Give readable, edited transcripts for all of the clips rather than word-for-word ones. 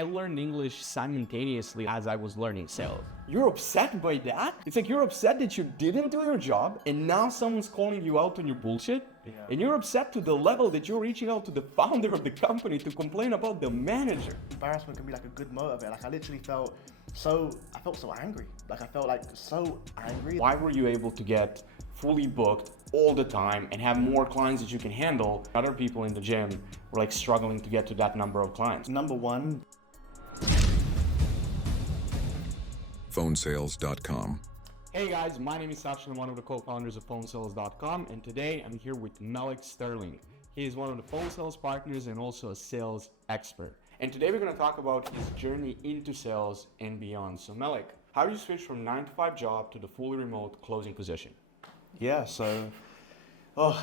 I learned English simultaneously as I was learning sales. You're upset by that? It's like you're upset that you didn't do your job and now someone's calling you out on your bullshit? Yeah. And you're upset to the level that you're reaching out to the founder of the company to complain about the manager. Embarrassment can be like a good motivator. Like I literally felt so angry. Like I felt like so angry. Why were you able to get fully booked all the time and have more clients that you can handle? Other people in the gym were like struggling to get to that number of clients. Number one, PhoneSales.com. Hey guys, my name is Sasha, I'm one of the co-founders of PhoneSales.com, and today I'm here with Melek Sterling. He is one of the phone sales partners and also a sales expert. And today we're going to talk about his journey into sales and beyond. So Melek, how do you switch from 9-to-5 job to the fully remote closing position? yeah. So,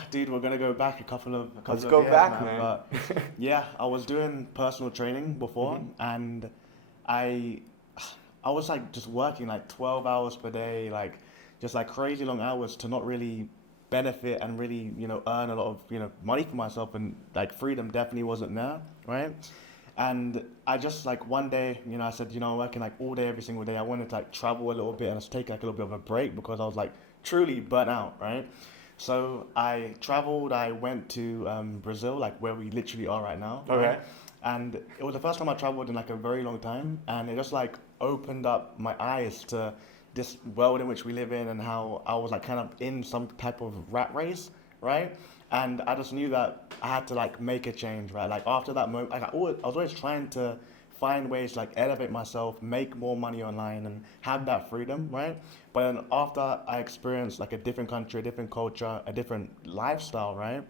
dude, we're gonna go back a couple of Let's go years back, now, man. But yeah, I was doing personal training before, and I was like just working like 12 hours per day, like just like crazy long hours to not really benefit and really, earn a lot of, money for myself, and like freedom definitely wasn't there, right? And I just like one day, I said, I'm working like all day, every single day. I wanted to like travel a little bit and just take like a little bit of a break because I was like truly burnt out, right? So I traveled, I went to Brazil, like where we literally are right now. Okay. Right? And it was the first time I traveled in like a very long time, and it just like opened up my eyes to this world in which we live in and how I was like kind of in some type of rat race, right? And I just knew that I had to like make a change, right? Like after that moment, like I was always trying to find ways to like elevate myself, make more money online and have that freedom, right? But then after I experienced like a different country, a different culture, a different lifestyle, right?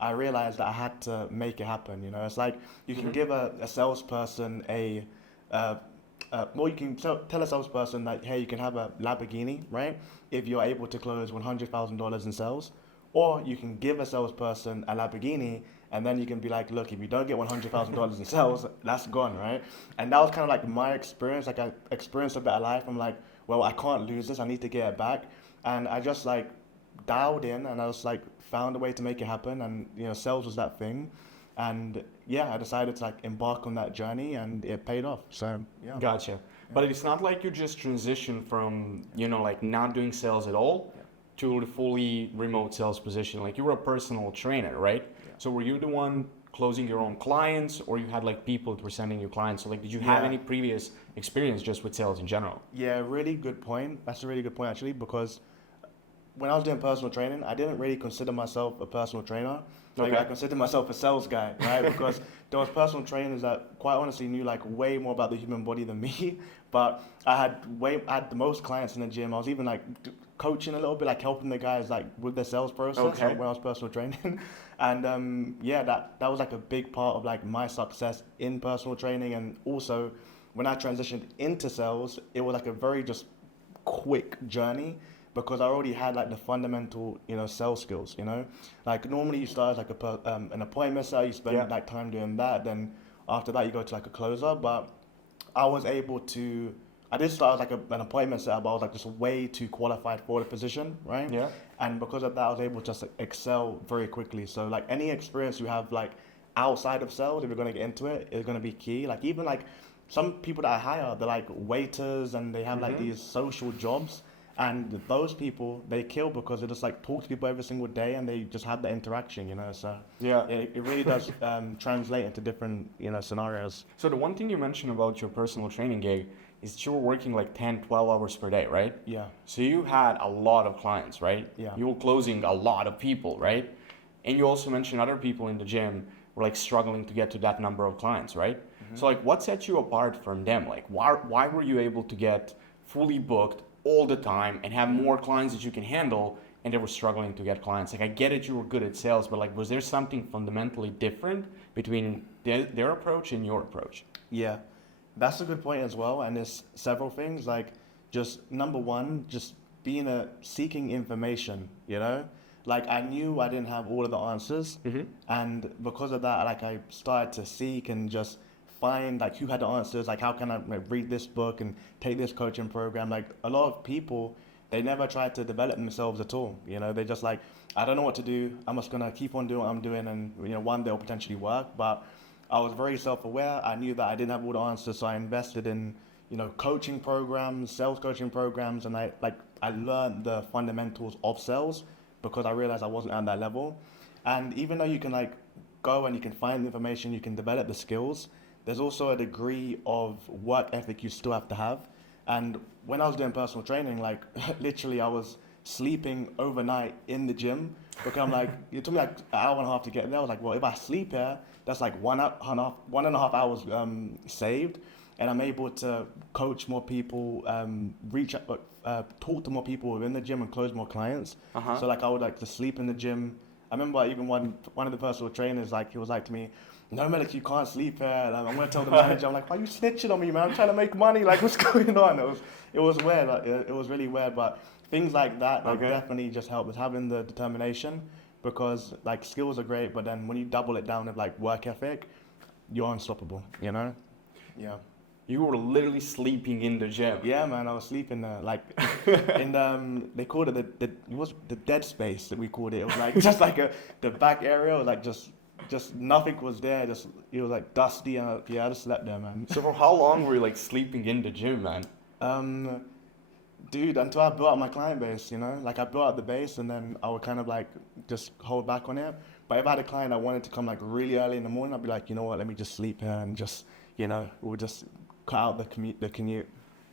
I realized that I had to make it happen, It's like you can give a salesperson you can tell a salesperson that, hey, you can have a Lamborghini, right? If you're able to close $100,000 in sales. Or you can give a salesperson a Lamborghini, and then you can be like, look, if you don't get $100,000 in sales, that's gone, right? And that was kind of like my experience. Like I experienced a better life. I'm like, well, I can't lose this. I need to get it back. And I just like dialed in, and I just like found a way to make it happen. And sales was that thing. And yeah, I decided to like embark on that journey, and it paid off. So yeah. Gotcha. But it's not like you just transitioned from, like not doing sales at all to the fully remote sales position. Like you were a personal trainer, right? Yeah. So were you the one closing your own clients, or you had like people that were sending you clients? So like, did you have any previous experience just with sales in general? Yeah, really good point. That's a really good point actually, because when I was doing personal training, I didn't really consider myself a personal trainer. Like I considered myself a sales guy, right? Because there was personal trainers that quite honestly knew like way more about the human body than me. But I had the most clients in the gym. I was even like coaching a little bit, like helping the guys like with their sales process like, when I was personal training. And that was like a big part of like my success in personal training. And also when I transitioned into sales, it was like a very just quick journey, because I already had like the fundamental, sales skills, Like normally you start as like an appointment setter, you spend like time doing that. Then after that you go to like a closer. But I did start as like an appointment setter, but I was like just way too qualified for the position, right? Yeah. And because of that, I was able to just like, excel very quickly. So like any experience you have like outside of sales, if you're going to get into it, is going to be key. Like even like some people that I hire, they're like waiters and they have like these social jobs. And those people, they kill because they just like talk to people every single day and they just have that interaction, So yeah, it really does translate into different, scenarios. So the one thing you mentioned about your personal training gig is that you were working like 10, 12 hours per day, right? Yeah. So you had a lot of clients, right? Yeah. You were closing a lot of people, right? And you also mentioned other people in the gym were like struggling to get to that number of clients, right? So like what set you apart from them? Like why were you able to get fully booked all the time and have more clients that you can handle, and they were struggling to get clients? Like I get it, you were good at sales, but like was there something fundamentally different between their approach and your approach? Yeah, that's a good point as well. And there's several things, like just number one, just seeking information, Like I knew I didn't have all of the answers, and because of that, like I started to seek and just find like who had the answers, like how can I read this book and take this coaching program. Like a lot of people, they never try to develop themselves at all. They just like, I don't know what to do, I'm just gonna keep on doing what I'm doing, and one day it'll potentially work. But I was very self-aware. I knew that I didn't have all the answers, so I invested in, coaching programs, sales coaching programs, and I learned the fundamentals of sales because I realized I wasn't at that level. And even though you can go and you can find the information, you can develop the skills, there's also a degree of work ethic you still have to have. And when I was doing personal training, literally I was sleeping overnight in the gym because I'm like, it took me an hour and a half to get there. I was like, well, if I sleep here, that's like 1.5 hours saved, and I'm able to coach more people, talk to more people within the gym and close more clients. So I would to sleep in the gym. I remember even one of the personal trainers, he was like to me, no, Melek, you can't sleep here. I'm going to tell the manager. I'm like, why are you snitching on me, man? I'm trying to make money. What's going on? It was weird. It was really weird. But things like that definitely just help with having the determination, because skills are great, but then when you double it down with work ethic, you're unstoppable, Yeah. You were literally sleeping in the gym. Yeah, man, I was sleeping there, they called it it was the dead space that we called it. It was just the back area was just nothing was there. It was dusty, and I just slept there, man. So for how long were you sleeping in the gym, man? Dude, until I built up my client base, I built up the base, and then I would kind of just hold back on it. But if I had a client that wanted to come really early in the morning, I'd be like, you know what, let me just sleep here and just, we'll just cut out the commute.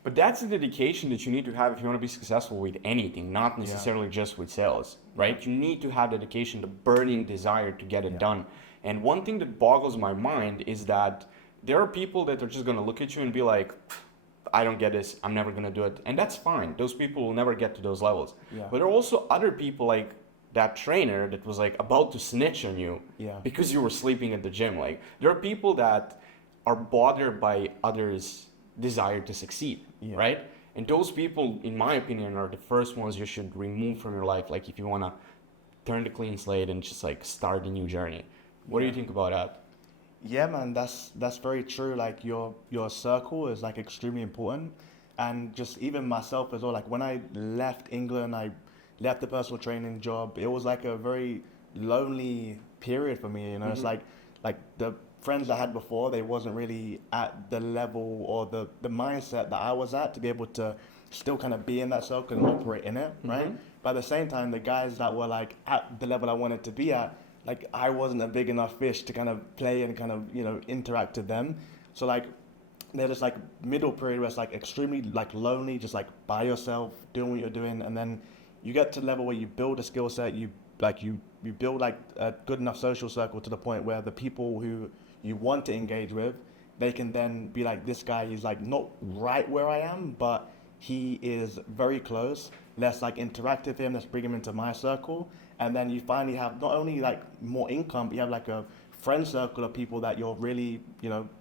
But that's the dedication that you need to have if you want to be successful with anything, not necessarily just with sales, right? You need to have dedication, the burning desire to get it done. And one thing that boggles my mind is that there are people that are just going to look at you and be like, I don't get this, I'm never going to do it. And that's fine. Those people will never get to those levels. Yeah. But there are also other people like that trainer that was about to snitch on you because you were sleeping at the gym. There are people that are bothered by others' desire to succeed, right? And those people, in my opinion, are the first ones you should remove from your life. If you want to turn the clean slate and just start a new journey. What do you think about that? Yeah, man, that's very true. Your circle is extremely important, and just even myself as well. When I left England, I left the personal training job. It was a very lonely period for me. It's the friends I had before, they wasn't really at the level or the mindset that I was at to be able to still kind of be in that circle and operate in it, right? But at the same time, the guys that were at the level I wanted to be at, I wasn't a big enough fish to kind of play and kind of, interact with them. So there's this middle period where it's extremely lonely, just by yourself, doing what you're doing. And then you get to the level where you build a skill set, you build a good enough social circle to the point where the people who you want to engage with, they can then be this guy is not right where I am, but he is very close. Let's interact with him, let's bring him into my circle. And then you finally have not only more income, but you have a friend circle of people that you're really,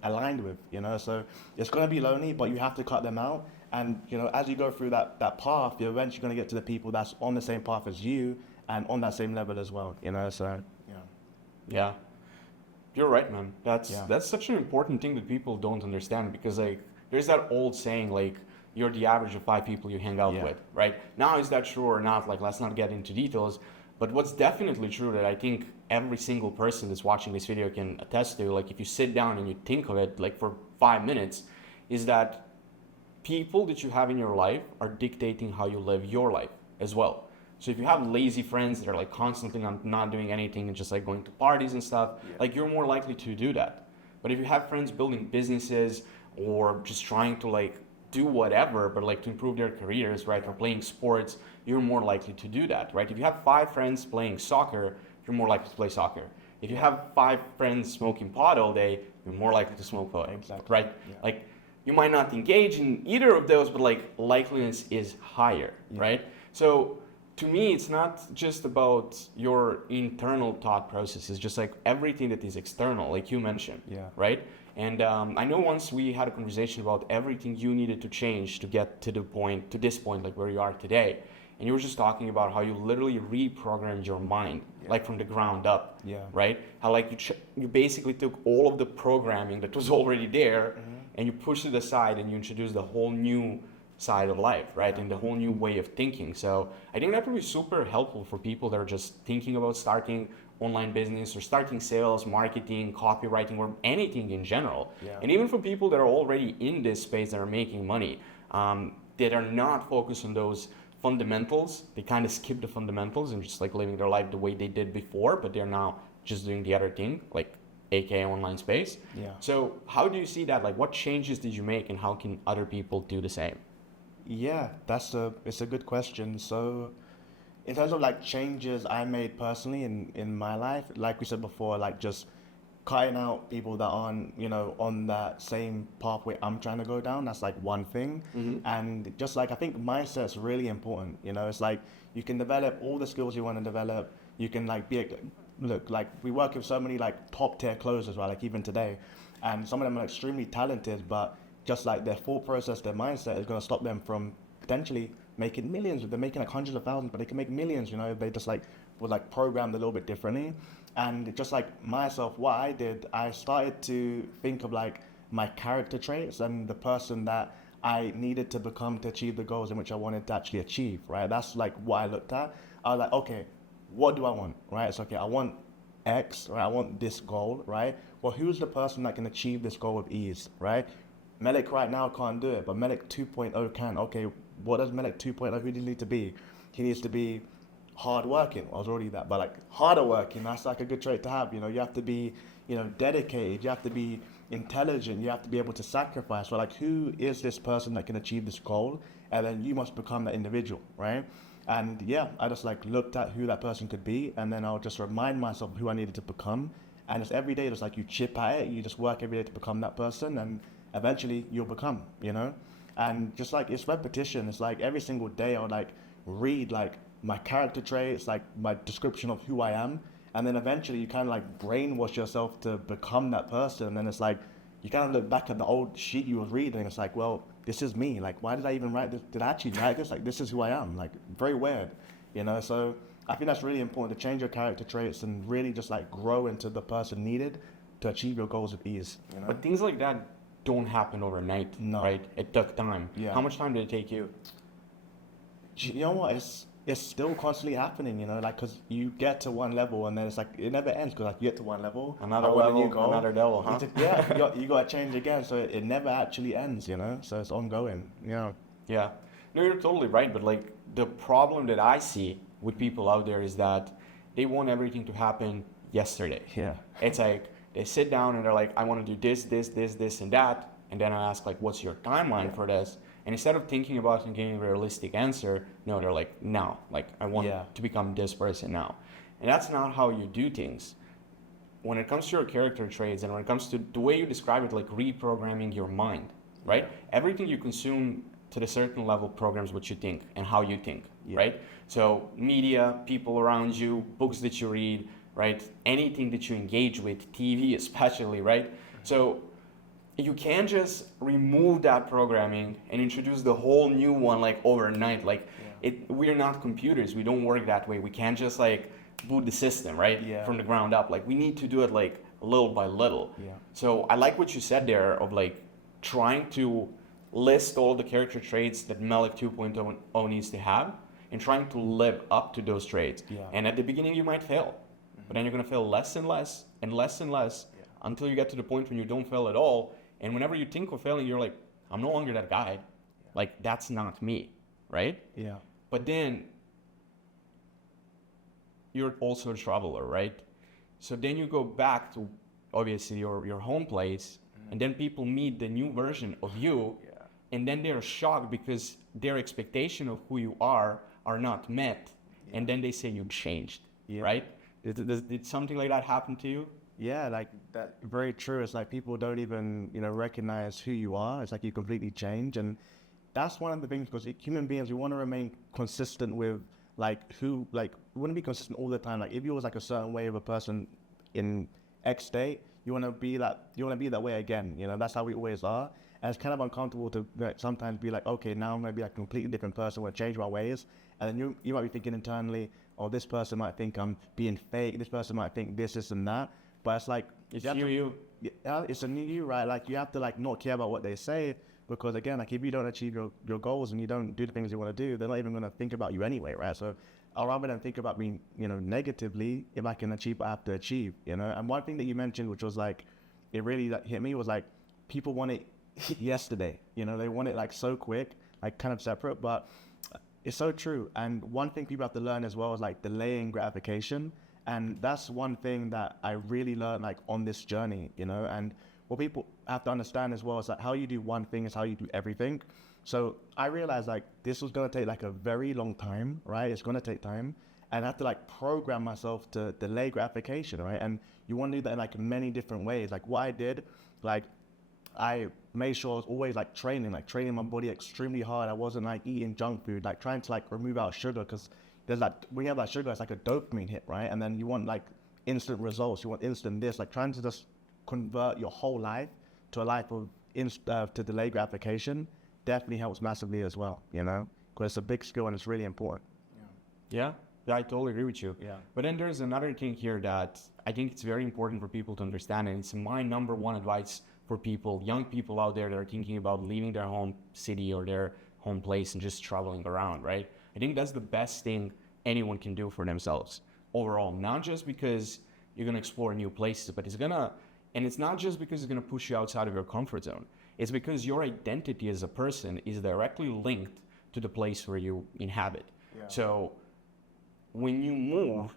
aligned with, So it's going to be lonely, but you have to cut them out. And, as you go through that path, you're eventually going to get to the people that's on the same path as you and on that same level as well, So, Yeah. You're right, man. That's such an important thing that people don't understand, because there's that old saying, you're the average of 5 people you hang out with, right? Now, is that true or not? Let's not get into details. But what's definitely true that I think every single person that's watching this video can attest to, if you sit down and you think of it, for 5 minutes, is that people that you have in your life are dictating how you live your life as well. So if you have lazy friends that are constantly not doing anything and just going to parties and stuff, you're more likely to do that. But if you have friends building businesses or just trying to do whatever, but to improve their careers, right, or playing sports, you're more likely to do that, right? If you have 5 friends playing soccer, you're more likely to play soccer. If you have 5 friends smoking pot all day, you're more likely to smoke pot, right? Yeah. You might not engage in either of those, but likeliness is higher, right? So to me, it's not just about your internal thought process. It's just everything that is external, you mentioned, right? And I know once we had a conversation about everything you needed to change to get to this point, where you are today. And you were just talking about how you literally reprogrammed your mind, from the ground up, right? How you basically took all of the programming that was already there, and you pushed it aside and you introduced a whole new side of life, right? And the whole new way of thinking. So I think that would be super helpful for people that are just thinking about starting online business or starting sales, marketing, copywriting, or anything in general. Yeah. And even for people that are already in this space that are making money, that are not focused on those fundamentals, they kind of skip the fundamentals and just like living their life the way they did before, but they're now just doing the other thing, like aka online space. Yeah. So how do you see that? Like, what changes did you make, and how can other people do the same? Yeah, it's a good question. So in terms of like changes I made personally in my life, like we said before, like just cutting out people that aren't, on that same pathway I'm trying to go down, that's like one thing. And just like I think mindset's really important. It's like you can develop all the skills you want to develop. You can like look, like we work with so many like top tier closers, right? Like even today, and some of them are extremely talented, but just like their thought process, their mindset is going to stop them from potentially making millions. They're making like hundreds of thousands, but they can make millions, if they just like were like programmed a little bit differently. And just like myself, what I did, I started to think of like my character traits and the person that I needed to become to achieve the goals in which I wanted to actually achieve, right? That's like what I looked at. I was like, okay, what do I want, right? It's okay, I want X, right? I want this goal, right? Well, who's the person that can achieve this goal with ease, right? Melek right now can't do it, but Melek 2.0 can. Okay, what does Melek 2.0, who does he need to be? He needs to be hard working. I was already that, but like harder working, that's like a good trait to have. You have to be, dedicated, you have to be intelligent, you have to be able to sacrifice. So like, who is this person that can achieve this goal? And then you must become that individual, right? And yeah, I just like looked at who that person could be, and then I'll just remind myself who I needed to become. And just every day, just like you chip at it, you just work every day to become that person, and eventually you'll become, And just like it's repetition. It's like every single day I'll like read like my character traits, like my description of who I am, and then eventually you kind of like brainwash yourself to become that person. And then it's like you kind of look back at the old sheet you was reading, and it's like, well, this is me. Like, why did I even write this? Did I actually write this? Like, this is who I am. Like, very weird, So I think that's really important to change your character traits and really just like grow into the person needed to achieve your goals with ease. But things like that don't happen overnight, No. right? It took time. Yeah. How much time did it take you? You know what? It's still constantly happening, like, because you get to one level and then it's like it never ends, because like you get to one level, Another and when level, you go, another level, huh? you got to change again, so it never actually ends, so it's ongoing. Yeah. No, you're totally right. But like the problem that I see with people out there is that they want everything to happen yesterday. Yeah. It's like they sit down and they're like, I want to do this, and that. And then I ask like, what's your timeline for this? And instead of thinking about and getting a realistic answer, no, they're like, now, like I want to become this person now. And that's not how you do things. When it comes to your character traits and when it comes to the way you describe it, like reprogramming your mind, right? Everything you consume to the certain level programs what you think and how you think, right? So media, people around you, books that you read, right? Anything that you engage with, TV especially, right? So you can't just remove that programming and introduce the whole new one like overnight. Like we're not computers. We don't work that way. We can't just like boot the system, right? From the ground up. Like we need to do it like little by little. So I like what you said there of like trying to list all the character traits that Melek 2.0 needs to have and trying to live up to those traits. And at the beginning you might fail, but then you're going to fail less and less and less and less until you get to the point when you don't fail at all. And whenever you think of failing, you're like, I'm no longer that guy. Like, that's not me, right? Yeah. But then you're also a traveler, right? So then you go back to, obviously, your home place, and then people meet the new version of you, and then they're shocked because their expectation of who you are not met, and then they say you changed, right? Did something like that happen to you? Yeah, like that. Very true. It's like people don't even, recognize who you are. It's like you completely change, and that's one of the things, because human beings, we want to remain consistent with we want to be consistent all the time. Like if you was like a certain way of a person in X state, you want to be that way again. That's how we always are. And it's kind of uncomfortable to sometimes be like, okay, now I'm going to be like a completely different person. I want to change my ways. And then you might be thinking internally, oh, this person might think I'm being fake. This person might think this and that. But it's like it's you. Yeah, it's a new you, right? Like you have to like not care about what they say, because again, like if you don't achieve your goals and you don't do the things you want to do, they're not even going to think about you anyway, right? So I'll rather than think about me, negatively, if I can achieve what I have to achieve, And one thing that you mentioned, which was like, it really like, hit me, was like, people want it yesterday, they want it like so quick, like kind of separate, but it's so true. And one thing people have to learn as well is like delaying gratification. And that's one thing that I really learned like on this journey, and what people have to understand as well is that how you do one thing is how you do everything. So I realized like this was going to take like a very long time, right? It's going to take time. And I have to like program myself to delay gratification, right? And you want to do that in like many different ways. Like what I did, like I made sure I was always like training my body extremely hard. I wasn't like eating junk food, like trying to like remove out sugar, because there's like, when you have that sugar, it's like a dopamine hit, right? And then you want like instant results, you want instant this, like trying to just convert your whole life to a life of to delay gratification definitely helps massively as well, because it's a big skill and it's really important. Yeah, I totally agree with you. Yeah. But then there's another thing here that I think it's very important for people to understand, and it's my number one advice for people, young people out there that are thinking about leaving their home city or their home place and just traveling around, right? I think that's the best thing anyone can do for themselves overall, not just because you're going to explore new places, but it's not just because it's going to push you outside of your comfort zone. It's because your identity as a person is directly linked to the place where you inhabit. Yeah. So when you move,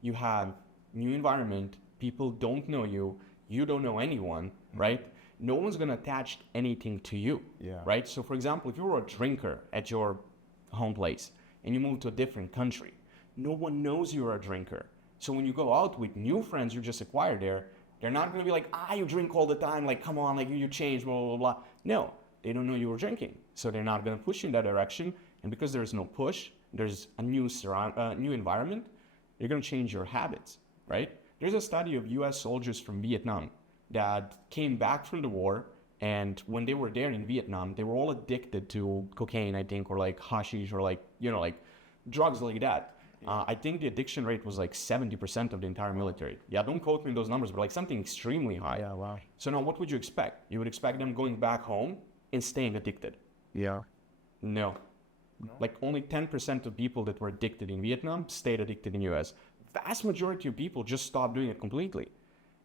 you have new environment, people don't know you, you don't know anyone, right? No one's going to attach anything to you, right? So for example, if you were a drinker at your home place and you move to a different country, no one knows you're a drinker. So when you go out with new friends you just acquired there, they're not going to be like, you drink all the time, like, come on, like, you change, blah, blah, blah. No, they don't know you were drinking. So they're not going to push you in that direction. And because there's no push, there's a new environment, you're going to change your habits, right? There's a study of US soldiers from Vietnam that came back from the war. And when they were there in Vietnam, they were all addicted to cocaine, I think, or like hashish, or like, like drugs like that. I think the addiction rate was like 70% of the entire military. Yeah, don't quote me on those numbers, but like something extremely high. Yeah, wow. So now what would you expect? You would expect them going back home and staying addicted. Yeah. No. Like only 10% of people that were addicted in Vietnam stayed addicted in US. Vast majority of people just stopped doing it completely.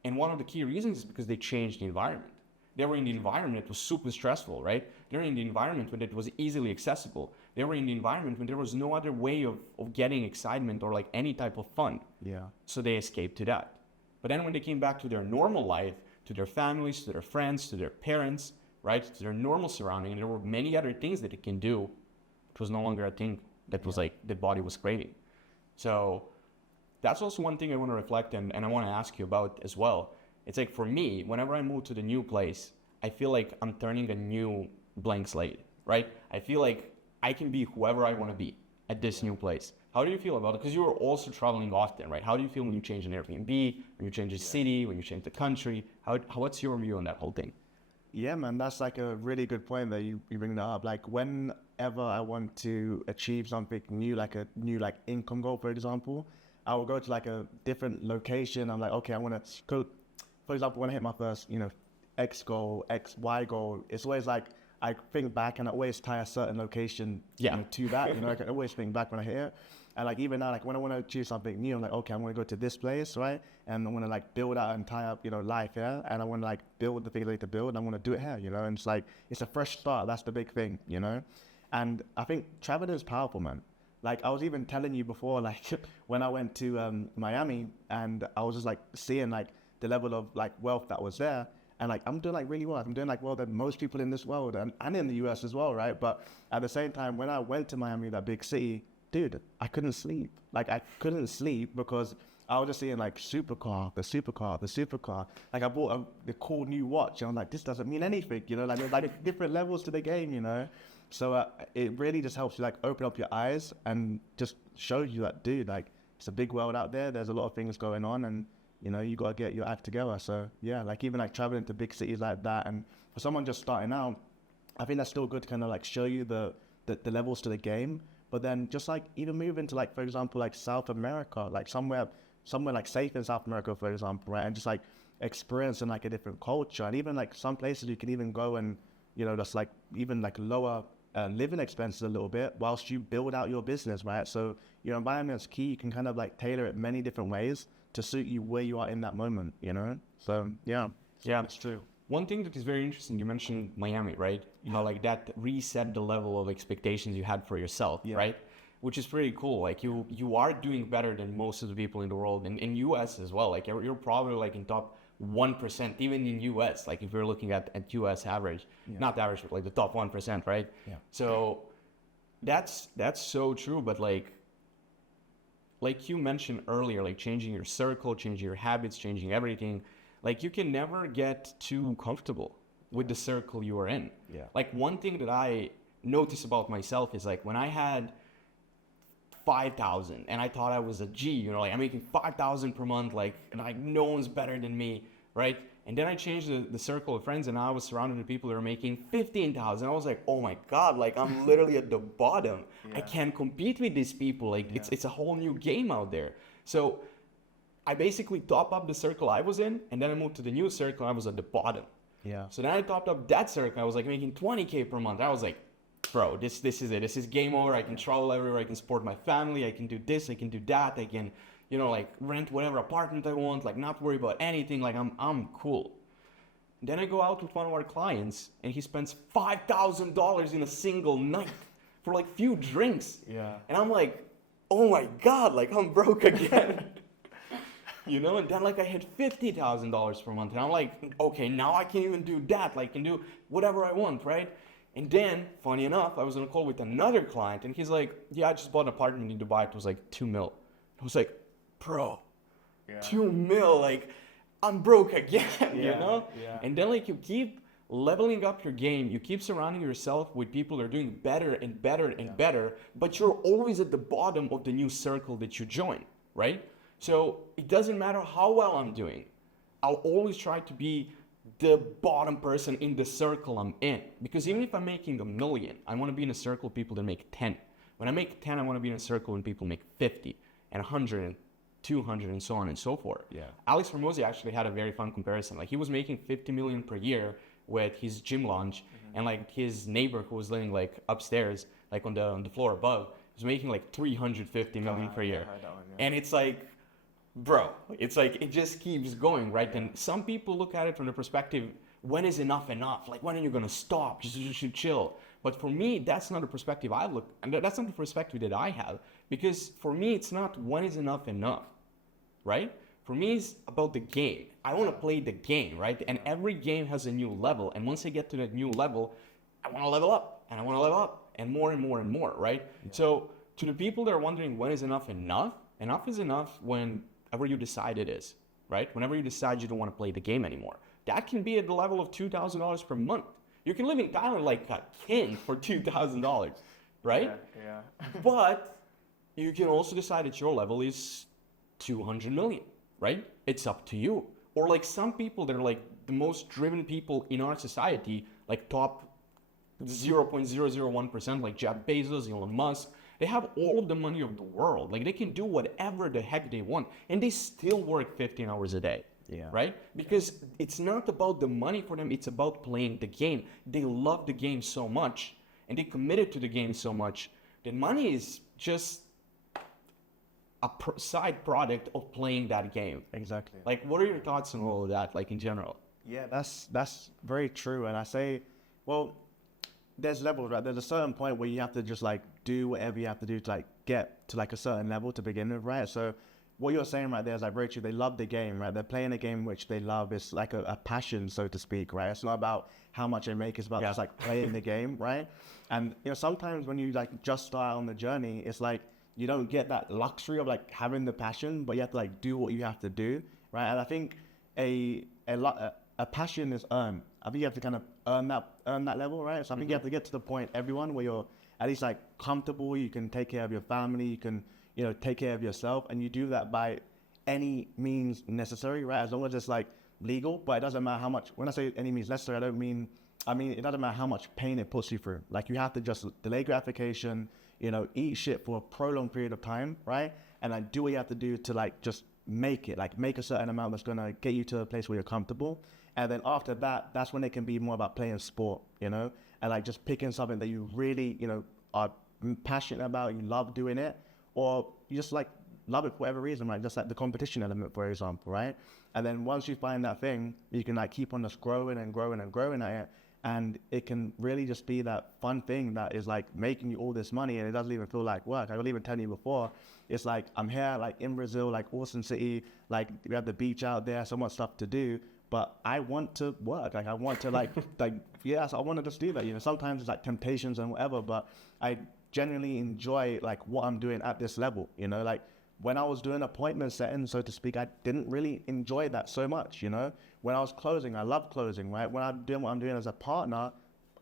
And one of the key reasons is because they changed the environment. They were in the environment that was super stressful, right? They were in the environment when it was easily accessible. They were in the environment when there was no other way of getting excitement or like any type of fun. Yeah. So they escaped to that. But then when they came back to their normal life, to their families, to their friends, to their parents, right? To their normal surrounding, there were many other things that it can do. It was no longer a thing that was like the body was craving. So that's also one thing I want to reflect and I want to ask you about as well. It's like for me, whenever I move to the new place, I feel like I'm turning a new blank slate, right? I feel like I can be whoever I want to be at this new place. How do you feel about it? Because you are also traveling often, right? How do you feel when you change an Airbnb, when you change a city, when you change the country? What's your view on that whole thing? Yeah, man, that's like a really good point that you bring that up. Like whenever I want to achieve something new, like a new like income goal, for example, I will go to like a different location. I'm like, okay, I want to go. For example, when I hit my first, X goal, X, Y goal, it's always like, I think back and I always tie a certain location to that, I can always think back when I hit it. And like even now, like when I want to achieve something new, I'm like, okay, I'm going to go to this place, right? And I want to like build out and tie up, life here. And I want to like build the things I need to build and I want to do it here, and it's like, it's a fresh start. That's the big thing, And I think traveling is powerful, man. Like I was even telling you before, like when I went to Miami and I was just like seeing like the level of like wealth that was there. And like, I'm doing like really well. I'm doing like well than most people in this world and in the US as well, right? But at the same time, when I went to Miami, that big city, dude, I couldn't sleep. Like I couldn't sleep because I was just seeing like the supercar. Like I bought the cool new watch and I'm like, this doesn't mean anything, like there's like different levels to the game, So it really just helps you like open up your eyes and just shows you that, dude, like it's a big world out there. There's a lot of things going on and you got to get your act together. So yeah, like even like traveling to big cities like that. And for someone just starting out, I think that's still good to kind of like show you the levels to the game. But then just like even moving to like, for example, like South America, like somewhere like safe in South America, for example, right? And just like experiencing like a different culture. And even like some places you can even go and, that's like even like lower living expenses a little bit whilst you build out your business, right? So your environment's key. You can kind of like tailor it many different ways to suit you where you are in that moment, you know? So yeah, it's true. One thing that is very interesting, you mentioned Miami, right? How like that reset the level of expectations you had for yourself, right? Which is pretty cool. Like you are doing better than most of the people in the world, and in US as well. Like you're probably like in top 1%, even in US. Like if you're looking at US average, not average, but like the top 1%, right? Yeah. So that's so true. But like you mentioned earlier, like changing your circle, changing your habits, changing everything. Like you can never get too comfortable with the circle you are in. Yeah. Like one thing that I notice about myself is like when I had 5,000 and I thought I was a G, you know, like I'm making 5,000 per month, like, and like no one's better than me, right? And then I changed the circle of friends and now I was surrounded with people that are making 15,000. I was like, oh my God, like I'm literally at the bottom. I can't compete with these people. Like it's a whole new game out there. So I basically top up the circle I was in, and then I moved to the new circle. I was at the bottom. Yeah. So then I topped up that circle. I was like making 20K per month. I was like, bro, this is it. This is game over. I can travel everywhere. I can support my family. I can do this. I can do that. I can, you know, like rent whatever apartment I want. Like not worry about anything. Like I'm cool. Then I go out with one of our clients, and he spends $5,000 in a single night for like few drinks. Yeah. And I'm like, oh my God, like I'm broke again. You know, and then like I hit $50,000 per month, and I'm like, okay, now I can even do that. Like, can do whatever I want, right? And then, funny enough, I was on a call with another client, and he's like, yeah, I just bought an apartment in Dubai. It was like 2 mil. I was like, bro, 2 mil, like I'm broke again, you know? Yeah. And then like you keep leveling up your game. You keep surrounding yourself with people that are doing better and better and better, but you're always at the bottom of the new circle that you join, right? So it doesn't matter how well I'm doing. I'll always try to be the bottom person in the circle I'm in. Because even if I'm making $1 million, I want to be in a circle of people that make 10. When I make 10, I want to be in a circle when people make 50 and 100 and 200 and so on and so forth. Yeah. Alex Hormozi actually had a very fun comparison. Like he was making 50 million per year with his gym launch, and like his neighbor who was living like upstairs, like on the floor above, was making like 350 million per year. And it's like, bro, it's like it just keeps going, right? And some people look at it from the perspective, when is enough enough? Like when are you gonna stop? You should chill. But for me, that's not the perspective I look, and that's not the perspective that I have. Because for me, it's not when is enough enough, right? For me, it's about the game. I want to play the game, right? And every game has a new level. And once I get to that new level, I want to level up, and I want to level up, and more and more and more, right? Yeah. So to the people that are wondering when is enough enough, enough is enough whenever you decide it is, right? Whenever you decide you don't want to play the game anymore. That can be at the level of $2,000 per month. You can live in Thailand like a king for $2,000, right? Yeah. But you can also decide that your level is 200 million, right? It's up to you. Or like some people that are like the most driven people in our society, like top 0.001%, like Jeff Bezos, Elon Musk, they have all of the money of the world. Like they can do whatever the heck they want, and they still work 15 hours a day. Yeah. Right? Because it's not about the money for them, it's about playing the game. They love the game so much, and they committed to the game so much, that money is just a side product of playing that game. Exactly. Like, what are your thoughts on all of that, like in general? Yeah, that's very true. And I say, well, there's levels, right? There's a certain point where you have to just like do whatever you have to do to like get to like a certain level to begin with, right? So what you're saying right there is like very true. They love the game, right? They're playing a game which they love. It's like a passion, so to speak, right? It's not about how much they make. It's about just like playing the game, right? And you know, sometimes when you like just start on the journey, it's like you don't get that luxury of like having the passion, but you have to like do what you have to do, right? And I think a passion is earned. I think you have to kind of earn that level, right? So I think you have to get to the point, everyone, where you're at least like comfortable. You can take care of your family. You can, you know, take care of yourself, and you do that by any means necessary, right? As long as it's like legal, but it doesn't matter how much. When I say any means necessary, I mean it doesn't matter how much pain it puts you through. Like you have to just delay gratification, you know, eat shit for a prolonged period of time, right? And like do what you have to do to like just make it, like make a certain amount that's gonna get you to a place where you're comfortable. And then after that, that's when it can be more about playing sport, you know, and like just picking something that you really, you know, are passionate about, you love doing it, or you just like love it for whatever reason, like just like the competition element, for example, right? And then once you find that thing, you can like keep on just growing and growing and growing at it. And it can really just be that fun thing that is like making you all this money, and it doesn't even feel like work. I was even telling you before, it's like I'm here like in Brazil, like awesome city, like we have the beach out there, so much stuff to do, but I want to work. Like I want to like, yes, I want to just do that. You know, sometimes it's like temptations and whatever, but I genuinely enjoy like what I'm doing at this level, you know, like when I was doing appointment setting, so to speak, I didn't really enjoy that so much, you know. When I was closing, I loved closing, right? When I'm doing what I'm doing as a partner,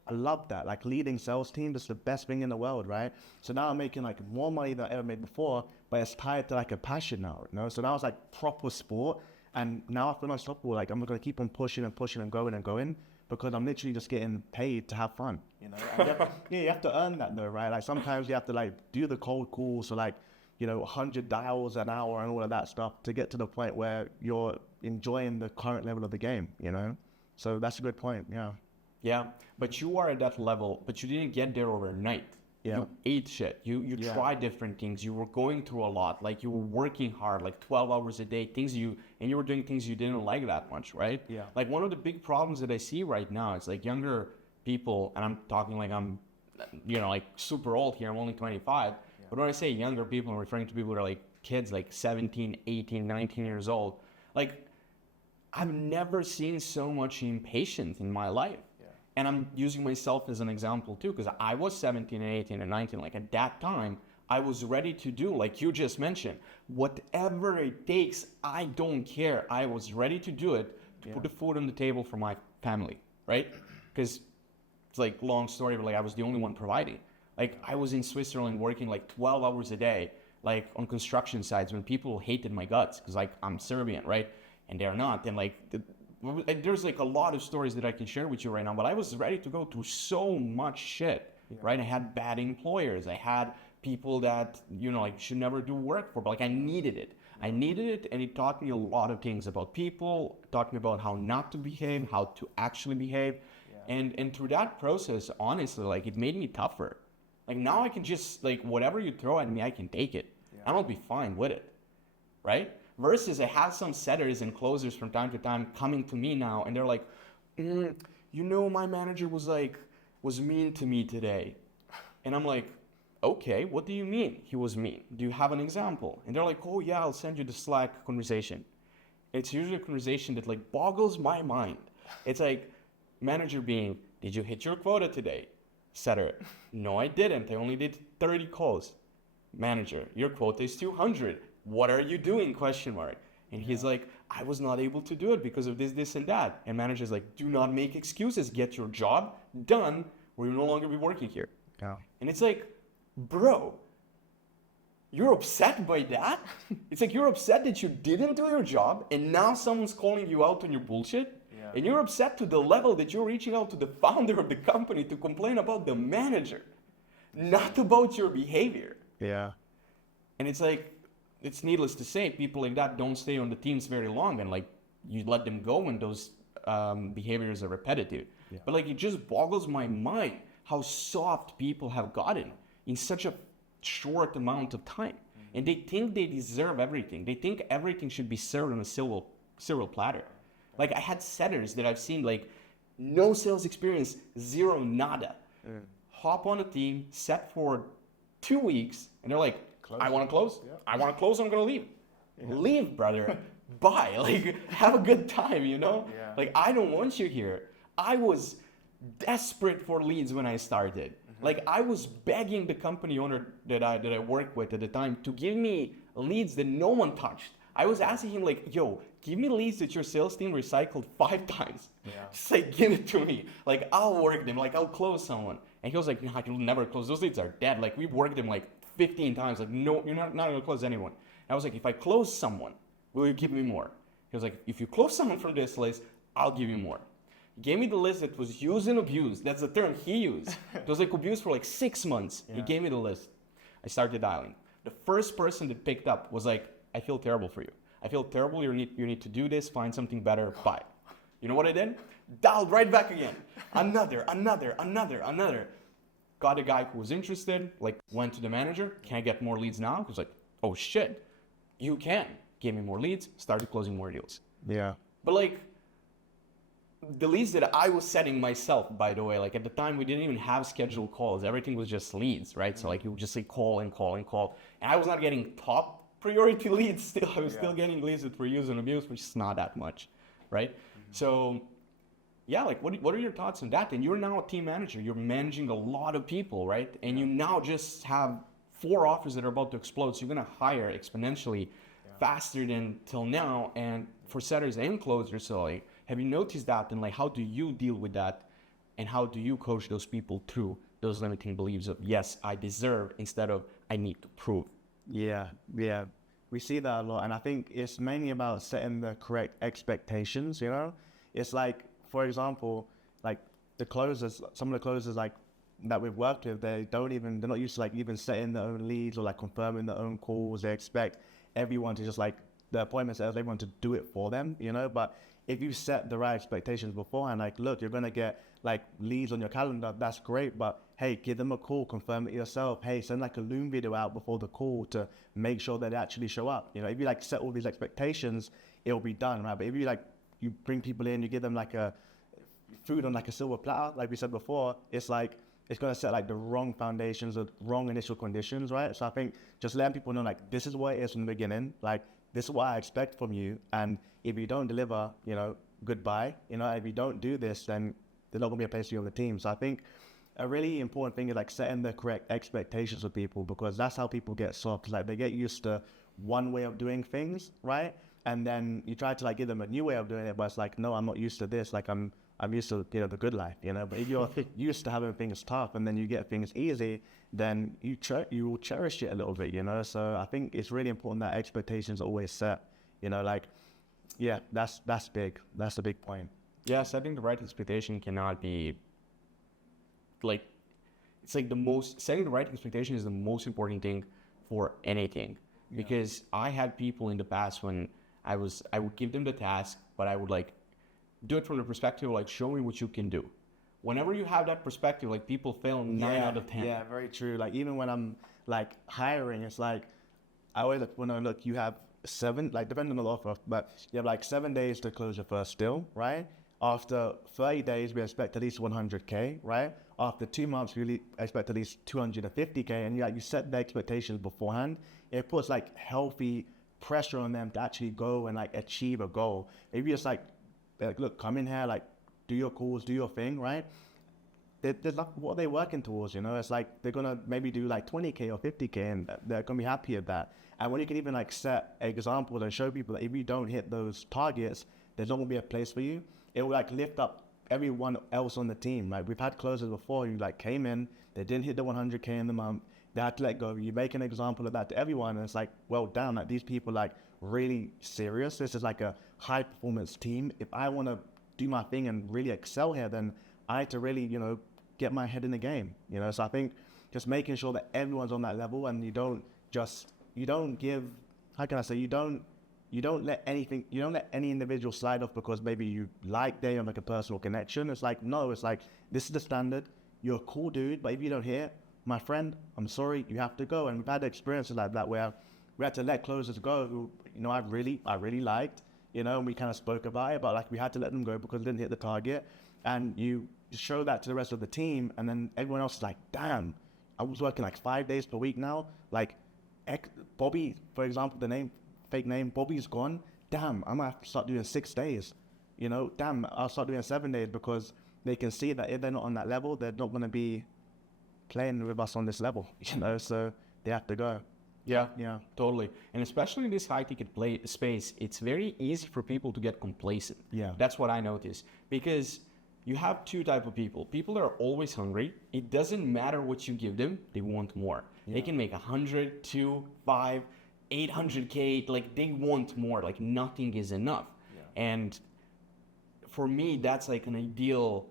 I love that. Like leading sales team is the best thing in the world, right? So now I'm making like more money than I ever made before, but it's tied to like a passion now, you know? So now it's like proper sport, and now I feel unstoppable. Like I'm gonna keep on pushing and pushing and going because I'm literally just getting paid to have fun, you know? And you have to earn that though, right? Like sometimes you have to like do the cold calls, so like, you know, 100 dials an hour and all of that stuff to get to the point where you're enjoying the current level of the game, you know? So that's a good point, yeah. Yeah, but you are at that level, but you didn't get there overnight. Yeah. You ate shit. You tried different things. You were going through a lot. Like you were working hard, like 12 hours a day, and you were doing things you didn't like that much, right? Yeah. Like one of the big problems that I see right now is like younger people, and I'm talking like I'm, you know, like super old here. I'm only 25. But when I say younger people, I'm referring to people who are like kids, like 17, 18, 19 years old. Like, I've never seen so much impatience in my life. Yeah. And I'm using myself as an example too, because I was 17 and 18 and 19. Like at that time, I was ready to do, like you just mentioned, whatever it takes, I don't care. I was ready to do it to put the food on the table for my family, right? Because it's like long story, but like I was the only one providing. Like I was in Switzerland working like 12 hours a day, like on construction sites when people hated my guts because like I'm Serbian, right? And they're not. And like there's like a lot of stories that I can share with you right now, but I was ready to go through so much shit, right? I had bad employers. I had people that, you know, like should never do work for, but like I needed it. And it taught me a lot of things about people, taught me about how not to behave, how to actually behave. Yeah. And through that process, honestly, like it made me tougher. Like now I can just, like, whatever you throw at me, I can take it. Yeah. And I'll be fine with it, right? Versus I have some setters and closers from time to time coming to me now, and they're like, you know, my manager was mean to me today. And I'm like, okay, what do you mean he was mean? Do you have an example? And they're like, oh yeah, I'll send you the Slack conversation. It's usually a conversation that like boggles my mind. It's like, manager being, did you hit your quota today? Setter, no, I didn't. I only did 30 calls. Manager, your quota is 200. What are you doing? Question mark. And he's like, I was not able to do it because of this, this, and that. And manager's like, do not make excuses. Get your job done, or you'll no longer be working here. Yeah. And it's like, bro, you're upset by that? It's like you're upset that you didn't do your job, and now someone's calling you out on your bullshit? And you're upset to the level that you're reaching out to the founder of the company to complain about the manager, not about your behavior. Yeah. And it's like, it's needless to say, people like that don't stay on the teams very long, and like you let them go when those behaviors are repetitive. Yeah. But like it just boggles my mind how soft people have gotten in such a short amount of time. Mm-hmm. And they think they deserve everything. They think everything should be served on a cereal platter. Like I had setters that I've seen like no sales experience, zero nada. Hop on a team, set for 2 weeks, and they're like, I want to close. Yeah. I want to close. I'm going to leave. Yeah. Leave, brother. Bye. Like have a good time, you know? Yeah. Like I don't want you here. I was desperate for leads when I started. Mm-hmm. Like I was begging the company owner that I worked with at the time to give me leads that no one touched. I was asking him like, yo, give me leads that your sales team recycled 5 times. Yeah. Just like, give it to me. Like, I'll work them. Like, I'll close someone. And he was like, no, you'll never close. Those leads are dead. Like, we've worked them like 15 times. Like, no, you're not going to close anyone. And I was like, if I close someone, will you give me more? He was like, if you close someone from this list, I'll give you more. He gave me the list that was used and abused. That's the term he used. It was like abused for like 6 months. Yeah. He gave me the list. I started dialing. The first person that picked up was like, I feel terrible for you. I feel terrible. You need to do this. Find something better. Bye. You know what I did? Dialed right back again. Another. Got a guy who was interested, like went to the manager, can I get more leads now? He was like, oh shit, you can. Gave me more leads, started closing more deals. Yeah. But like, the leads that I was setting myself, by the way, like at the time we didn't even have scheduled calls. Everything was just leads, right? So like you would just say call and call and call. And I was not getting top priority leads still. I was still getting leads that were use and abuse, which is not that much, right? So yeah, like what are your thoughts on that? And you're now a team manager. You're managing a lot of people, right? And you now just have 4 offers that are about to explode. So you're going to hire exponentially faster than till now. And for setters and closers, so like, have you noticed that? And like, how do you deal with that? And how do you coach those people through those limiting beliefs of, yes, I deserve, instead of I need to prove? Yeah. We see that a lot. And I think it's mainly about setting the correct expectations, you know? It's like, for example, like the closers, some of the closers like that we've worked with, they're not used to like even setting their own leads or like confirming their own calls. They expect everyone to just like, the appointment sales, everyone to do it for them, you know? But if you set the right expectations beforehand, like, look, you're going to get like leads on your calendar, that's great, but hey, give them a call, confirm it yourself. Hey, send like a Loom video out before the call to make sure that they actually show up. You know, if you like set all these expectations, it'll be done, right? But if you like, you bring people in, you give them like a food on like a silver platter, like we said before, it's like, it's going to set like the wrong foundations or wrong initial conditions, right? So I think just letting people know like, this is what it is from the beginning. Like, this is what I expect from you. And if you don't deliver, you know, goodbye. You know, if you don't do this, then there's not going to be a place for you on the team. So I think a really important thing is like setting the correct expectations with people, because that's how people get soft. Like they get used to one way of doing things, right? And then you try to like give them a new way of doing it, but it's like, no, I'm not used to this. Like I'm used to, you know, the good life, you know. But if you're used to having things tough and then you get things easy, then you will cherish it a little bit, you know. So I think it's really important that expectations are always set, you know. Like, yeah, that's big. That's a big point. Yeah, setting the right expectation cannot be like, it's like setting the right expectation is the most important thing for anything. Yeah. Because I had people in the past when I would give them the task, but I would like do it from the perspective of like, show me what you can do. Whenever you have that perspective, like people fail 9 out of 10. Yeah, very true. Like even when I'm like hiring, it's like, I always like, well, no, look, you have 7, like depending on the offer, but you have like 7 days to close your first deal, right? After 30 days, we expect at least 100K, right? After 2 months, we really expect at least 250K. And you set the expectations beforehand. It puts like healthy pressure on them to actually go and like achieve a goal. If you just like, look, come in here, like do your calls, do your thing, right? There's like, what are they working towards, you know? It's like they're gonna maybe do like 20K or 50K and they're gonna be happy at that. And when you can even like set examples and show people that if you don't hit those targets, there's not gonna be a place for you. It will like lift up everyone else on the team. Like we've had closers before who like came in, they didn't hit the 100K in the month, they had to let go. You make an example of that to everyone, and it's like, well, damn, like these people like really serious. This is like a high performance team. If I want to do my thing and really excel here, then I had to really, you know, get my head in the game, you know. So I think just making sure that everyone's on that level, and you don't give, how can I say, you don't let any individual slide off because maybe you like they have like a personal connection. It's like, no, it's like, this is the standard. You're a cool dude, but if you don't hit, my friend, I'm sorry, you have to go. And we've had experiences like that where we had to let closers go who, you know, I really liked, you know, and we kind of spoke about it, but like we had to let them go because they didn't hit the target. And you show that to the rest of the team, and then everyone else is like, damn, I was working like 5 days per week now. Like Bobby, for example, fake name, Bobby's gone. Damn, I might have to start doing 6 days. You know, damn, I'll start doing 7 days, because they can see that if they're not on that level, they're not going to be playing with us on this level, you know, so they have to go. Yeah, totally. And especially in this high ticket space, it's very easy for people to get complacent. Yeah. That's what I noticed, because you have 2 types of people. People that are always hungry. It doesn't matter what you give them, they want more. Yeah. They can make 100, 2, 5, 800K, like they want more, like nothing is enough. Yeah. And for me, that's like an ideal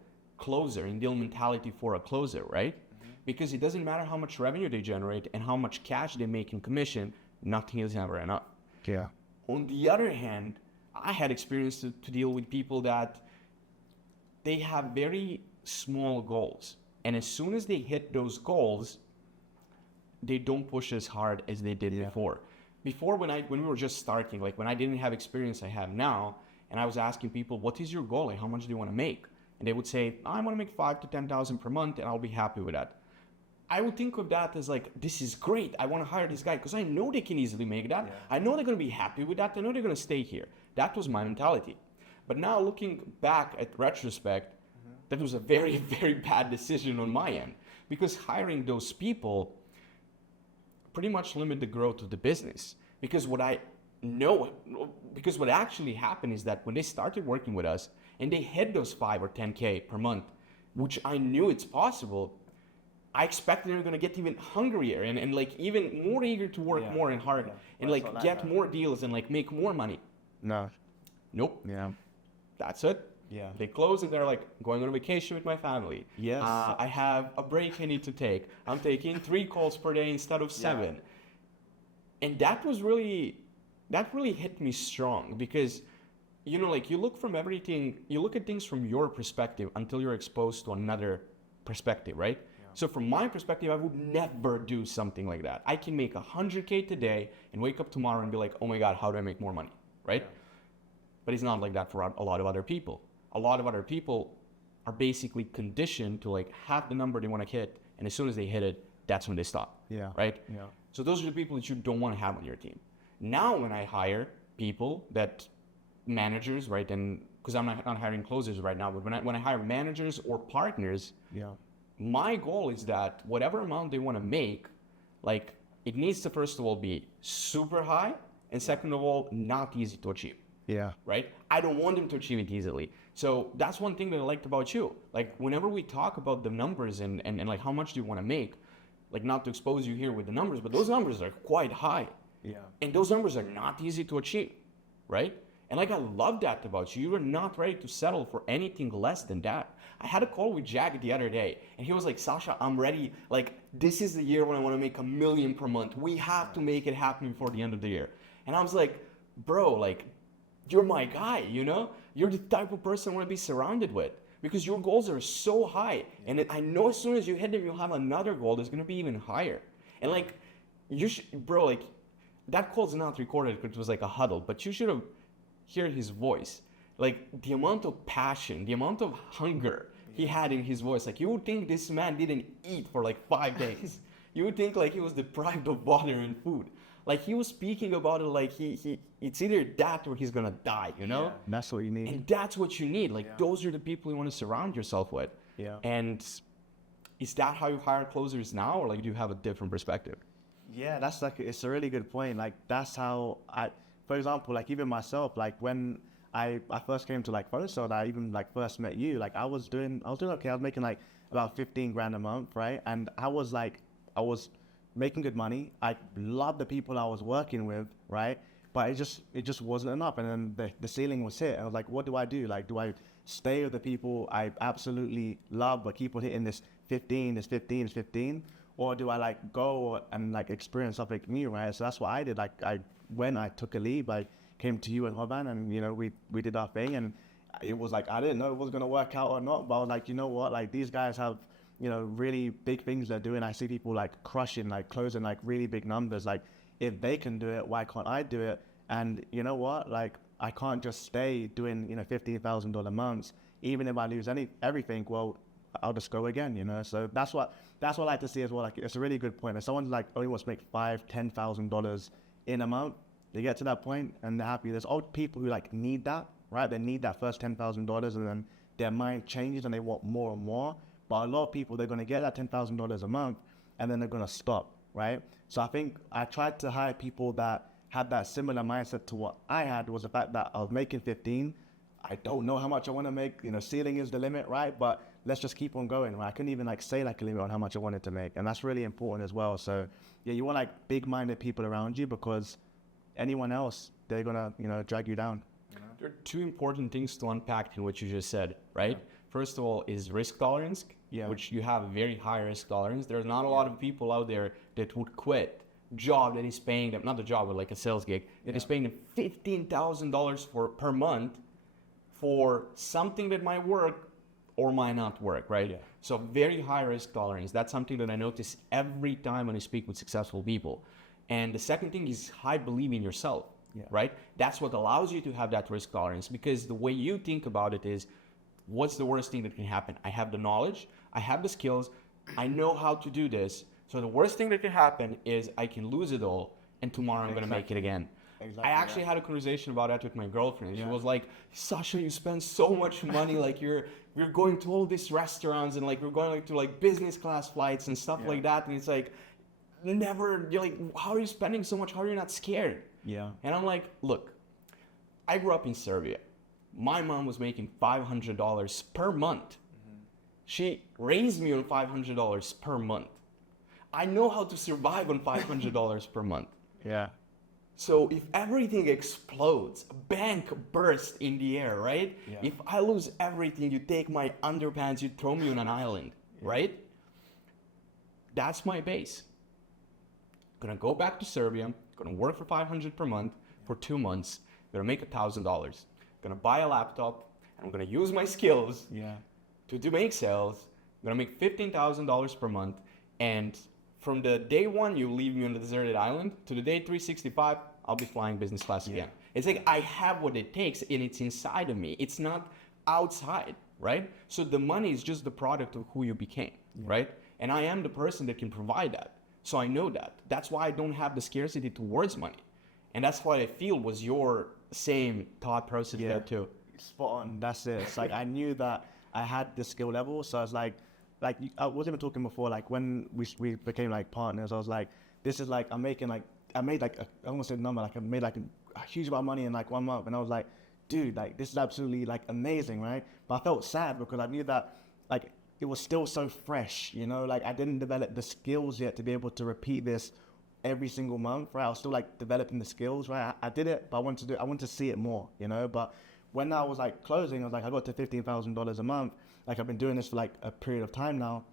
mentality for a closer, right? Mm-hmm. Because it doesn't matter how much revenue they generate and how much cash they make in commission, nothing is ever enough. Yeah. On the other hand, I had experience to deal with people that they have very small goals. And as soon as they hit those goals, they don't push as hard as they did before. Before, when we were just starting, like when I didn't have experience I have now, and I was asking people, what is your goal? Like, how much do you want to make? And they would say, I want to make 5,000 to 10,000 per month, and I'll be happy with that. I would think of that as like, this is great. I want to hire this guy because I know they can easily make that. I know they're going to be happy with that. I know they're going to stay here. That was my mentality. But now looking back at retrospect, that was a very, very bad decision on my end, because hiring those people pretty much limit the growth of the business. Because what actually happened is that when they started working with us and they hit those 5 or 10K per month, which I knew it's possible, I expected they were going to get even hungrier and like even more eager to work more and hard and like get more deals and like make more money. No. Nope. Yeah. That's it. Yeah. They close and they're like, going on a vacation with my family. Yes. I have a break I need to take. I'm taking 3 calls per day instead of 7. And that really hit me strong, because, you know, like you look at things from your perspective until you're exposed to another perspective, right? Yeah. So from my perspective, I would never do something like that. I can make 100K today and wake up tomorrow and be like, oh my God, how do I make more money, right? Yeah. But it's not like that for a lot of other people. A lot of other people are basically conditioned to like have the number they want to hit, and as soon as they hit it, that's when they stop. Yeah. Right? Yeah. So those are the people that you don't want to have on your team. Now when I hire people, that managers, right, and because I'm not hiring closers right now, but when I hire managers or partners, my goal is that whatever amount they want to make, like it needs to first of all be super high, and second of all, not easy to achieve. Yeah. Right? I don't want them to achieve it easily. So that's one thing that I liked about you. Like whenever we talk about the numbers and like how much do you want to make, like not to expose you here with the numbers, but those numbers are quite high. Yeah. And those numbers are not easy to achieve. Right? And like I love that about you. You are not ready to settle for anything less than that. I had a call with Jack the other day, and he was like, Sasha, I'm ready. Like this is the year when I want to make $1 million per month. We have to make it happen before the end of the year. And I was like, bro, like, you're my guy, you know? You're the type of person I want to be surrounded with, because your goals are so high. And I know as soon as you hit them, you'll have another goal that's going to be even higher. And like, you should, bro, like, that call's not recorded because it was like a huddle, but you should have heard his voice. Like, the amount of passion, the amount of hunger he had in his voice. Like, you would think this man didn't eat for like 5 days. You would think like he was deprived of water and food. Like he was speaking about it like it's either that or he's gonna die, you know? Yeah, that's what you need. And that's what you need. Like those are the people you want to surround yourself with. Yeah. And is that how you hire closers now, or like do you have a different perspective? Yeah, that's like, it's a really good point. Like that's how for example, like even myself, like when I first came to like PhoneSales, I even like first met you, like I was doing okay. I was making like about 15 grand a month, right? And I was making good money. I loved the people I was working with, right? But it just wasn't enough. And then the ceiling was hit. I was like, what do I do? Like, do I stay with the people I absolutely love, but keep on hitting this 15? Or do I like go and like experience something new, right? So that's what I did. Like when I took a leave, I came to you and Hoban, and you know, we did our thing, and it was like, I didn't know if it was gonna work out or not, but I was like, you know what? Like these guys have, you know, really big things they're doing. I see people like crushing, like closing like really big numbers. Like if they can do it, why can't I do it? And you know what? Like I can't just stay doing, you know, $15,000 months. Even if I lose everything, well, I'll just go again, you know? So that's what I like to see as well. Like it's a really good point. If someone's like only wants to make $5,000, $10,000 in a month, they get to that point and they're happy. There's old people who like need that, right? They need that first $10,000 and then their mind changes and they want more and more. But a lot of people, they're going to get that $10,000 a month and then they're going to stop, right? So I think I tried to hire people that had that similar mindset to what I had, was the fact that I was making 15. I don't know how much I want to make, you know, ceiling is the limit, right? But let's just keep on going, right? I couldn't even like say like a limit on how much I wanted to make. And that's really important as well. So yeah, you want like big-minded people around you, because anyone else, they're going to, you know, drag you down. There are 2 important things to unpack in what you just said, right? Yeah. First of all is risk tolerance, which you have a very high risk tolerance. There's not a lot of people out there that would quit a job that is paying them, not a job, but like a sales gig, that is paying them $15,000 per month for something that might work or might not work, right? Yeah. So very high risk tolerance. That's something that I notice every time when I speak with successful people. And the second thing is high belief in yourself, right? That's what allows you to have that risk tolerance, because the way you think about it is, what's the worst thing that can happen? I have the knowledge, I have the skills, I know how to do this. So the worst thing that can happen is I can lose it all, and tomorrow I'm going to make it again. Exactly, I actually had a conversation about that with my girlfriend. She was like, Sasha, you spend so much money. Like you're going to all these restaurants, and like we're going like to like business class flights and stuff like that. And it's like, you're like, how are you spending so much? How are you not scared? Yeah. And I'm like, look, I grew up in Serbia. My mom was making $500 per month. She raised me on $500 per month. I know how to survive on $500 per month. Yeah. So if everything explodes, a bank bursts in the air, right? Yeah. If I lose everything, you take my underpants, you throw me on an island, right? That's my base. Gonna go back to Serbia, gonna work for $500 per month for 2 months, gonna make $1,000, gonna buy a laptop, and I'm gonna use my skills to make sales. I'm gonna make $15,000 per month, and from the day one you leave me on the deserted island to the day 365, I'll be flying business class again. It's like I have what it takes, and it's inside of me. It's not outside, right? So the money is just the product of who you became, right? And I am the person that can provide that. So I know that. That's why I don't have the scarcity towards money. And that's what I feel was your same thought process there too. Spot on. That's it. It's like I knew that I had the skill level, so I was like I wasn't even talking before. Like when we became like partners, I was like, this is like I made like I almost said number, like I made like a huge amount of money in like 1 month, and I was like, dude, like this is absolutely like amazing, right? But I felt sad because I knew that like it was still so fresh, you know, like I didn't develop the skills yet to be able to repeat this every single month, right? I was still like developing the skills, right? I did it, but I wanted to see it more, you know. But when I was like closing, I was like, I got to $15,000 a month. Like I've been doing this for like a period of time now.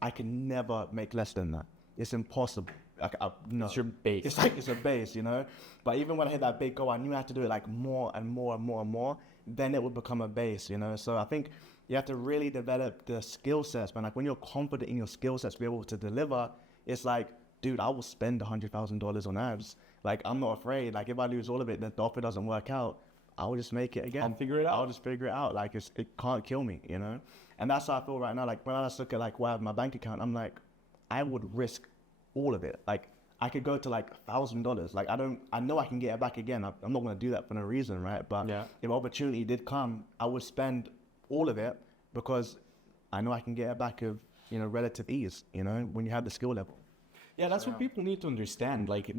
I can never make less than that. It's impossible. Like, no. It's your base. It's like it's a base, you know. But even when I hit that big goal, I knew I had to do it like more and more and more and more. Then it would become a base, you know. So I think you have to really develop the skill sets, man. Like when you're confident in your skill sets to be able to deliver, it's like, dude, I will spend $100,000 on ads. Like I'm not afraid. Like if I lose all of it, the offer doesn't work out, I'll just make it again. I'll figure it out. I'll just figure it out. Like it can't kill me, you know. And that's how I feel right now. Like when I just look at like what I have in my bank account, I'm like, I would risk all of it. Like I could go to like $1,000. Like I know I can get it back again. I'm not gonna do that for no reason, right? But if opportunity did come, I would spend all of it because I know I can get it back of, you know, relative ease, you know, when you have the skill level. Yeah, that's what people need to understand. Like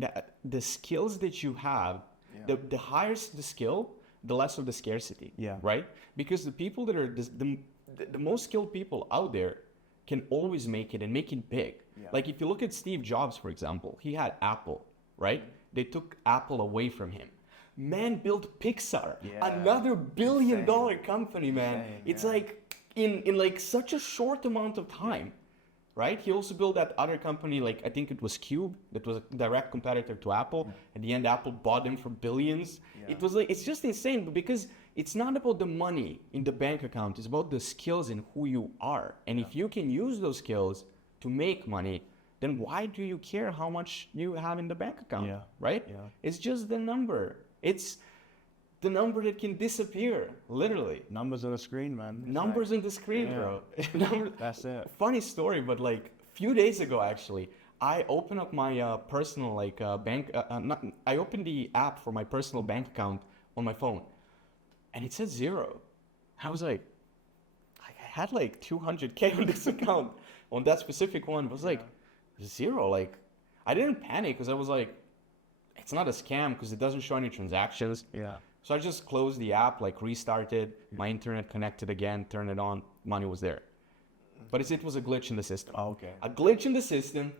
the skills that you have, the higher the skill, the less of the scarcity. Yeah. Right? Because the people that are the most skilled people out there can always make it and make it big. Yeah. Like if you look at Steve Jobs, for example, he had Apple, right? They took Apple away from him. Man built Pixar, another billion-dollar company, man. It's like in like such a short amount of time. Right? He also built that other company, like I think it was Cube, that was a direct competitor to Apple. At the end, Apple bought them for billions. It was like, it's just insane because it's not about the money in the bank account. It's about the skills and who you are. And if you can use those skills to make money, then why do you care how much you have in the bank account? Right? It's just the number. It's the number that can disappear, literally. Numbers on the screen, man. It's numbers on the screen, bro. That's it. Funny story, but like a few days ago, actually, I opened up my personal bank. I opened the app for my personal bank account on my phone, and it said 0. I was like, I had like 200K on this account, on that specific one. It was like 0. Like, I didn't panic because I was like, it's not a scam because it doesn't show any transactions. So I just closed the app, like restarted, my internet connected again, turned it on, money was there. But it was a glitch in the system. A glitch in the system,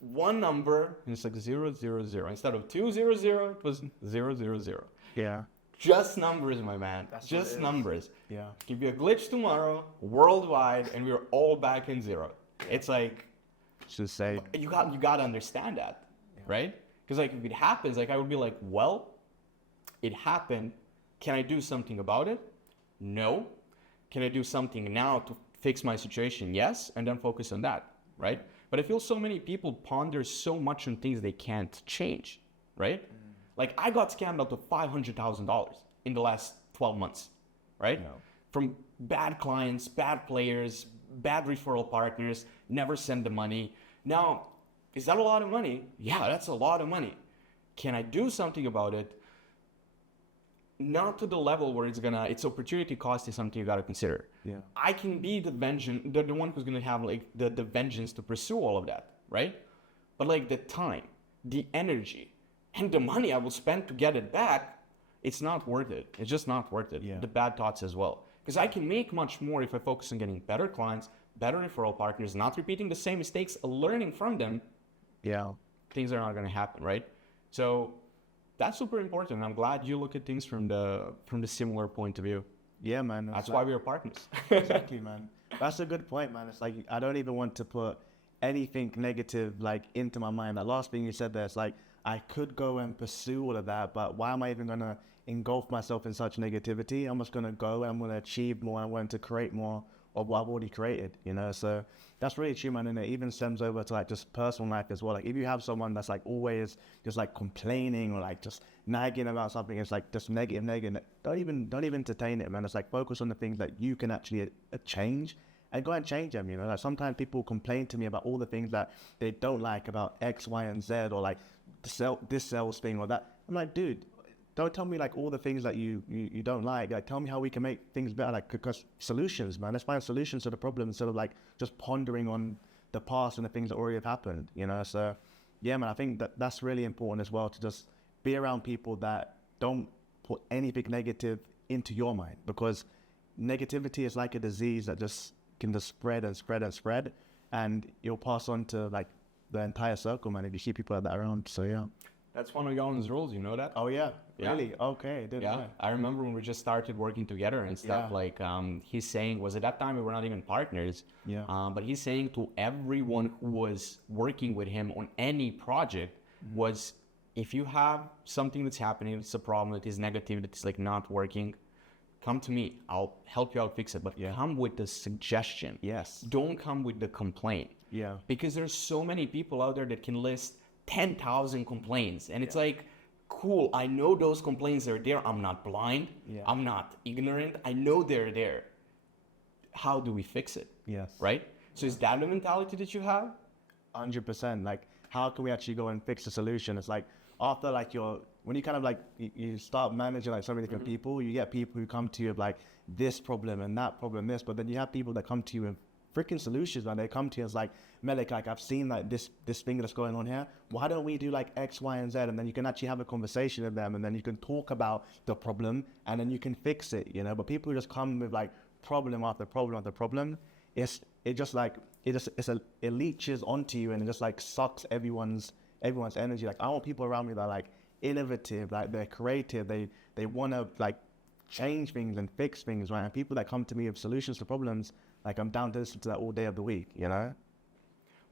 one number, and it's like 000. Instead of 200, it was 000. Just numbers, my man. That's just numbers. Yeah. Could be a glitch tomorrow, worldwide, and we're all back in 0. It's like, just say you got to understand that, right? Because like if it happens, like I would be like, well, it happened. Can I do something about it? No. can I do something now to fix my situation? Yes, and then focus on that, right? But I feel so many people ponder so much on things they can't change, right? Like I got scammed out of $500,000 in the last 12 months, right? Yeah. From bad clients, bad players, bad referral partners, never send the money. Now, is that a lot of money? Yeah, that's a lot of money. Can I do something about it? Not to the level where its opportunity cost is something you got to consider. Yeah. I can be the one who's gonna have like the vengeance to pursue all of that, right? But like the time, the energy, and the money I will spend to get it back, it's not worth it. It's just not worth it. Yeah. The bad thoughts as well. Because I can make much more if I focus on getting better clients, better referral partners, not repeating the same mistakes, learning from them. Yeah. Things are not going to happen, right? So that's super important. I'm glad you look at things from the similar point of view. Yeah, man. That's why we are partners. Exactly, man. That's a good point, man. It's like I don't even want to put anything negative like into my mind. That last thing you said there, it's like I could go and pursue all of that, but why am I even gonna engulf myself in such negativity? I'm just gonna go and I'm gonna achieve more. I'm going to create more of what I've already created, you know. So that's really true, man. And it even stems over to like just personal life as well. Like if you have someone that's like always just like complaining or like just nagging about something, it's like just negative. Don't even entertain it, man. It's like focus on the things that you can actually change. And go and change them, you know. Like sometimes people complain to me about all the things that they don't like about X, Y, and Z, or like this sales thing or that. I'm like, dude, don't tell me like all the things that you don't like. Like tell me how we can make things better. Like because solutions, man. Let's find solutions to the problem instead of like just pondering on the past and the things that already have happened, you know. So yeah, man, I think that's really important as well, to just be around people that don't put anything negative into your mind, because negativity is like a disease that just can just spread and spread and spread, and you'll pass on to like the entire circle, man, if you keep people like that around. So yeah. That's one of Jan's rules, you know that? Oh yeah, Yeah. really? Okay, didn't Yeah, know. I remember when we just started working together and stuff. Yeah. Like he's saying, was at that time we were not even partners. Yeah. But he's saying to everyone who was working with him on any project was, if you have something that's happening, it's a problem that is negative, that is like not working, come to me. I'll help you out fix it. But come with the suggestion. Yes. Don't come with the complaint. Yeah. Because there's so many people out there that can list 10,000 complaints, and it's like, cool, I know those complaints are there. I'm not blind. Yeah. I'm not ignorant. I know they're there. How do we fix it? Yes. Right? So is that the mentality that you have? 100%. Like, how can we actually go and fix the solution? It's like after like when you kind of like you start managing like so many different people, you get people who come to you with like this problem and that problem, this, but then you have people that come to you with freaking solutions, man. They come to you as like, Melek, like I've seen like this thing that's going on here. Why don't we do like X, Y, and Z? And then you can actually have a conversation with them, and then you can talk about the problem, and then you can fix it, you know. But people who just come with like problem after problem after problem, it leaches onto you, and it just like sucks everyone's energy. Like I want people around me that are like innovative, like they're creative, they want to like change things and fix things, right? And people that come to me with solutions to problems, like I'm down to listen to that all day of the week, you know?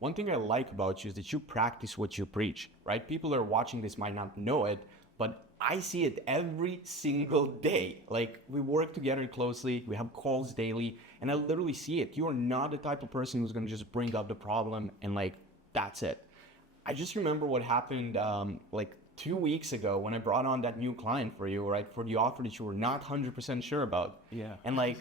One thing I like about you is that you practice what you preach, right? People that are watching this might not know it, but I see it every single day. Like we work together closely, we have calls daily, and I literally see it. You are not the type of person who's gonna just bring up the problem and like, that's it. I just remember what happened like 2 weeks ago when I brought on that new client for you, right? For the offer that you were not 100% sure about. Yeah. And like,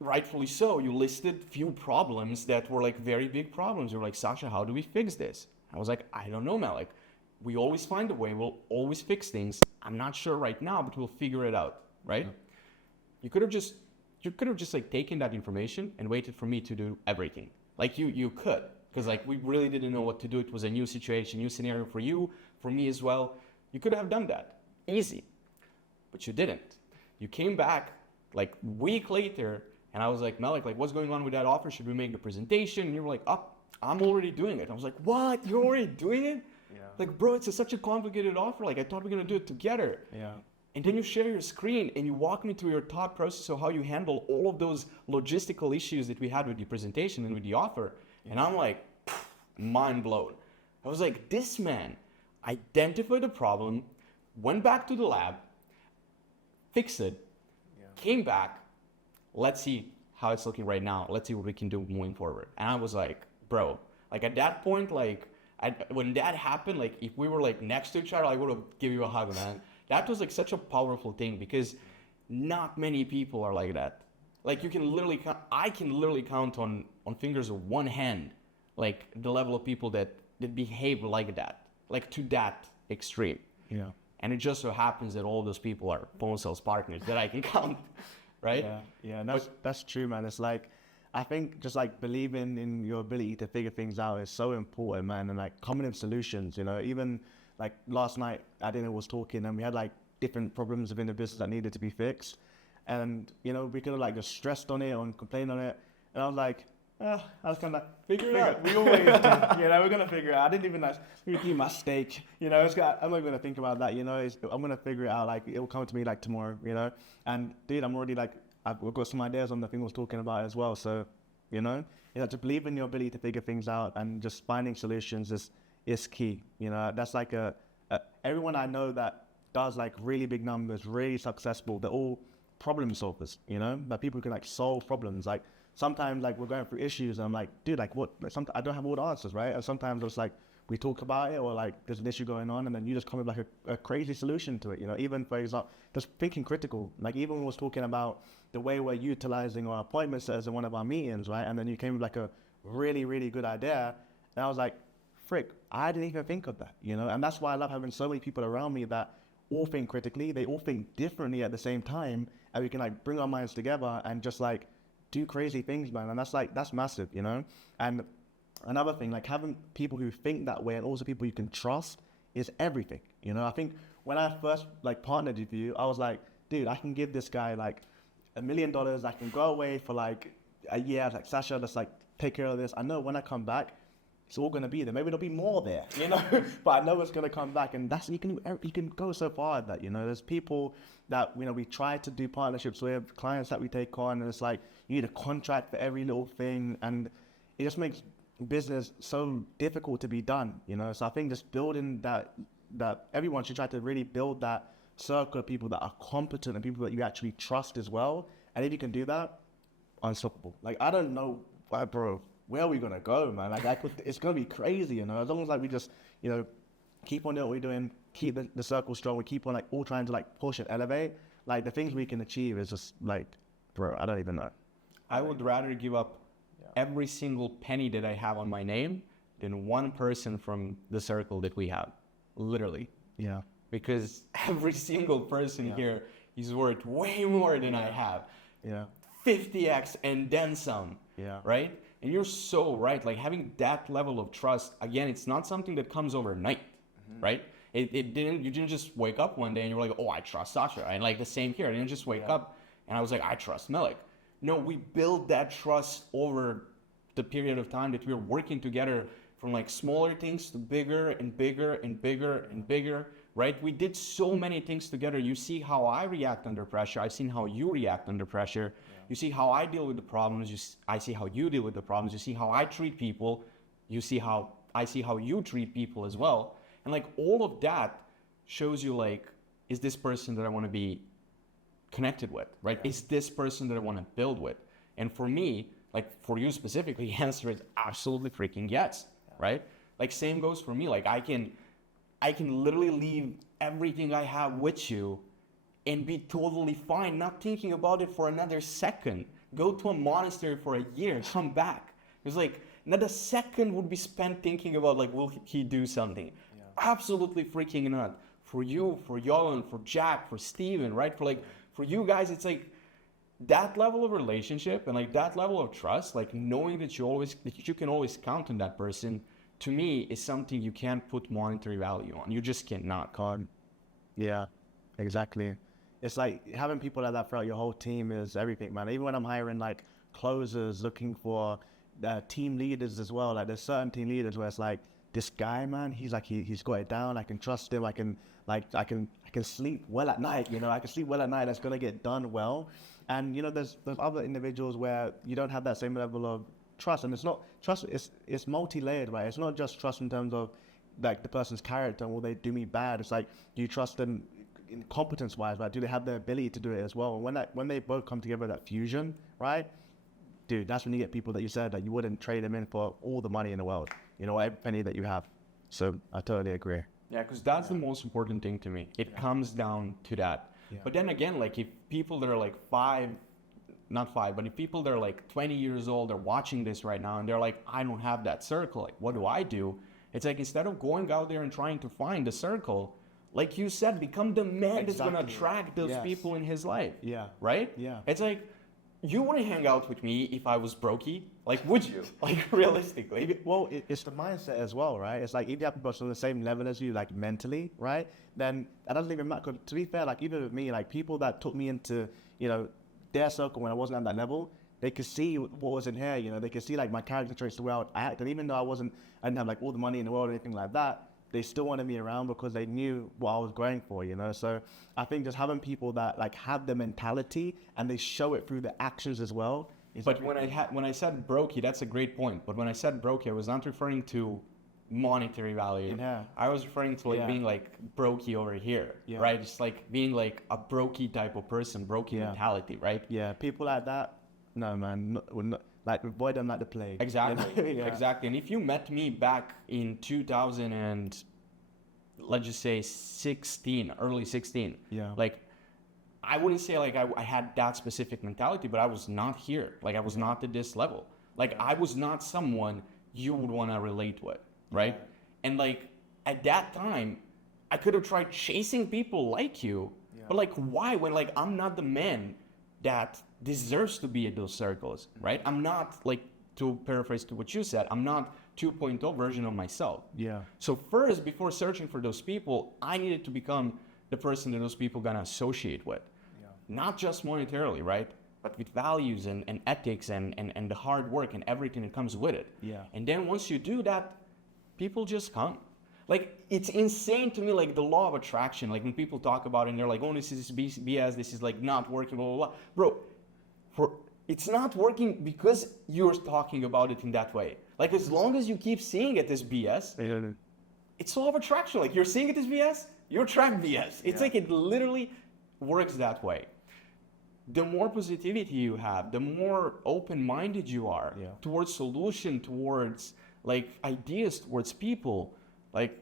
rightfully so, you listed few problems that were like very big problems. You were like, Sasha, how do we fix this? I was like, I don't know, Melek. We always find a way. We'll always fix things. I'm not sure right now, but we'll figure it out, right? Yeah. You could have just like taken that information and waited for me to do everything. Like you could, because like we really didn't know what to do. It was a new situation, new scenario for you, for me as well. You could have done that, easy, but you didn't. You came back like a week later, and I was like, Melek, like what's going on with that offer? Should we make the presentation? And you were like, oh, I'm already doing it. I was like, what? You're already doing it? Yeah. Like, bro, it's such a complicated offer. Like, I thought we were gonna do it together. Yeah. And then you share your screen and you walk me through your thought process of how you handle all of those logistical issues that we had with the presentation and with the offer. Yeah. And I'm like, mind blown. I was like, this man identified the problem, went back to the lab, fixed it, came back, let's see how it's looking right now. Let's see what we can do moving forward. And I was like, bro, like at that point, like when that happened, like if we were like next to each other, I would have give you a hug, man. That was like such a powerful thing because not many people are like that. Like you can literally, I can literally count on fingers of one hand, like the level of people that behave like that, like to that extreme. Yeah. And it just so happens that all those people are PhoneSales partners that I can count, right? Yeah, and that's true, man. It's like, I think just like believing in your ability to figure things out is so important, man. And like coming in solutions, you know, even like last night, Adina was talking and we had like different problems within the business that needed to be fixed. And, you know, we could have like just stressed on it or complained on it. And I was like, I was kind of like, figure it out. We always do. You know, we're going to figure it out. I didn't even like, eat my steak. You know, I'm not going to think about that, you know. I'm going to figure it out. Like, it will come to me like tomorrow, you know. And, dude, I'm already like, I've got some ideas on the thing I was talking about as well. So, you know, you have to believe in your ability to figure things out and just finding solutions is key. You know, that's like everyone I know that does like really big numbers, really successful, they're all problem solvers, you know, that people who can like solve problems. Like sometimes like we're going through issues and I'm like, dude, like what? Like, I don't have all the answers, right? And sometimes it's like we talk about it or like there's an issue going on and then you just come up with like a crazy solution to it, you know. Even for example, just thinking critical, like even when we was talking about the way we're utilizing our appointment setters in one of our meetings, right? And then you came with like a really, really good idea. And I was like, frick, I didn't even think of that, you know? And that's why I love having so many people around me that all think critically, they all think differently at the same time, and we can like bring our minds together and just like do crazy things, man. And that's massive, you know? And another thing, like having people who think that way and also people you can trust is everything, you know? I think when I first like partnered with you, I was like, dude, I can give this guy like $1 million. I can go away for like a year. Like, Sasha, let's like take care of this. I know when I come back, it's all gonna be there. Maybe there'll be more there, you know. But I know it's gonna come back, and that's you can go so far at that, you know. There's people that we try to do partnerships with, clients that we take on, and it's like you need a contract for every little thing, and it just makes business so difficult to be done, you know. So I think just building that everyone should try to really build that circle of people that are competent and people that you actually trust as well. And if you can do that, unstoppable. Like I don't know, bro, where are we gonna go, man? Like it's gonna be crazy, you know. As long as like we just, you know, keep on doing what we're doing, keep the circle strong, we keep on like all trying to like push and elevate. Like the things we can achieve is just like, bro, I don't even know. I would rather give up every single penny that I have on my name than one person from the circle that we have, literally. Yeah. Because every single person here is worth way more than I have. Yeah. 50x and then some. Yeah. Right? And you're so right. Like having that level of trust, again, it's not something that comes overnight, right? You didn't just wake up one day and you were like, oh, I trust Sasha. And like the same here. I didn't just wake up and I was like, I trust Melek. No, we build that trust over the period of time that we're working together, from like smaller things to bigger and bigger and bigger and bigger, right? We did so many things together. You see how I react under pressure. I've seen how you react under pressure. You see how I deal with the problems. I see how you deal with the problems. You see how I treat people. I see how you treat people as well. And like all of that shows you like, is this person that I want to be connected with, right? Is this person that I want to build with? And for me, like for you specifically, the answer is absolutely freaking yes, right? Like same goes for me. Like I can literally leave everything I have with you and be totally fine, not thinking about it for another second. Go to a monastery for a year, come back. It's like not a second would be spent thinking about like, will he do something? Yeah. Absolutely freaking not. For you, for Yolan, for Jack, for Steven, right? For you guys, it's like that level of relationship and like that level of trust, like knowing that you can always count on that person, to me is something you can't put monetary value on. You just cannot. Yeah, exactly. It's like having people like that throughout your whole team is everything, man. Even when I'm hiring like closers, looking for team leaders as well. Like there's certain team leaders where it's like, this guy, man, he's like he's got it down. I can trust him. I can sleep well at night. You know, I can sleep well at night. That's gonna get done well. And you know, there's other individuals where you don't have that same level of trust, and it's not trust. It's multi-layered, right? It's not just trust in terms of like the person's character and will they do me bad. It's like, do you trust them in competence wise, right? Do they have the ability to do it as well? And when they both come together, that fusion, right? Dude, that's when you get people that you said that you wouldn't trade them in for all the money in the world. You know, every penny that you have. So I totally agree. Yeah, because that's the most important thing to me. It comes down to that. Yeah. But then again, like if people that are like not five, but if people that are like 20 years old are watching this right now and they're like, I don't have that circle, like what do? It's like instead of going out there and trying to find the circle, like you said, become the man that's going to attract those people in his life. Yeah. Right? Yeah. It's like, you wouldn't hang out with me if I was brokey? Like, would you? Like, realistically? Well, it's the mindset as well, right? It's like if you have people on the same level as you, like mentally, right? Then that doesn't even matter. 'Cause to be fair, like even with me, like people that took me into, you know, their circle when I wasn't at that level, they could see what was in here, you know, they could see like my character traits, the way I would act. And even though I didn't have like all the money in the world or anything like that, they still wanted me around because they knew what I was going for, you know? So I think just having people that like have the mentality and they show it through the actions as well. But when I said brokey, that's a great point. But when I said brokey, I was not referring to monetary value. Yeah. I was referring to like being like brokey over here, right? Just like being like a brokey type of person, brokey mentality, right? Yeah, people like that, no man, like avoid them like the plague. Exactly, exactly. And if you met me back in 2000 and let's just say 16, early 16, like I wouldn't say like I had that specific mentality, but I was not here. Like I was not at this level. Like I was not someone you would want to relate with, right? And like at that time, I could have tried chasing people like you, but like why? When like I'm not the man that deserves to be in those circles, right? I'm not, like, to paraphrase to what you said, I'm not 2.0 version of myself. Yeah. So first, before searching for those people, I needed to become the person that those people gonna associate with. Not just monetarily, right? But with values and ethics and the hard work and everything that comes with it. Yeah. And then once you do that, people just come. Like, it's insane to me, like, the law of attraction. Like, when people talk about it and they're like, oh, this is BS, this is, like, not working, blah, blah, blah. Bro, it's not working because you're talking about it in that way. Like, as long as you keep seeing it as BS, it's law of attraction. Like, you're seeing it as BS, you attract BS. It's like it literally works that way. The more positivity you have, the more open-minded you are towards solution, towards, like, ideas, towards people, like,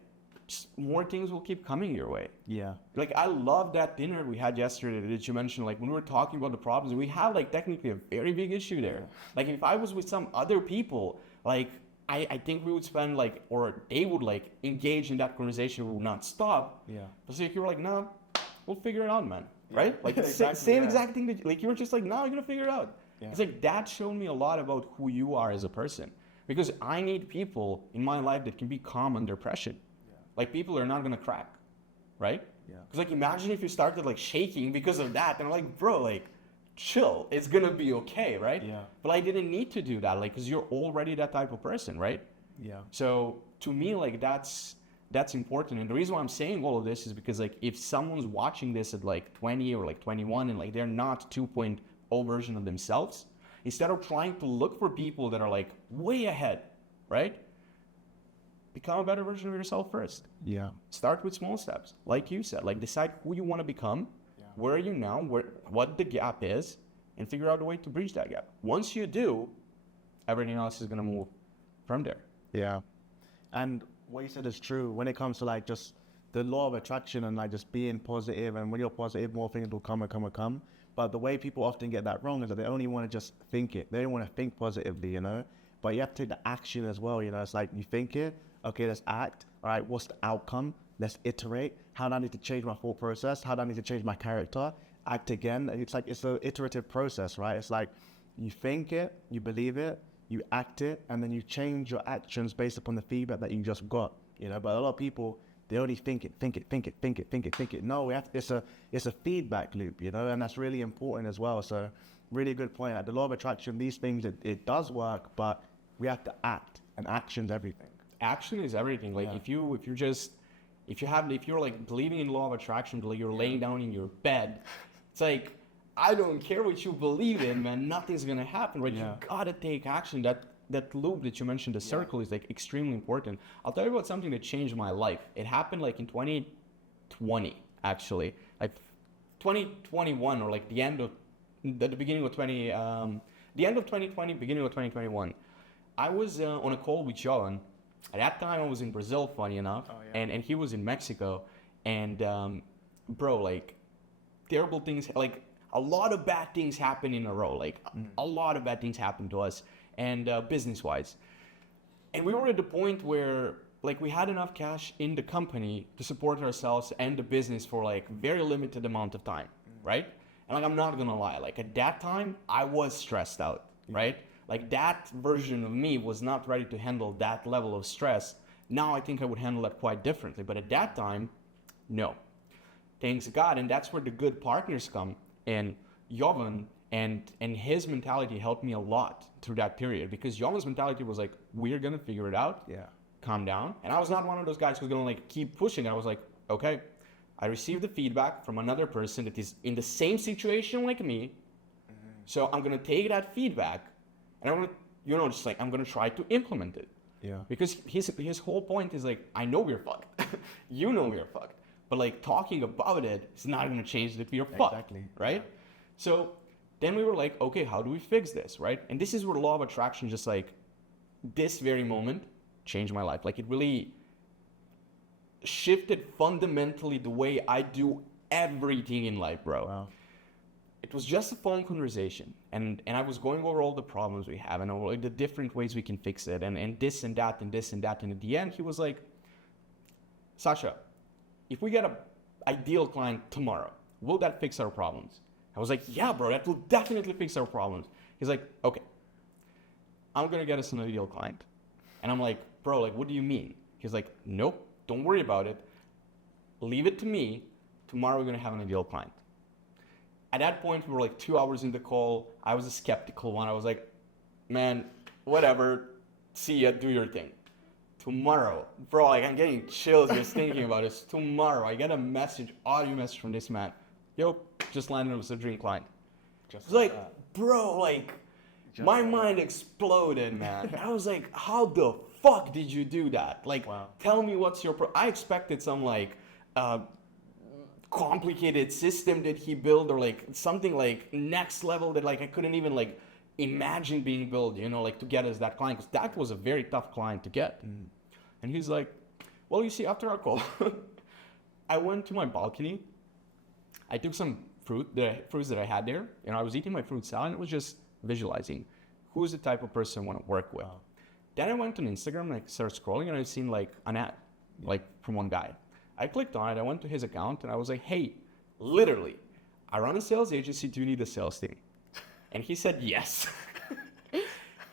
more things will keep coming your way. Yeah. Like, I love that dinner we had yesterday that you mentioned, like, when we were talking about the problems, we have, like, technically a very big issue there. Like, if I was with some other people, like, I think we would spend, like, or they would, like, engage in that conversation, we would not stop. Yeah. But so if you were like, no, we'll figure it out, man. Right? Like, Exactly, same exact thing that, like, you were just like, no, you're gonna figure it out. Yeah. It's like, that showed me a lot about who you are as a person. Because I need people in my life that can be calm under pressure. Like, people are not gonna crack, right? Yeah. Because, like, imagine if you started, like, shaking because of that, and I'm like, bro, like, chill, it's gonna be okay, right? Yeah. But I didn't need to do that, like, because you're already that type of person, right? Yeah. So to me, like, that's important. And the reason why I'm saying all of this is because, like, if someone's watching this at like 20 or like 21 and like they're not 2.0 version of themselves, instead of trying to look for people that are like way ahead, right? Become a better version of yourself first. Yeah. Start with small steps. Like you said, like, decide who you want to become, where are you now, what the gap is, and figure out a way to bridge that gap. Once you do, everything else is going to move from there. Yeah. And what you said is true when it comes to like just the law of attraction and like just being positive, and when you're positive, more things will come and come and come. But the way people often get that wrong is that they only want to just think it. They don't want to think positively, you know? But you have to take the action as well, you know? It's like you think it, okay, let's act. All right, what's the outcome? Let's iterate. How do I need to change my thought process? How do I need to change my character? Act again. It's like, it's an iterative process, right? It's like you think it, you believe it, you act it, and then you change your actions based upon the feedback that you just got, you know? But a lot of people, they only think it. No, it's a feedback loop, you know, and that's really important as well. So really good point. Like the law of attraction, these things, it does work, but we have to act, and action's everything. Action is everything. Like if you're like believing in law of attraction, like you're laying down in your bed, it's like, I don't care what you believe in, man, nothing's gonna happen, right? You gotta take action. That loop that you mentioned, the circle, is like extremely important. I'll tell you about something that changed my life. It happened like in 2020. actually. Like 2021 or like the end of the beginning of the end of 2020, beginning of 2021. I was on a call with John. At that time, I was in Brazil, funny enough, and he was in Mexico. And bro, like terrible things, like a lot of bad things happen in a row. Like a lot of bad things happened to us, and business-wise. And we were at the point where like we had enough cash in the company to support ourselves and the business for like very limited amount of time, right? And like I'm not gonna lie, like at that time I was stressed out, right? Like that version of me was not ready to handle that level of stress. Now I think I would handle that quite differently, but at that time, no. Thanks God, and that's where the good partners come. And Jovan and his mentality helped me a lot through that period, because Jovan's mentality was like, we're gonna figure it out. Yeah. Calm down. And I was not one of those guys who's gonna like keep pushing. I was like, okay, I received the feedback from another person that is in the same situation like me. So I'm gonna take that feedback and I'm gonna, just like, I'm gonna try to implement it. Yeah. Because his whole point is like, I know we're fucked. You know we're fucked. But like talking about it is not gonna change that we're fucked. Exactly. Right? So then we were like, okay, how do we fix this? Right? And this is where law of attraction, just like this very moment, changed my life. Like it really shifted fundamentally the way I do everything in life, bro. Wow. It was just a phone conversation, and I was going over all the problems we have and over like the different ways we can fix it, and this and that and this and that. And at the end, he was like, Sasha, if we get an ideal client tomorrow, will that fix our problems? I was like, yeah, bro, that will definitely fix our problems. He's like, okay, I'm gonna get us an ideal client. And I'm like, bro, like, what do you mean? He's like, nope, don't worry about it. Leave it to me. Tomorrow we're gonna have an ideal client. At that point, we were like 2 hours in the call. I was a skeptical one. I was like, man, whatever. See ya, do your thing. Tomorrow, bro, like I'm getting chills just thinking about this. Tomorrow, I get a message, audio message from this man. Yo, just landed with a dream client. Just It's like, that. bro, like, Just my like mind exploded, man. I was like, how the fuck did you do that? Like, Wow. tell me what's your I expected some like complicated system that he built, or like something like next level that like I couldn't even like imagine being built, you know, like to get us that client, because that was a very tough client to get. And he's like, well, you see, after our call, I went to my balcony. I took some fruits that I had there, and I was eating my fruit salad, and it was just visualizing who's the type of person I want to work with. Wow. Then I went on Instagram, like started scrolling, and I've seen like an ad, like from one guy. I clicked on it, I went to his account, and I was like, hey, literally, I run a sales agency, do you need a sales team? And he said yes.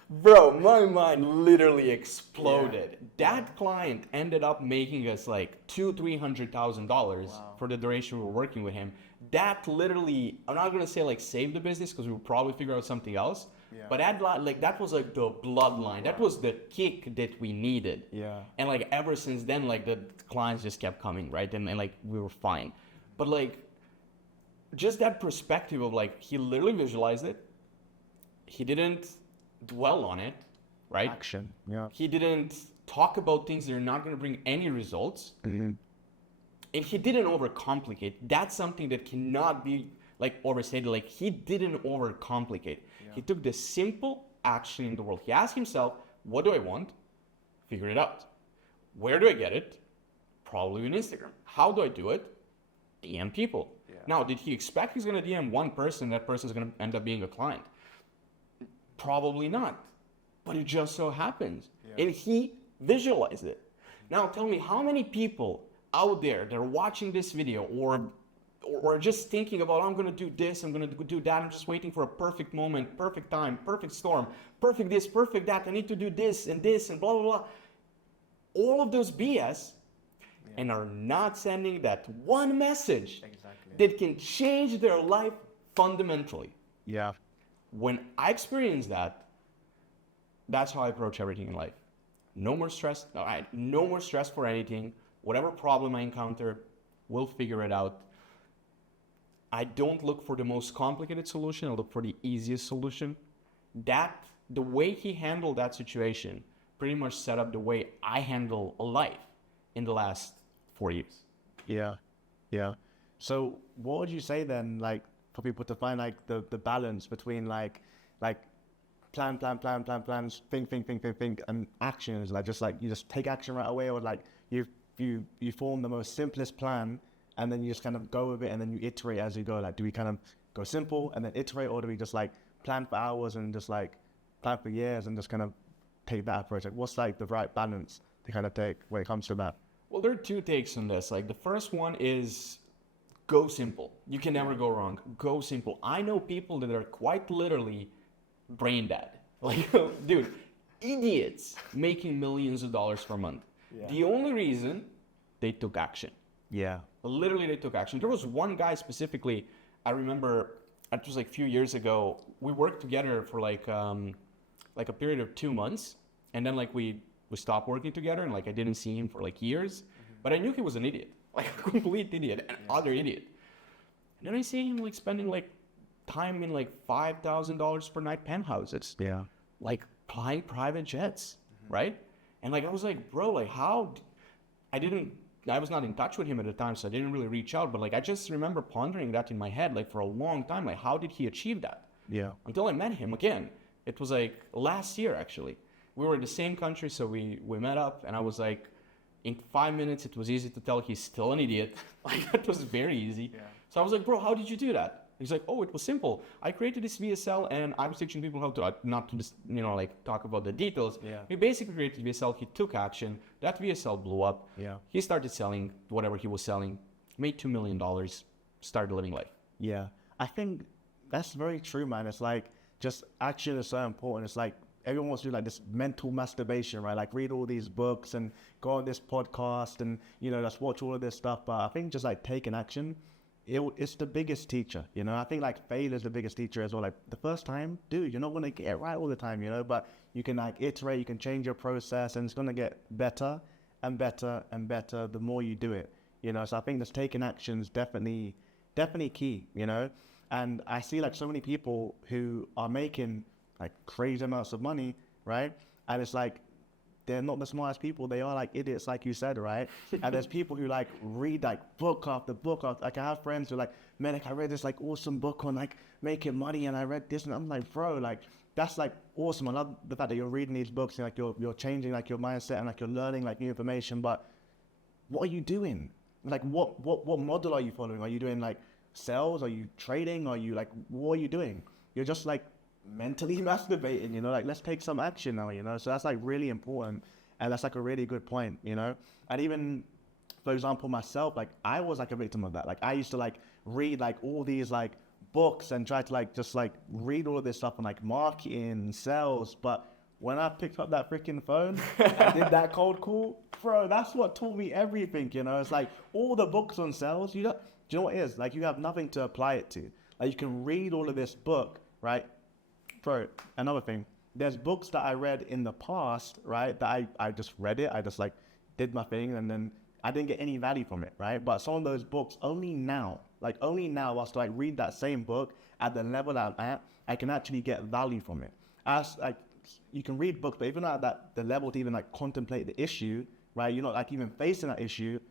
Bro, my mind literally exploded. That client ended up making us like $200,000-$300,000 for the duration we were working with him. That literally, I'm not gonna say like save the business, because we will probably figure out something else. Yeah. But that was like the bloodline. That was the kick that we needed. Yeah. And like ever since then, like the clients just kept coming, right? And like we were fine. But like just that perspective of like, he literally visualized it. He didn't dwell on it, right? Action. Yeah. He didn't talk about things that are not going to bring any results. Mm-hmm. And he didn't overcomplicate. That's something that cannot be like overstated. Like he didn't overcomplicate. Yeah. He took the simple action in the world. He asked himself, what do I want? Figure it out. Where do I get it? Probably on Instagram. How do I do it? DM people. Yeah. Now, did he expect he's going to DM one person, that person's going to end up being a client? Probably not. But it just so happens. Yeah. And he visualized it. Now tell me, how many people out there that are watching this video or just thinking about, I'm going to do this, I'm going to do that, I'm just waiting for a perfect moment, perfect time, perfect storm, perfect this, perfect that, I need to do this and blah, blah, blah. All of those BS, and are not sending that one message that can change their life fundamentally. Yeah. When I experienced that, that's how I approach everything in life. No more stress. No more stress for anything. Whatever problem I encounter, we'll figure it out. I don't look for the most complicated solution. I look for the easiest solution. The way he handled that situation pretty much set up the way I handle a life in the last 4 years. Yeah. Yeah. So what would you say then, like, for people to find like the balance between like plan, think, and action is like just like you just take action right away, or like you form the most simplest plan and then you just kind of go with it and then you iterate as you go. Like, do we kind of go simple and then iterate, or do we just like plan for hours and just like plan for years and just kind of take that approach? Like, what's like the right balance to kind of take when it comes to that? Well, there are two takes on this. Like the first one is go simple. You can never go wrong. Go simple. I know people that are quite literally brain dead. Like, dude, idiots making millions of dollars per month. Yeah. The only reason they took action. Yeah. Literally, they took action. There was one guy specifically, I remember, it was like a few years ago, we worked together for like a period of 2 months. And then like we stopped working together and like I didn't see him for like years. But I knew he was an idiot, like a complete idiot, an utter idiot. And then I see him like spending like time in like $5,000 per night penthouses. Yeah. Like flying private jets, right? And like I was like, bro, like how? I was not in touch with him at the time, so I didn't really reach out. But like I just remember pondering that in my head, like for a long time, like how did he achieve that? Yeah. Until I met him again. It was like last year actually. We were in the same country, so we met up, and I was like, in 5 minutes, it was easy to tell he's still an idiot. Like that was very easy. Yeah. So I was like, bro, how did you do that? He's like, oh, it was simple. I created this VSL and I was teaching people how to, not to just, like talk about the details. Yeah. He basically created VSL. He took action. That VSL blew up. Yeah. He started selling whatever he was selling, made $2 million, started living life. Yeah. I think that's very true, man. It's like just action is so important. It's like everyone wants to do like this mental masturbation, right? Like read all these books and go on this podcast and, just watch all of this stuff. But I think just like taking action, it's the biggest teacher, I think like failure is the biggest teacher as well. Like the first time, dude, you're not going to get it right all the time, but you can like iterate, you can change your process, and it's going to get better and better and better the more you do it, So I think this taking action is definitely key, and I see like so many people who are making like crazy amounts of money, right? And it's like, they're not the smartest people. They are like idiots, like you said, right? And there's people who like read like book after book. Like I have friends who are like, Melek, I read this like awesome book on like making money, and I read this, and I'm like, bro, like that's like awesome. I love the fact that you're reading these books and like you're changing like your mindset and like you're learning like new information. But what are you doing? Like what model are you following? Are you doing like sales? Are you trading? Are you like, what are you doing? You're just like mentally masturbating, like let's take some action now, so that's like really important, and that's like a really good point, and even for example myself, like I was like a victim of that. Like I used to like read like all these like books and try to like just like read all of this stuff on like marketing and sales, but when I picked up that freaking phone and did that cold call, bro, that's what taught me everything. It's like all the books on sales, do you know what it is? Like you have nothing to apply it to. Like you can read all of this book, right? Bro, another thing, there's books that I read in the past, right, that I just read it, I just like did my thing, and then I didn't get any value from it, right? But some of those books, only now, whilst I read that same book at the level that I'm at, I can actually get value from it. As like, you can read books, but if you're not at the level to even like contemplate the issue, right, you're not like even facing that issue,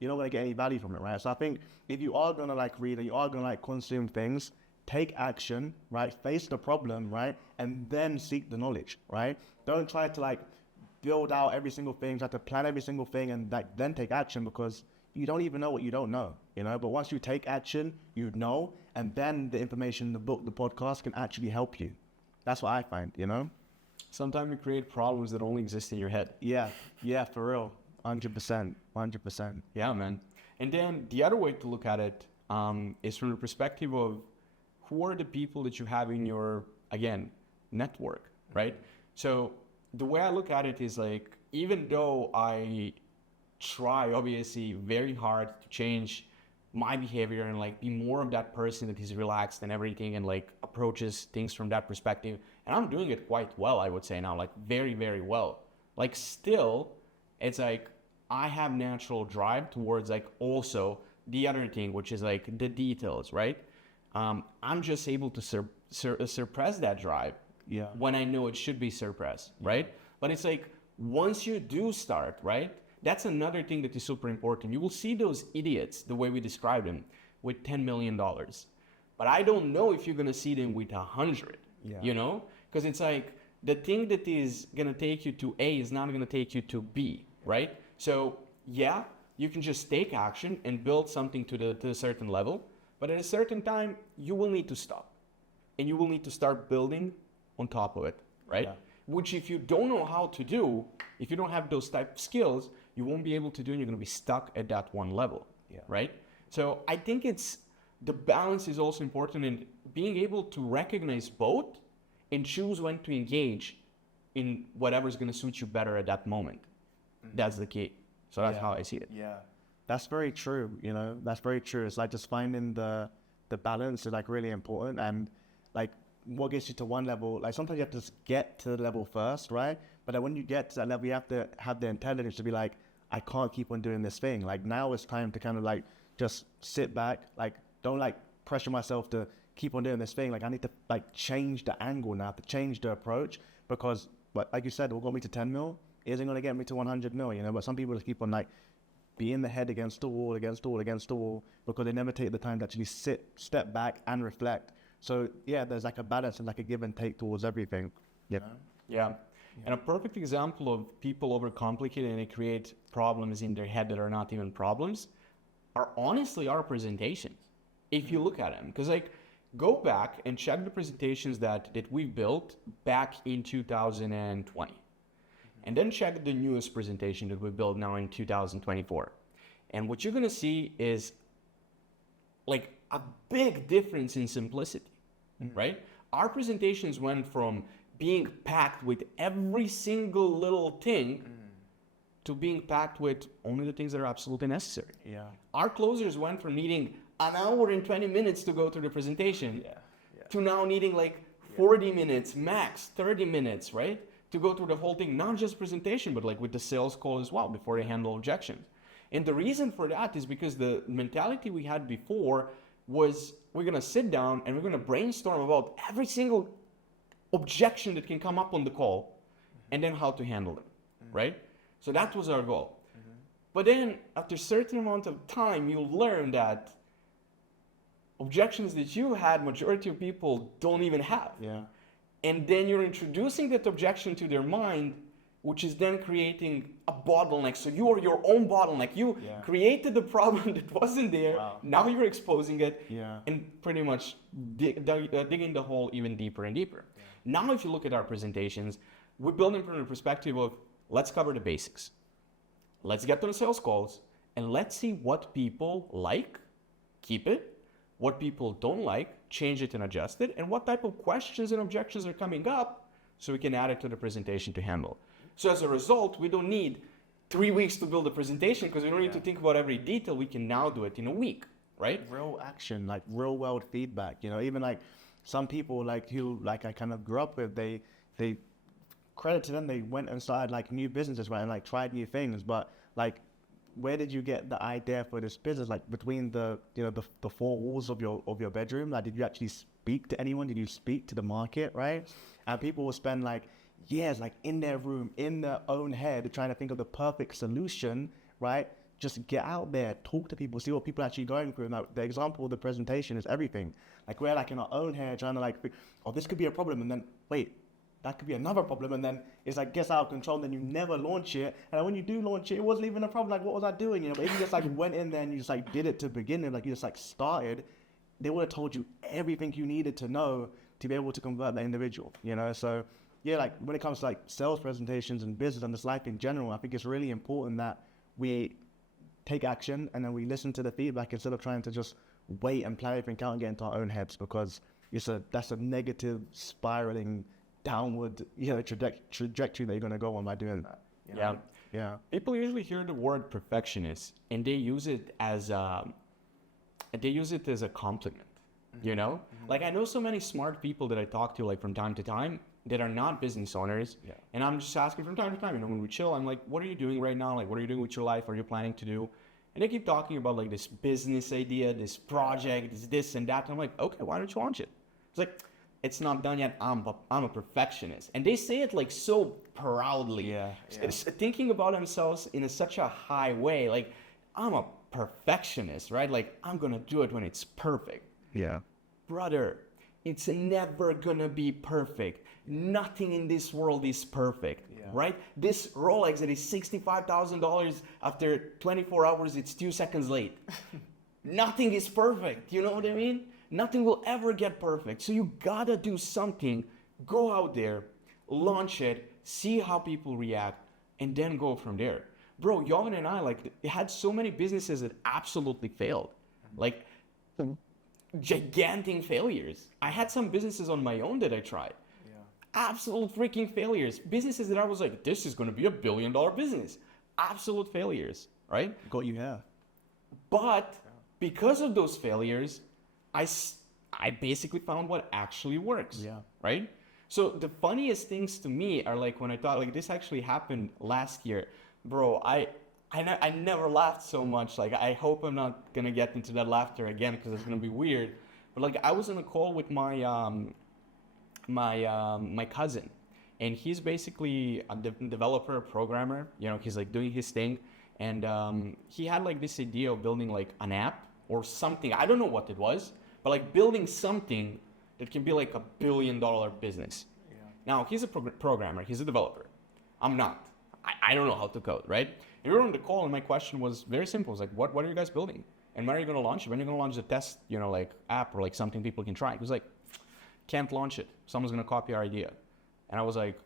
you're not going to get any value from it, right? So I think if you are going to like read and you are going to like consume things, take action, right? Face the problem, right? And then seek the knowledge, right? Don't try to like build out every single thing, try to plan every single thing and like then take action, because you don't even know what you don't know, But once you take action, you know, and then the information, the book, the podcast can actually help you. That's what I find, Sometimes you create problems that only exist in your head. Yeah, for real. 100%. Yeah, man. And then the other way to look at it is from the perspective of who are the people that you have in your, again, network, right? So the way I look at it is like, even though I try obviously very hard to change my behavior and like be more of that person that is relaxed and everything and like approaches things from that perspective, and I'm doing it quite well, I would say now, like very, very well. Like still, it's like I have natural drive towards like also the other thing, which is like the details, right? I'm just able to suppress that drive when I know it should be suppressed, right? But it's like once you do start, right, that's another thing that is super important. You will see those idiots, the way we describe them, with $10 million. But I don't know if you're going to see them with 100, you know? Because it's like the thing that is going to take you to A is not going to take you to B, right? So yeah, you can just take action and build something to a certain level. But at a certain time, you will need to stop. And you will need to start building on top of it, right? Yeah. Which if you don't know how to do, if you don't have those type of skills, you won't be able to do, and you're going to be stuck at that one level, right? So I think the balance is also important in being able to recognize both and choose when to engage in whatever's going to suit you better at that moment. Mm-hmm. That's the key. So that's how I see it. Yeah, that's very true. You know, that's very true. It's like just finding the balance is like really important, and like what gets you to one level, like sometimes you have to just get to the level first, right? But then when you get to that level, you have to have the intelligence to be like, I can't keep on doing this thing. Like now it's time to kind of like just sit back, like don't like pressure myself to keep on doing this thing. Like I need to like change the angle now, to change the approach, because like you said, what got me to 10 mil isn't going to get me to 100 mil, you know, but some people just keep on like being the head against the wall, because they never take the time to actually step back and reflect. So yeah, there's like a balance and like a give and take towards everything, you know? Yeah. And a perfect example of people overcomplicate and they create problems in their head that are not even problems are honestly our presentations. If you look at them, because like go back and check the presentations that we built back in 2020. And then check the newest presentation that we built now in 2024. And what you're going to see is like a big difference in simplicity, right? Our presentations went from being packed with every single little thing to being packed with only the things that are absolutely necessary. Yeah. Our closers went from needing an hour and 20 minutes to go through the presentation to now needing like 40 minutes, max 30 minutes, right? To go through the whole thing, not just presentation, but like with the sales call as well before they handle objections. And the reason for that is because the mentality we had before was we're going to sit down and we're going to brainstorm about every single objection that can come up on the call and then how to handle them, right? So that was our goal. But then after a certain amount of time, you learn that objections that you had, majority of people don't even have. Yeah. And then you're introducing that objection to their mind, which is then creating a bottleneck. So you are your own bottleneck. You created the problem that wasn't there. Wow. Now you're exposing it and pretty much digging the hole even deeper and deeper. Yeah. Now if you look at our presentations, we're building from the perspective of let's cover the basics. Let's get to the sales calls and let's see what people like, keep it. What people don't like, change it and adjust it, and what type of questions and objections are coming up so we can add it to the presentation to handle. So as a result, we don't need 3 weeks to build a presentation because we don't need to think about every detail. We can now do it in a week, right? Real action, like real world feedback, you know, even like some people like who like I kind of grew up with, they credit to them, they went and started like new businesses, right, and like tried new things, but like where did you get the idea for this business? Like between the four walls of your bedroom, like did you actually speak to anyone? Did you speak to the market, right? And people will spend like years like in their room, in their own head, trying to think of the perfect solution, right? Just get out there, talk to people, see what people are actually going through. Now, the example of the presentation is everything. Like we're like in our own head trying to like, oh, this could be a problem, and then wait, that could be another problem, and then it's like gets out of control, and then you never launch it. And when you do launch it, it wasn't even a problem. Like, what was I doing? You know, but if you just like went in there and you just like did it to begin with, like you just like started, they would have told you everything you needed to know to be able to convert that individual. You know, so yeah, like when it comes to like sales presentations and business and this life in general, I think it's really important that we take action and then we listen to the feedback instead of trying to just wait and plan everything out and get into our own heads, because that's a negative spiraling downward, you know, trajectory that you're going to go on by doing that. Yeah. People usually hear the word perfectionist and they use it as a compliment, you know? Like I know so many smart people that I talk to like from time to time that are not business owners. Yeah. And I'm just asking from time to time, you know, when we chill, I'm like, what are you doing right now? Like, what are you doing with your life? What are you planning to do? And they keep talking about like this business idea, this project, this and that. And I'm like, okay, why don't you launch it? It's like, it's not done yet. I'm a perfectionist. And they say it like so proudly. Yeah. Thinking about themselves in such a high way. Like, I'm a perfectionist, right? Like, I'm going to do it when it's perfect. Yeah. Brother, it's never going to be perfect. Nothing in this world is perfect, right? This Rolex that is $65,000 after 24 hours, it's 2 seconds late. Nothing is perfect. You know what I mean? Nothing will ever get perfect. So you gotta do something. Go out there, launch it, see how people react, and then go from there. Bro, Jovan and I had so many businesses that absolutely failed. Like gigantic failures. I had some businesses on my own that I tried. Absolute freaking failures. Businesses that I was like, this is gonna be $1 billion business. Absolute failures, right? Got you here. But because of those failures, I basically found what actually works. Right? So the funniest things to me are like when I thought like this actually happened last year, bro. I never laughed so much. Like I hope I'm not gonna get into that laughter again because it's gonna be weird. But like I was on a call with my my cousin, and he's basically a developer, programmer. You know, he's like doing his thing, and he had like this idea of building like an app or something. I don't know what it was, but like building something that can be like $1 billion business. Now he's a programmer, he's a developer. I'm not. I don't know how to code, right? And we were on the call, and my question was very simple. It's like, what are you guys building? And when are you going to launch it? When are you going to launch the test, you know, like app or like something people can try? He was like, can't launch it. Someone's going to copy our idea. And I was like,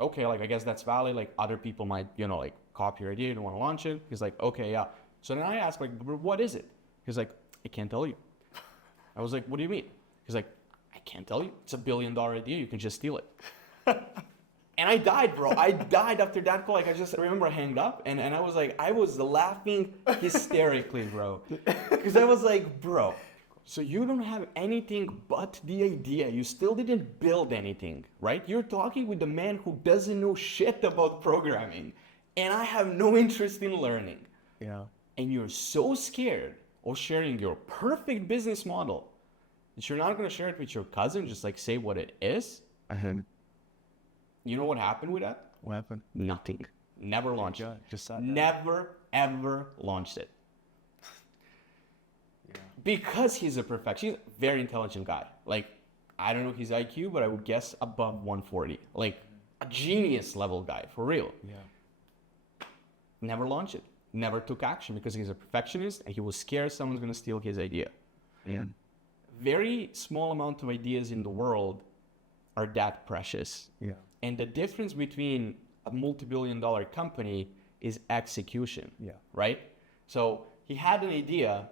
okay, like I guess that's valid. Like other people might, you know, like copy your idea. You don't want to launch it. He's like, okay, yeah. So then I asked like, what is it? He's like, I can't tell you. I was like, what do you mean? He's like, I can't tell you. It's $1 billion idea. You can just steal it. And I died, bro. I died after that call. Like I just remember I hanged up, and I was like, I was laughing hysterically, bro. Because I was like, bro, so you don't have anything but the idea. You still didn't build anything, right? You're talking with the man who doesn't know shit about programming. And I have no interest in learning. Yeah. And you're so scared of sharing your perfect business model that you're not going to share it with your cousin, just like say what it is. You know what happened with that? What happened? Nothing. Never launched it. Just sat there. Never, ever launched it. Because he's a perfectionist, very intelligent guy. Like, I don't know his IQ, but I would guess above 140. Like, a genius level guy, for real. Never launched it. Never took action because he's a perfectionist and he was scared someone's going to steal his idea. Very small amount of ideas in the world are that precious. And the difference between a multi-billion-dollar company is execution, right? So he had an idea,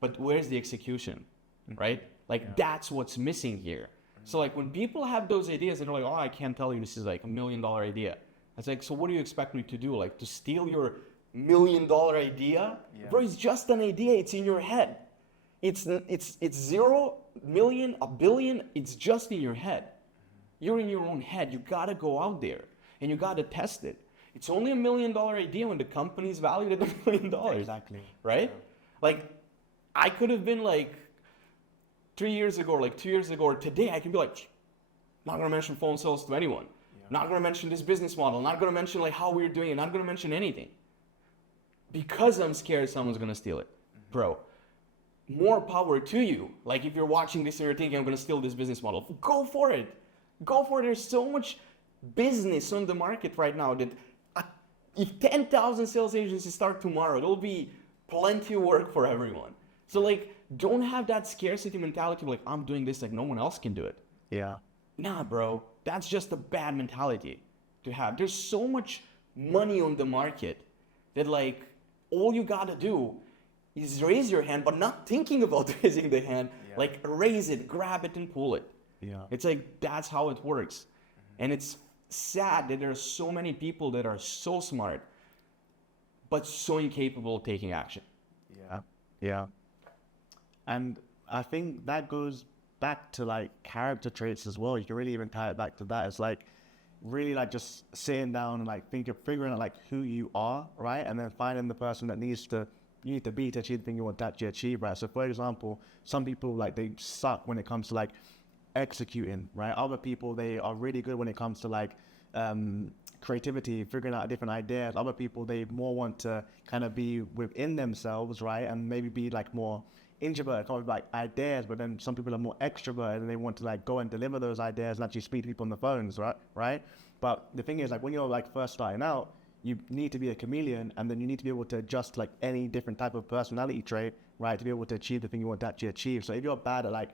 but where's the execution, right? Like that's what's missing here. So like when people have those ideas and they're like, oh, I can't tell you this is like $1 million idea. It's like, so what do you expect me to do? Like to steal your $1 million idea? Bro, it's just an idea. It's in your head. It's 0, million, $1 billion. It's just in your head. You're in your own head. You gotta go out there and you gotta test it. It's only $1 million idea when the company's valued at $1 million. Exactly. Right? Like, I could have been like 3 years ago, or like 2 years ago, or today I can be like, not gonna mention PhoneSales to anyone. Not gonna mention this business model. Not gonna mention like how we're doing it. Not gonna mention anything. Because I'm scared someone's gonna steal it. Bro, more power to you. Like if you're watching this and you're thinking I'm gonna steal this business model, go for it. Go for it. There's so much business on the market right now that if 10,000 sales agencies start tomorrow, there'll be plenty of work for everyone. So like, don't have that scarcity mentality like I'm doing this like no one else can do it. Nah, bro. That's just a bad mentality to have. There's so much money on the market that like all you gotta do is raise your hand, but not thinking about raising the hand. Like raise it, grab it, and pull it. It's like that's how it works. And it's sad that there are so many people that are so smart but so incapable of taking action. And I think that goes back to like character traits as well. You can really even tie it back to that. It's like really like just sitting down and like figuring out like who you are, right? And then finding the person that you need to be to achieve the thing you want to actually achieve, right? So for example, some people like they suck when it comes to like executing, right? Other people, they are really good when it comes to like creativity, figuring out different ideas. Other people, they more want to kind of be within themselves, right? And maybe be like more introverted, come with like ideas, but then some people are more extroverted and they want to like go and deliver those ideas and actually speak to people on the phones, right? But the thing is, like when you're like first starting out, you need to be a chameleon, and then you need to be able to adjust like any different type of personality trait, right, to be able to achieve the thing you want to actually achieve. So if you're bad at like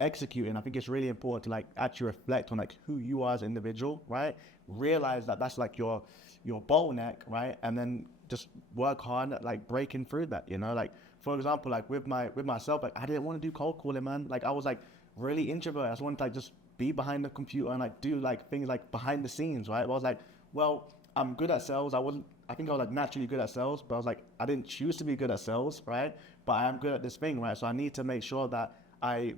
executing, I think it's really important to like actually reflect on like who you are as an individual, right? Realize that that's like your bottleneck, right? And then just work hard at like breaking through that, you know? Like for example, like with myself, like I didn't want to do cold calling, man. Like I was like really introverted. I just wanted to like just be behind the computer and like do like things like behind the scenes, right? But I was like, well, I'm good at sales. I think I was like naturally good at sales, but I was like, I didn't choose to be good at sales, right? But I am good at this thing, right? So I need to make sure that I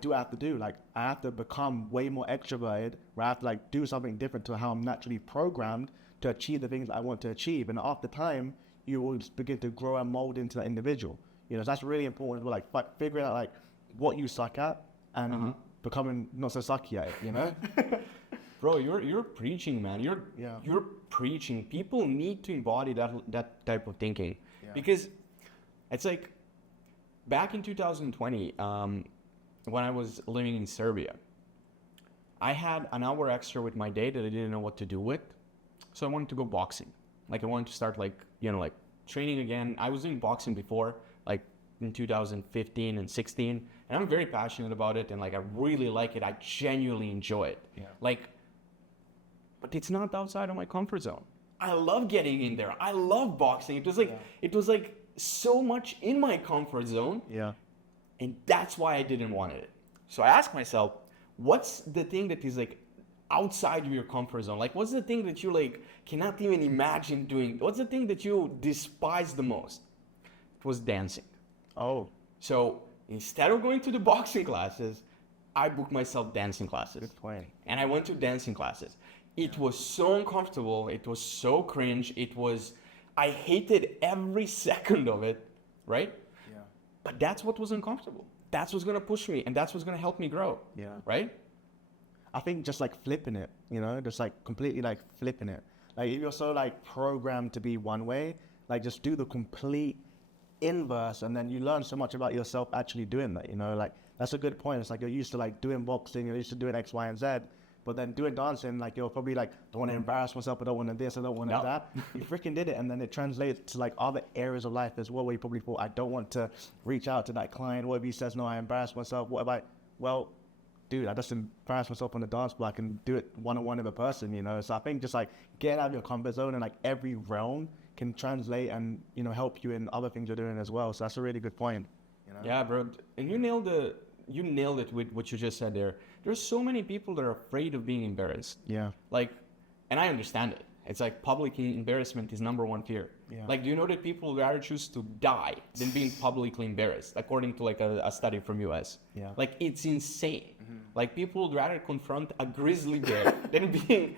do what I have to do. Like I have to become way more extroverted, where I have to like do something different to how I'm naturally programmed to achieve the things I want to achieve. And after time, you will begin to grow and mold into that individual. You know, so that's really important. Like figuring out like what you suck at and becoming not so sucky at it, you know? Bro, you're preaching, man. You're preaching. People need to embody that type of thinking, because it's like back in 2020, when I was living in Serbia, I had an hour extra with my day that I didn't know what to do with, so I wanted to go boxing. Like I wanted to start like like training again. I was doing boxing before, like in 2015 and 16, and I'm very passionate about it, and like I really like it. I genuinely enjoy it. But it's not outside of my comfort zone. I love getting in there. I love boxing. It was like so much in my comfort zone. And that's why I didn't want it. So I asked myself, what's the thing that is like outside of your comfort zone? Like what's the thing that you like cannot even imagine doing? What's the thing that you despise the most? It was dancing. Oh. So instead of going to the boxing classes, I booked myself dancing classes. Good point. And I went to dancing classes. It was so uncomfortable. It was so cringe. I hated every second of it, right? But that's what was uncomfortable. That's what's going to push me, and that's what's going to help me grow. Right? I think just like flipping it, just like completely like flipping it. Like if you're so like programmed to be one way, like just do the complete inverse, and then you learn so much about yourself actually doing that, like that's a good point. It's like you're used to like doing boxing, you're used to doing X, Y, and Z, but then doing dancing, like you're probably like, don't want to embarrass myself, I don't want to this, I don't want to that. You freaking did it, and then it translates to like other areas of life as well, where you probably thought, I don't want to reach out to that client. What if he says, no, I embarrass myself? What if well, dude, I just embarrass myself on the dance floor. I can do it one-on-one with a person, So I think just like getting out of your comfort zone and like every realm can translate and, help you in other things you're doing as well. So that's a really good point. Yeah, bro. And you nailed it with what you just said there. There's so many people that are afraid of being embarrassed. Like, and I understand it. It's like public embarrassment is number one fear. Like, do you know that people would rather choose to die than being publicly embarrassed, according to like a study from US? Like, it's insane. Like, people would rather confront a grizzly bear than being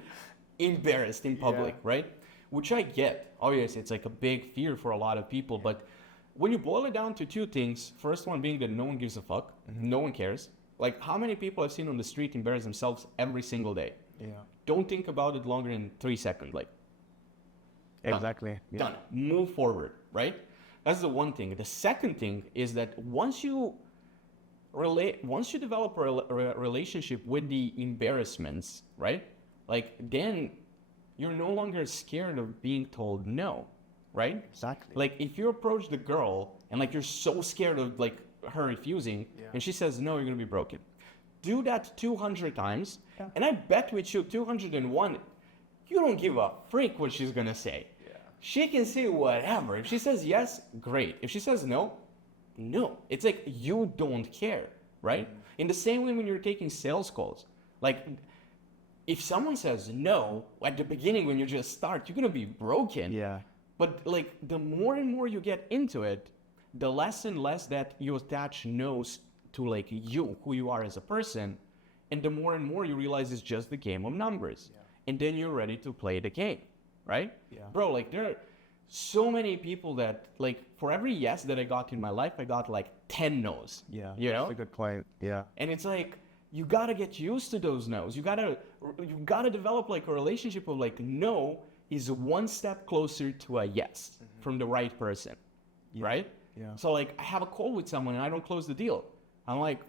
embarrassed in public, right? Which I get. Obviously, it's like a big fear for a lot of people, but when you boil it down to two things, first one being that no one gives a fuck, no one cares. Like, how many people I've seen on the street embarrass themselves every single day? Don't think about it longer than 3 seconds. Like, exactly. Done. Move forward, right? That's the one thing. The second thing is that once you develop a relationship with the embarrassments, right? Like, then you're no longer scared of being told no, right? Exactly. Like, if you approach the girl and like you're so scared of like her refusing, and she says no, you're gonna be broken. Do that 200 times, and I bet with you 201, you don't give a freak what she's gonna say. She can say whatever. If she says yes, great. If she says no, no. It's like you don't care, right? In the same way when you're taking sales calls, like if someone says no at the beginning when you just start, you're gonna be broken. But like the more and more you get into it, the less and less that you attach no's to like you, who you are as a person, and the more and more you realize it's just the game of numbers. And then you're ready to play the game, right? Bro, like there are so many people that like for every yes that I got in my life, I got like 10 no's. That's a good point. And it's like you gotta get used to those no's. You gotta develop like a relationship of like no is one step closer to a yes from the right person, right? Yeah. So like I have a call with someone and I don't close the deal. I'm like,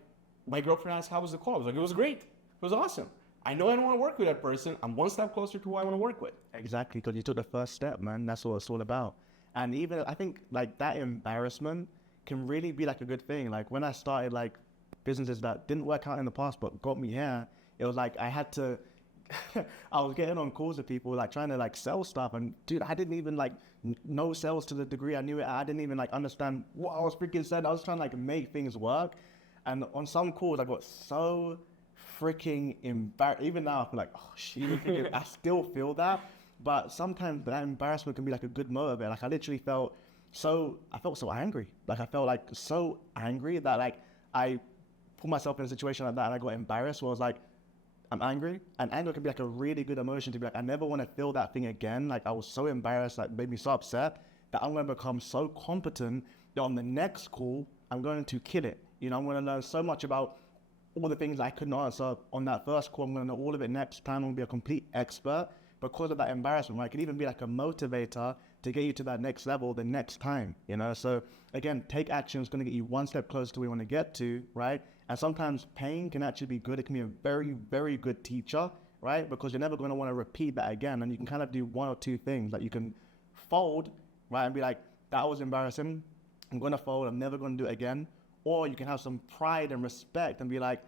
my girlfriend asked how was the call? I was like, it was great. It was awesome. I know I don't want to work with that person. I'm one step closer to who I want to work with. Exactly, because you took the first step, man. That's what it's all about. And even I think like that embarrassment can really be like a good thing. Like when I started like businesses that didn't work out in the past but got me here, it was like I had to I was getting on calls with people like trying to like sell stuff, and dude, I didn't even like know sales to the degree I knew it. I didn't even like understand what I was freaking saying. I was trying to like make things work, and on some calls I got so freaking embarrassed. Even now I feel like, oh shit, I still feel that, but sometimes that embarrassment can be like a good motivator. Like I literally felt so angry. Like I felt like so angry that like I put myself in a situation like that and I got embarrassed where I was like, I'm angry, and anger can be like a really good emotion to be like, I never want to feel that thing again. Like I was so embarrassed, like made me so upset that I'm going to become so competent that on the next call, I'm going to kill it. You know, I'm going to learn so much about all the things I could not answer on that first call. I'm going to know all of it next time. I'm going to be a complete expert because of that embarrassment. Right? It can even be like a motivator to get you to that next level the next time, you know? So again, take action is going to get you one step closer to where you want to get to, right? And sometimes pain can actually be good. It can be a very, very good teacher, right? Because you're never going to want to repeat that again. And you can kind of do one or two things. Like you can fold, right? And be like, that was embarrassing. I'm going to fold. I'm never going to do it again. Or you can have some pride and respect and be like,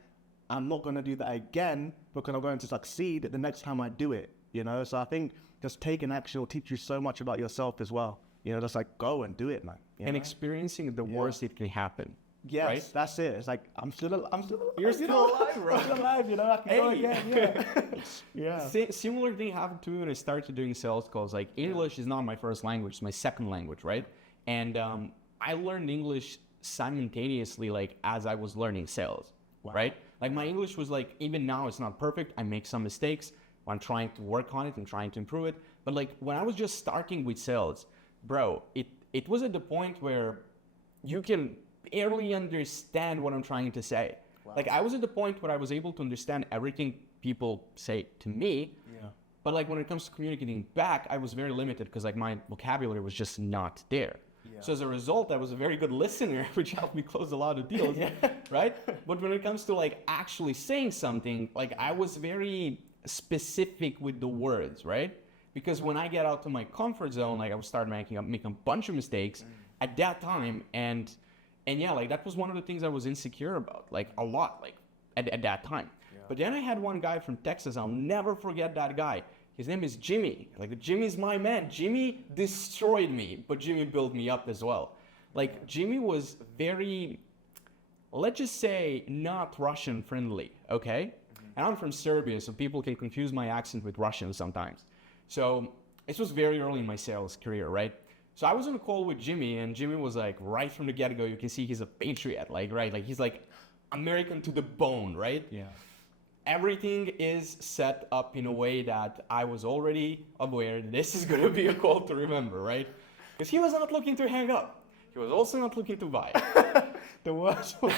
I'm not going to do that again because I'm going to succeed the next time I do it, you know? So I think just taking action will teach you so much about yourself as well. You know, just like go and do it, man. And experiencing the worst it can happen. Yes, right? That's it. It's like, I'm still alive. You're still alive, bro. I'm still alive, you know, I can go again, yeah. Similar thing happened to me when I started doing sales calls. Like English is not my first language, it's my second language, right? And I learned English simultaneously, like as I was learning sales, right? Like my English was like, even now it's not perfect. I make some mistakes. I'm trying to work on it. I'm trying to improve it. But like when I was just starting with sales, bro, it was at the point where you can barely understand what I'm trying to say. Like I was at the point where I was able to understand everything people say to me. Yeah. But like when it comes to communicating back, I was very limited because like my vocabulary was just not there. Yeah. So as a result, I was a very good listener, which helped me close a lot of deals, right? But when it comes to like actually saying something, like I was very specific with the words, right? Because when I get out of my comfort zone, like I would start making a bunch of mistakes at that time, and yeah, like that was one of the things I was insecure about, like a lot, like at that time. Yeah. But then I had one guy from Texas. I'll never forget that guy. His name is Jimmy. Like Jimmy's my man. Jimmy destroyed me, but Jimmy built me up as well. Like Jimmy was very, let's just say, not Russian friendly, okay? And I'm from Serbia, so people can confuse my accent with Russian sometimes. So this was very early in my sales career, right? So I was on a call with Jimmy, and Jimmy was like, right from the get-go, you can see he's a patriot, like, right? Like he's like American to the bone, right? Yeah. Everything is set up in a way that I was already aware this is going to be a call to remember, right? Because he was not looking to hang up. He was also not looking to buy. The worst one.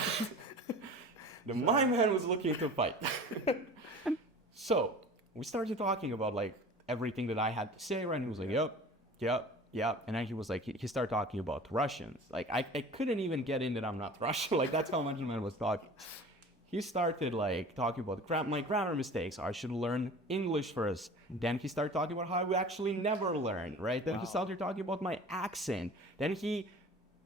My man was looking to fight. So we started talking about like everything that I had to say, right? And he was like, yep. And then he was like, he started talking about Russians. Like I couldn't even get in that I'm not Russian. Like that's how much the man was talking. He started like talking about my grammar mistakes. I should learn English first. Then he started talking about how I actually never learn, right? Then he started talking about my accent. Then he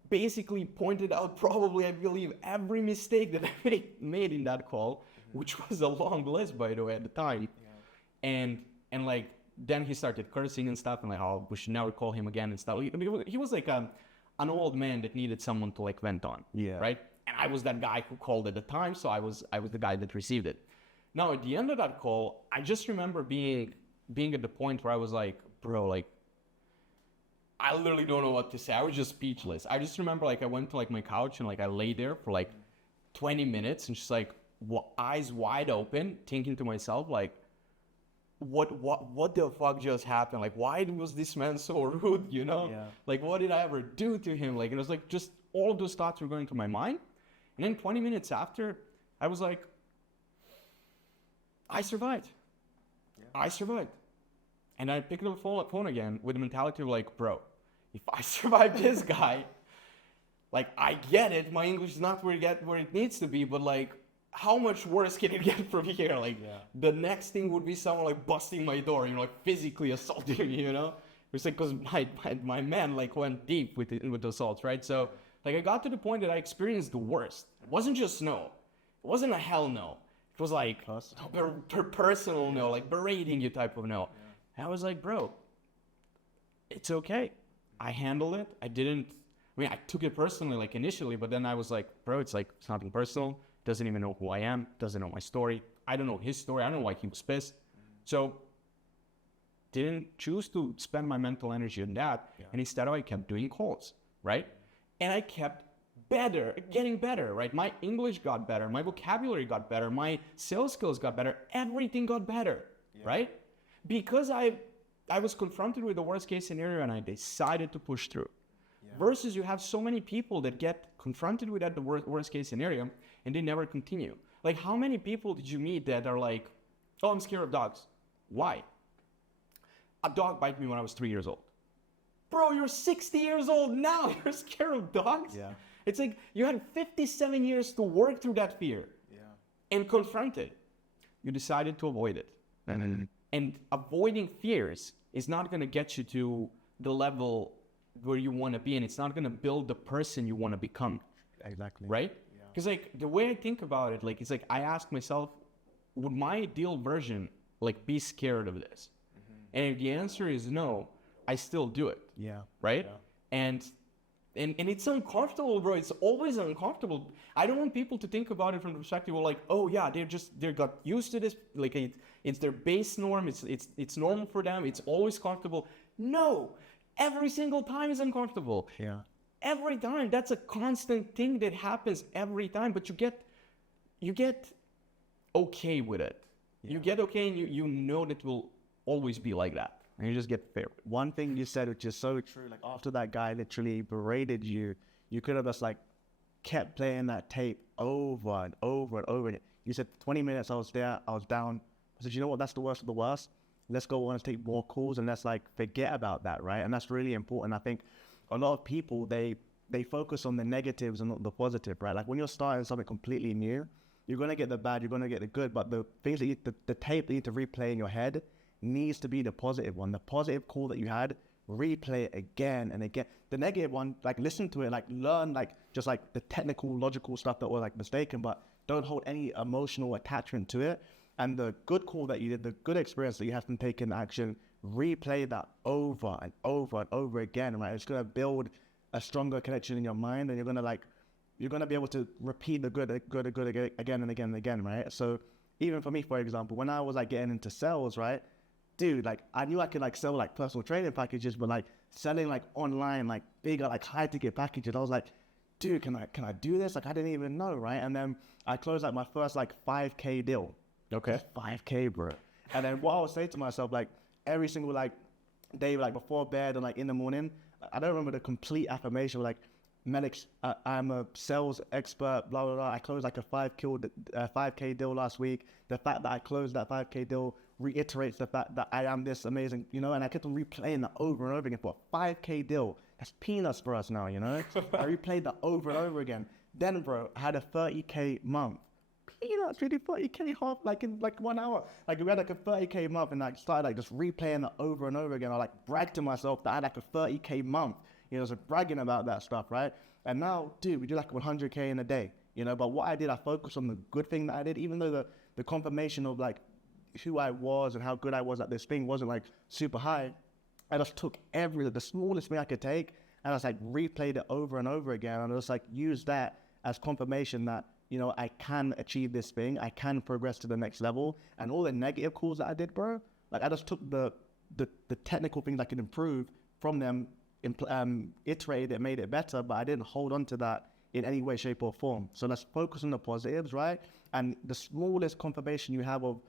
basically pointed out probably, I believe, every mistake that I made in that call, which was a long list, by the way, at the time. Yeah. And like, then he started cursing and stuff, and like, oh, we should never call him again and stuff. He was like an old man that needed someone to like vent on, right? And I was that guy who called at the time, so I was the guy that received it. Now, at the end of that call, I just remember being at the point where I was like, bro, like, I literally don't know what to say. I was just speechless. I just remember like I went to like my couch and like I lay there for like 20 minutes and just like eyes wide open, thinking to myself like, what the fuck just happened? Like, why was this man so rude, you know? Yeah. Like, what did I ever do to him? Like, it was like just all of those thoughts were going through my mind. And then 20 minutes after, I was like, I survived. I survived. And I picked up the phone again with the mentality of like, bro, if I survive this guy, like, I get it. My English is not where it needs to be, but like, how much worse can it get from here? Like, the next thing would be someone like busting my door, you know, like physically assaulting me, you know? It's like, because my man like went deep with the assaults, right? So like, I got to the point that I experienced the worst. It wasn't just no. It wasn't a hell no. It was like personal no, like berating you type of no. And I was like, bro, it's okay. I handled it. I took it personally like initially, but then I was like, bro, it's like, it's nothing personal. Doesn't even know who I am. Doesn't know my story. I don't know his story. I don't know why he was pissed. So didn't choose to spend my mental energy on that. And instead I kept doing calls, right? And I kept getting better, right? My English got better. My vocabulary got better. My sales skills got better. Everything got better, right? Because I was confronted with the worst case scenario and I decided to push through. Versus you have so many people that get confronted with the worst case scenario and they never continue. Like, how many people did you meet that are like, oh, I'm scared of dogs. Why? A dog bit me when I was 3 years old. Bro, you're 60 years old now. You're scared of dogs? Yeah. It's like you had 57 years to work through that fear and confront it. You decided to avoid it. And avoiding fears is not going to get you to the level where you want to be, and it's not going to build the person you want to become. Exactly. Right? Because like the way I think about it, like, it's like I ask myself, would my ideal version like be scared of this? And if the answer is no, I still do it. Right? And it's uncomfortable, bro. It's always uncomfortable. I don't want people to think about it from the perspective of like, oh yeah, they got used to this. Like it's their base norm. It's normal for them. It's always comfortable. No, every single time is uncomfortable. Every time. That's a constant thing that happens every time. But you get okay with it. You get okay, and you know that it will always be like that. And you just get fair. One thing you said, which is so true, like after that guy literally berated you, you could have just like kept playing that tape over and over and over again. You said 20 minutes, I was there, I was down. I said, you know what, that's the worst of the worst. Let's go on and take more calls and let's like forget about that, right? And that's really important. I think a lot of people, they focus on the negatives and not the positive, right? Like when you're starting something completely new, you're going to get the bad, you're going to get the good, but the things that the tape that you need to replay in your head needs to be the positive one. The positive call that you had, replay it again and again. The negative one, like listen to it, like learn like just like the technical, logical stuff that was like mistaken, but don't hold any emotional attachment to it. And the good call that you did, the good experience that you have to take in action, replay that over and over and over again, right? It's gonna build a stronger connection in your mind, and you're gonna be able to repeat the good again and again and again, right? So even for me, for example, when I was like getting into sales, right? Dude, like I knew I could like sell like personal training packages, but like selling like online, like bigger, like high ticket packages, I was like, dude, can I do this? Like I didn't even know, right? And then I closed like my first like 5K deal. Okay. 5K, bro. And then what I would say to myself, like every single like day, like before bed and like in the morning, I don't remember the complete affirmation, like Melek, I'm a sales expert, blah, blah, blah. I closed like a 5K deal last week. The fact that I closed that 5K deal reiterates the fact that I am this amazing, you know, and I kept on replaying that over and over again for a 5K deal. That's peanuts for us now, you know? I replayed that over and over again. Then, bro, I had a 30K month. Peanuts, really 30K half, like in like 1 hour. Like we had like a 30K month and I started like just replaying that over and over again. I like bragged to myself that I had like a 30K month. You know, so bragging about that stuff, right? And now, dude, we do like 100K in a day, you know? But what I did, I focused on the good thing that I did, even though the confirmation of like who I was and how good I was at this thing wasn't like super high. I just took the smallest thing I could take and I just like replayed it over and over again. And I just like used that as confirmation that, you know, I can achieve this thing. I can progress to the next level. And all the negative calls that I did, bro, like I just took the technical things I could improve from them, iterated it, made it better, but I didn't hold on to that in any way, shape or form. So let's focus on the positives, right? And the smallest confirmation you have of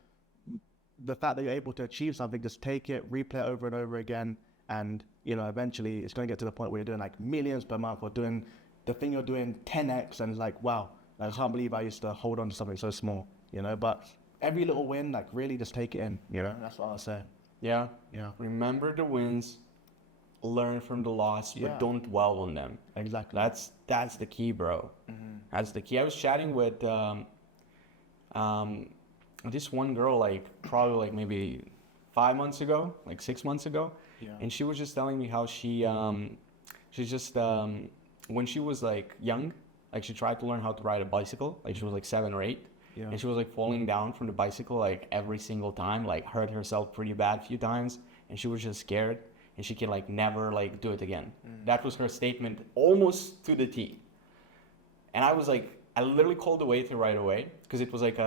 the fact that you're able to achieve something, just take it, replay it over and over again. And, you know, eventually it's going to get to the point where you're doing like millions per month or doing the thing you're doing 10x. And it's like, wow, I can't believe I used to hold on to something so small, you know, but every little win, like really just take it in, you know? That's what I'll say. Yeah. Yeah. Remember the wins, learn from the loss, but Yeah. don't dwell on them. Exactly. That's the key, bro. Mm-hmm. That's the key. I was chatting with this one girl, like probably like maybe 5 months ago, like 6 months ago, Yeah. and she was just telling me how she's just when she was like young, like she tried to learn how to ride a bicycle, like she was like 7 or 8. Yeah. And she was like falling down from the bicycle like every single time, like hurt herself pretty bad a few times, and she was just scared, and she can like never like do it again. That was her statement almost to the T. And I was like, I literally called the waiter right away because it was like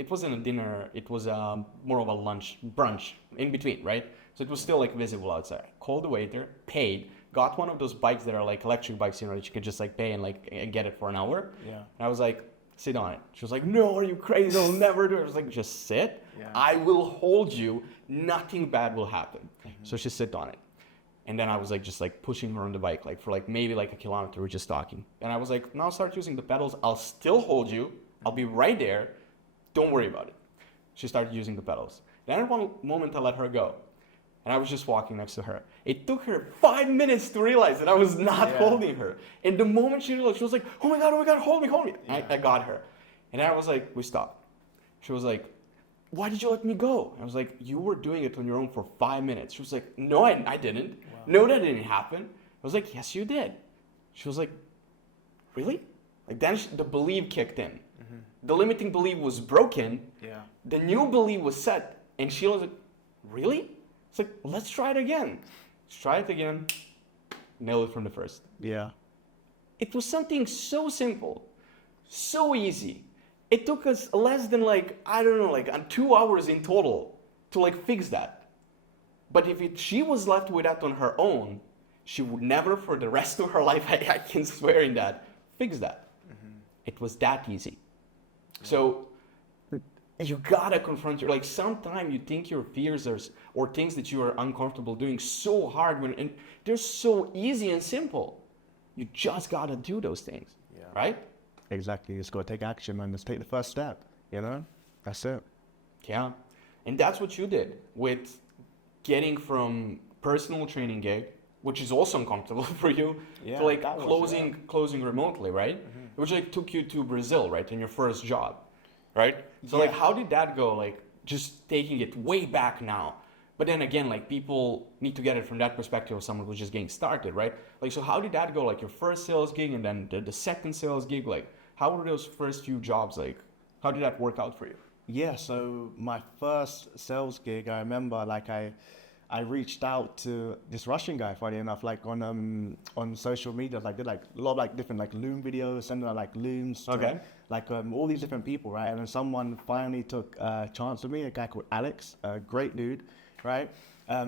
it wasn't a dinner, it was more of a lunch brunch in between, right? So it was still like visible outside. Called the waiter, paid, got one of those bikes that are like electric bikes, you know, that you can just like pay and like get it for an hour. Yeah. And I was like, sit on it. She was like, no, are you crazy? I'll never do it. I was like, just sit. Yeah. I will hold you. Nothing bad will happen. So she sit on it. And then I was like, just like pushing her on the bike, like for like maybe like a kilometer, we're just talking. And I was like, now start using the pedals. I'll still hold you. I'll be right there. Don't worry about it. She started using the pedals. Then at one moment I let her go. And I was just walking next to her. It took her 5 minutes to realize that I was not holding her. And the moment she realized, she was like, oh my God, hold me. Yeah. I got her. And then I was like, we stopped. She was like, why did you let me go? I was like, you were doing it on your own for 5 minutes. She was like, no, I didn't. Wow. No, that didn't happen. I was like, yes, you did. She was like, really? Like then the belief kicked in. The limiting belief was broken. Yeah. The new belief was set. And she was like, really? It's like, let's try it again. Let's try it again. Nail it from the first. Yeah. It was something so simple, so easy. It took us less than like, I don't know, like 2 hours in total to like fix that. But if she was left with that on her own, she would never for the rest of her life, I can swear in that, fix that. It was that easy. So you gotta confront your, like sometimes you think your fears or things that you are uncomfortable doing so hard and they're so easy and simple. You just gotta do those things, right? Exactly. You just gotta take action, man. Just take the first step, you know? That's it. Yeah. And that's what you did with getting from personal training gig, which is also uncomfortable for you, Yeah, to like that was, closing remotely, right? Which like took you to Brazil, right? In your first job, right? So like how did that go? Like just taking it way back now. But then again, like people need to get it from that perspective of someone who's just getting started, right? Like, so how did that go? Like your first sales gig and then the second sales gig, like how were those first few jobs? Like how did that work out for you? Yeah, so my first sales gig, I remember like I reached out to this Russian guy, funny enough, like on social media, like did like a lot of like different like Loom videos, sending out like Looms to like all these different people, right? And then someone finally took a chance with me, a guy called Alex, a great dude, right?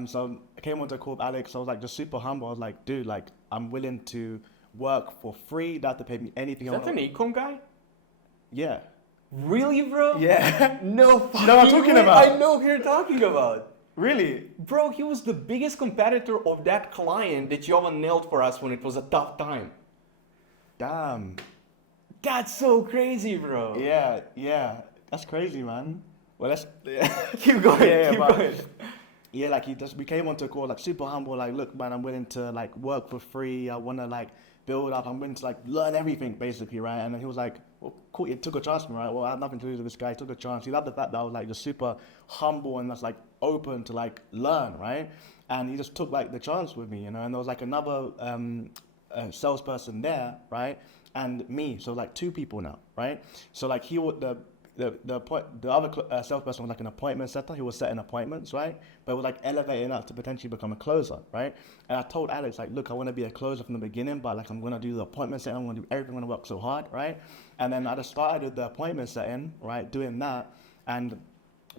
So I came onto a call with Alex. I was like just super humble. I was like, dude, like I'm willing to work for free. You don't have to pay me anything. Is that an econ guy? Yeah. Really, bro? Yeah. No fucking You know what I'm talking way. about? I know who you're talking about. Really? Bro, he was the biggest competitor of that client that Jovan nailed for us when it was a tough time. Damn. That's so crazy, bro. Yeah. That's crazy, man. Well, let's Keep going. Keep but- going. Yeah, like we came onto a call, like super humble, like, look, man, I'm willing to like work for free. I want to like build up. I'm willing to like learn everything, basically, right? And then he was like, well, cool, he took a chance on me, right? Well, I have nothing to do with this guy. He took a chance. He loved the fact that I was like just super humble and that's like open to like learn, right? And he just took like the chance with me, you know. And there was like another salesperson there, right? And me, so like 2 people now, right? So like he would the other salesperson was like an appointment setter. He was setting appointments, right? But it was like elevating up to potentially become a closer, right? And I told Alex, like, look, I want to be a closer from the beginning, but like I'm going to do the appointment setting. I'm going to do everything. I'm going to work so hard, right? And then I just started with the appointment setting, right? Doing that. And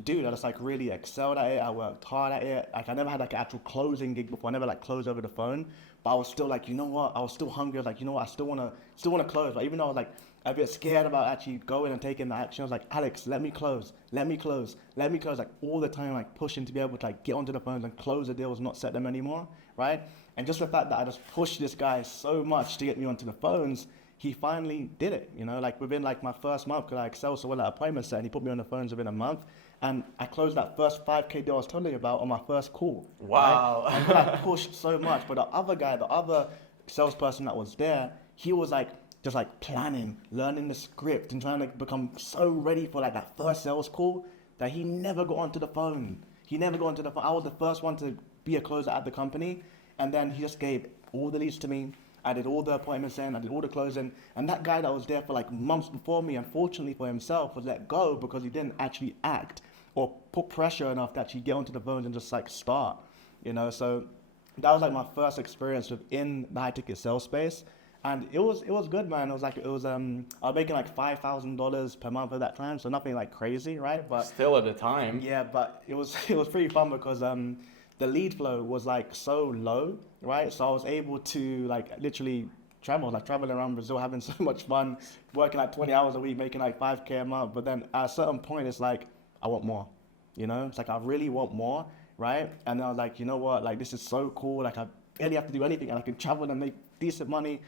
dude, I just like really excelled at it. I worked hard at it. Like I never had like an actual closing gig before. I never like closed over the phone, but I was still like, you know what? I was still hungry. I was like, you know what? I still want to close. But even though I was like a bit scared about actually going and taking the action, I was like, Alex, let me close. Like all the time, like pushing to be able to like get onto the phones and close the deals, not set them anymore, right? And just the fact that I just pushed this guy so much to get me onto the phones, he finally did it, you know, like within like my first month, because I excelled so well at appointment set, and he put me on the phones within a month, and I closed that first 5K deal I was telling you about on my first call. Wow. Right? And I pushed so much, but the other salesperson that was there, he was like, just like planning, learning the script and trying to become so ready for like that first sales call that he never got onto the phone. I was the first one to be a closer at the company, and then he just gave all the leads to me. I did all the appointments in, I did all the closing, and that guy that was there for like months before me, unfortunately for himself, was let go because he didn't actually act or put pressure enough to actually get onto the phones and just like start, you know. So that was like my first experience within the high ticket sales space, and it was good, man. I was making like $5,000 per month at that time, so nothing like crazy, right? But still at the time. yeah, but it was pretty fun because the lead flow was like so low, right? So I was able to like literally travel, like traveling around Brazil, having so much fun, working like 20 hours a week, making like 5K a month. But then at a certain point, it's like, I want more, you know? It's like, I really want more, right? And I was like, you know what? Like, this is so cool. Like, I barely have to do anything and I can travel and make decent money,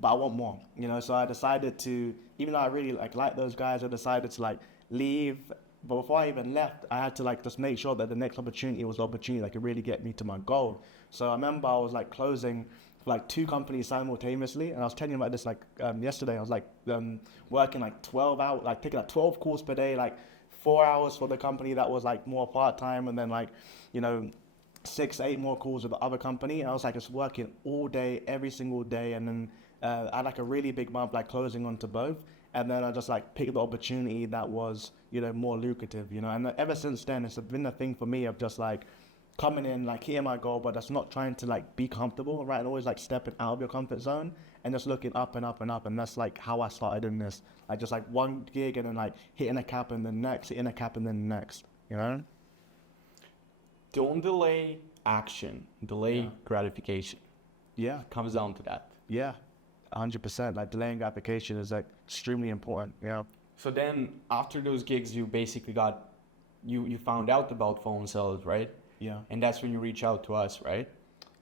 but I want more, you know? So I decided to, even though I really like those guys, I decided to like leave. But before I even left, I had to like just make sure that the next opportunity was the opportunity that could really get me to my goal. So I remember I was like closing for like 2 companies simultaneously, and I was telling you about this like yesterday. I was like working like 12 hours, like taking like 12 calls per day, like 4 hours for the company that was like more part-time, and then like, you know, 6, 8 more calls with the other company. And I was like just working all day, every single day, and then I had like a really big month like closing onto both. And then I just like picked the opportunity that was, you know, more lucrative, you know. And ever since then, it's been a thing for me of just like coming in, like hitting my goal, but that's not trying to like be comfortable, right? And always like stepping out of your comfort zone and just looking up and up and up. And that's like how I started in this, like just like one gig and then like hitting a cap and then next, hitting a cap and then next, you know? Don't delay action, delay gratification. Yeah. It comes down to that. Yeah. 100%. Like delaying gratification is like extremely important, you know? So then after those gigs, you basically you found out about PhoneSales, right? Yeah. And that's when you reach out to us, right?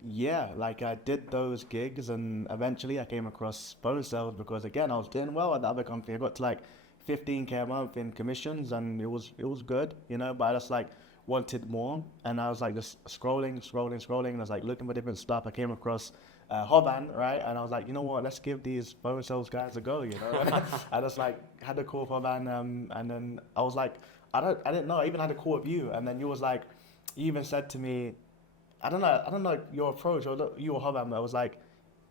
Yeah, like I did those gigs and eventually I came across PhoneSales because again, I was doing well at the other company. I got to like 15K a month in commissions and it was good, you know, but I just like wanted more. And I was like just scrolling. And I was like looking for different stuff. I came across Hoban, right? And I was like, you know what, let's give these PhoneSales guys a go, you know? I just like had a call with Hoban and then I was like, I didn't know, I even had a call with you. And then you was like, you even said to me, I don't know your approach or you or Hoban, but I was like,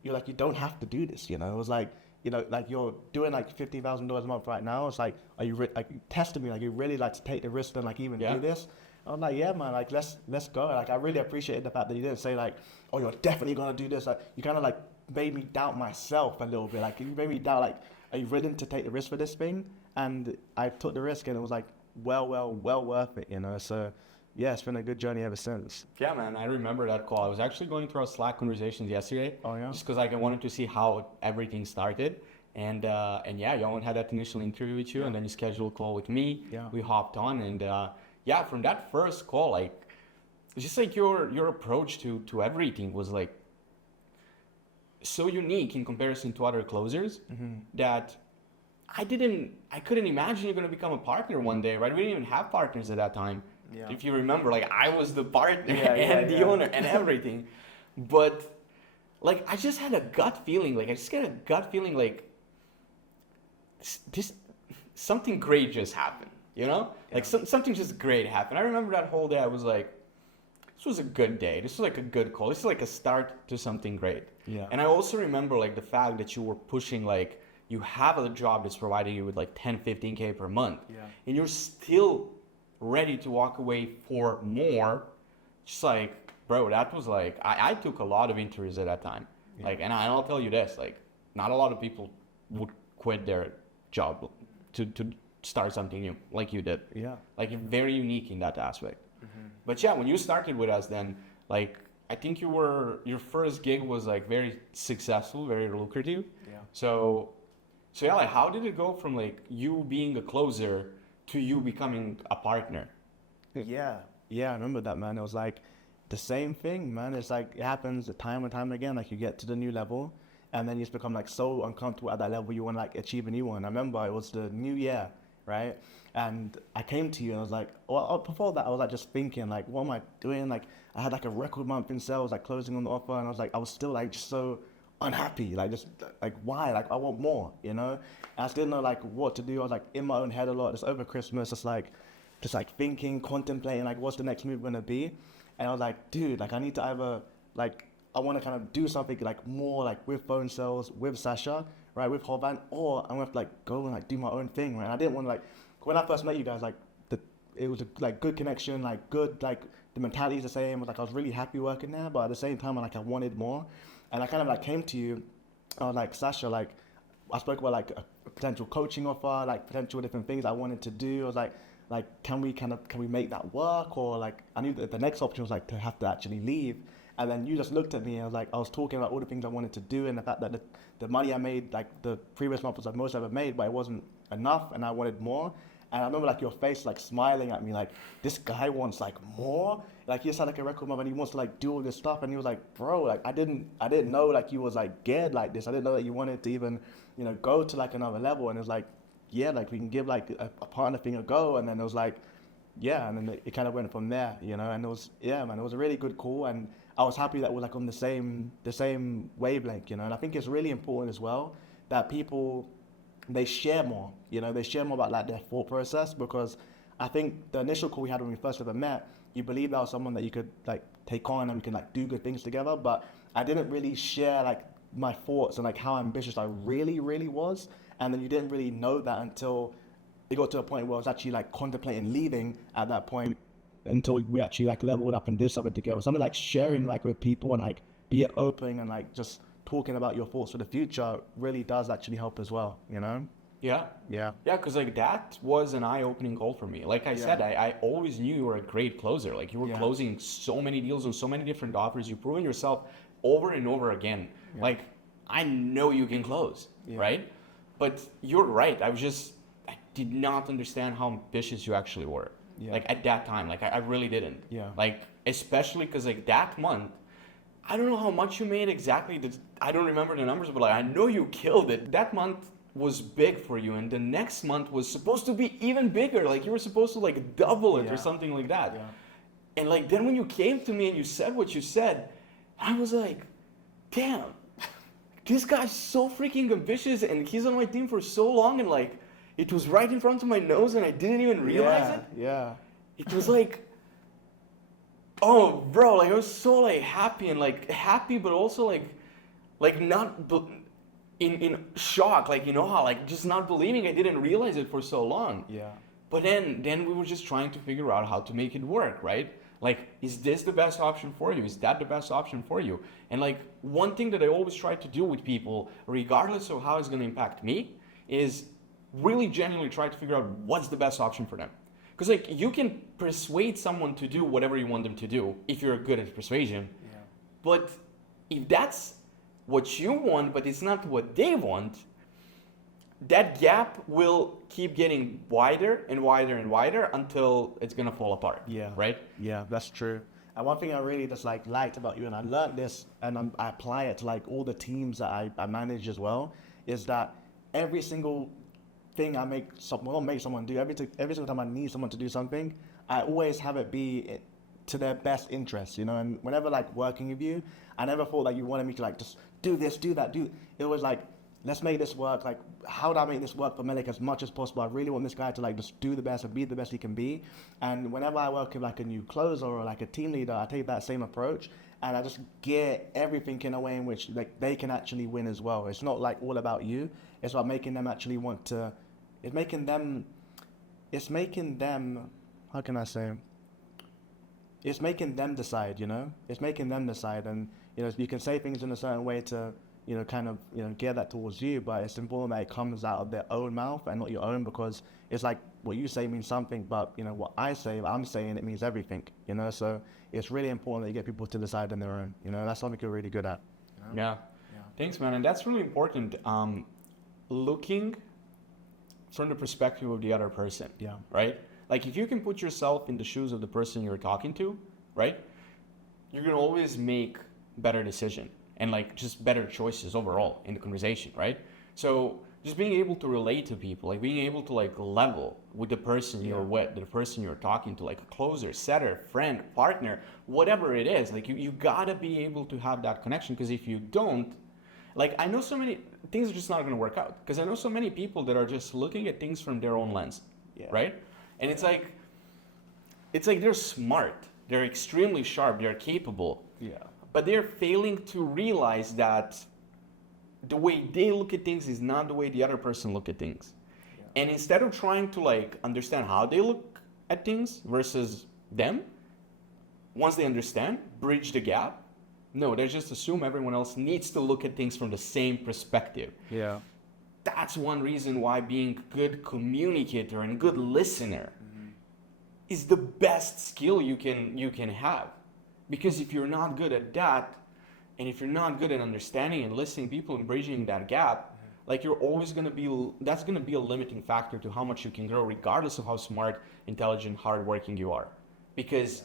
you're like, you don't have to do this, you know? It was like, you know, like you're doing like $50,000 a month right now. It's like, are you like testing me? Like you really like to take the risk and like even do this? I'm like, yeah, man, like let's go. Like I really appreciated the fact that you didn't say like, oh, you're definitely gonna do this. Like you kind of like made me doubt myself a little bit. Like you made me doubt like, are you willing to take the risk for this thing? And I took the risk and it was like well worth it, you know. So yeah, it's been a good journey ever since. Yeah, man, I remember that call. I was actually going through our Slack conversations yesterday. Oh yeah. Just because like I wanted to see how everything started. And yeah, Johan had that initial interview with you, and then you scheduled a call with me. Yeah. We hopped on, and yeah, from that first call, like it's just like your approach to everything was like so unique in comparison to other closers that I couldn't imagine you're gonna become a partner one day, right? We didn't even have partners at that time. Yeah. If you remember, like I was the partner and the owner and everything, but like I just had a gut feeling. Like I just got a gut feeling like this something great just happened. You know, like something just great happened. I remember that whole day. I was like, this was a good day. This was like a good call. This is like a start to something great. Yeah. And I also remember like the fact that you were pushing like you have a job that's providing you with like 10, 15K per month. Yeah. And you're still ready to walk away for more. Just like, bro, that was like, I took a lot of interviews at that time. Yeah. Like, and I'll tell you this, like, not a lot of people would quit their job to start something new like you did. Yeah. Like very unique in that aspect. But yeah, when you started with us then, like I think your first gig was like very successful, very lucrative. Yeah. So yeah, like how did it go from like you being a closer to you becoming a partner? Yeah, I remember that, man. It was like the same thing, man. It's like it happens time and time again. Like you get to the new level and then you just become like so uncomfortable at that level. You want to like achieve a new one. I remember it was the new year, right? And I came to you and I was like, well, before that, I was like just thinking like, what am I doing? Like I had like a record month in sales, like closing on the offer, and I was still like just so unhappy, like just like why? Like I want more, And I still didn't know like what to do. I was like in my own head a lot. Just over Christmas, just like thinking, contemplating like what's the next move gonna be. And I was like, dude, like I need to either like I want to kind of do something like more like with PhoneSales, with Sasha, right, with Hovan, or I'm gonna have to like go and like do my own thing, right? I didn't want to like when I first met you guys, like it was a like good connection, like good like the mentality's the same. Like I was really happy working there, but at the same time, like I wanted more, and I kind of like came to you. I was like, Sasha, like I spoke about like a potential coaching offer, like potential different things I wanted to do. I was like can we make that work? Or like I knew that the next option was like to have to actually leave. And then you just looked at me and I was talking about all the things I wanted to do, and the fact that the money I made, like the previous month was the most I ever made, but it wasn't enough and I wanted more. And I remember like your face like smiling at me like, this guy wants like more? Like he just had like a record month and he wants to like do all this stuff, and he was like, bro, like I didn't know like you was like geared like this. I didn't know that you wanted to even, go to like another level. And it was like, yeah, like we can give like a partner thing a go. And then it was like, yeah, and then it kind of went from there, and it was, yeah, man, it was a really good call, and I was happy that we're like on the same wavelength, and I think it's really important as well that people, they share more, they share more about like their thought process, because I think the initial call we had when we first ever met, you believed I was someone that you could like take on and we can like do good things together, but I didn't really share like my thoughts and like how ambitious I really, really was, and then you didn't really know that until it got to a point where I was actually like contemplating leaving at that point, until we actually like leveled up and did something together. Something like sharing like with people and like be it open and like just talking about your thoughts for the future really does actually help as well, Yeah. Yeah. Yeah, because like that was an eye-opening goal for me. Like I said, I always knew you were a great closer. Like you were closing so many deals on so many different offers. You've proven yourself over and over again. Yeah. Like I know you can close, right? But you're right. I did not understand how ambitious you actually were. Yeah. Like at that time, like I really didn't. Yeah. Like especially because like that month, I don't know how much you made exactly. I don't remember the numbers, but like I know you killed it. That month was big for you, and the next month was supposed to be even bigger. Like you were supposed to like double it or something like that. Yeah. And like then when you came to me and you said what you said, I was like, damn, this guy's so freaking ambitious, and he's on my team for so long, and like it was right in front of my nose and I didn't even realize it. Yeah. It was like, oh bro, like I was so like happy, and like happy but also like not in shock, like how like just not believing I didn't realize it for so long. Yeah. But then we were just trying to figure out how to make it work, right? Like, is this the best option for you? Is that the best option for you? And like one thing that I always try to do with people, regardless of how it's going to impact me, is really genuinely try to figure out what's the best option for them. Because like you can persuade someone to do whatever you want them to do if you're good at persuasion. Yeah. But if that's what you want, but it's not what they want, that gap will keep getting wider and wider and wider until it's gonna fall apart. Yeah. Right? Yeah, that's true. And one thing I really just like liked about you, and I learned this, and I apply it to like all the teams that I manage as well, is that every single thing I make someone do, every single time I need someone to do something, I always have it be to their best interest, and whenever like working with you, I never thought that you wanted me to like just do this, do that, it was like, let's make this work, like how do I make this work for Melek as much as possible? I really want this guy to like just do the best and be the best he can be. And whenever I work with like a new closer or like a team leader, I take that same approach, and I just gear everything in a way in which like they can actually win as well. It's not like all about you, it's about making them actually want to, it's making them, how can I say, it's making them decide, it's making them decide. And, you can say things in a certain way to, kind of, gear that towards you, but it's important that it comes out of their own mouth and not your own, because it's like what you say means something, but, what I say, I'm saying, it means everything, so it's really important that you get people to decide on their own, that's something you're really good at. Yeah. Thanks, man. And that's really important. Looking from the perspective of the other person. Yeah. Right? Like if you can put yourself in the shoes of the person you're talking to, right? You're going to always make better decision. and like just better choices overall in the conversation, right? So just being able to relate to people, like being able to like level with the person you're with, the person you're talking to, like a closer, setter, friend, partner, whatever it is, like you gotta be able to have that connection, because if you don't, like I know so many things are just not gonna work out, because I know so many people that are just looking at things from their own lens, right? And it's like they're smart, they're extremely sharp, they're capable, but they're failing to realize that the way they look at things is not the way the other person look at things. And instead of trying to like understand how they look at things versus them, once they understand, bridge the gap, no, they just assume everyone else needs to look at things from the same perspective. That's one reason why being a good communicator and good listener is the best skill you can have. Because if you're not good at that, and if you're not good at understanding and listening to people and bridging that gap, like you're always going to be, that's going to be a limiting factor to how much you can grow, regardless of how smart, intelligent, hardworking you are. Because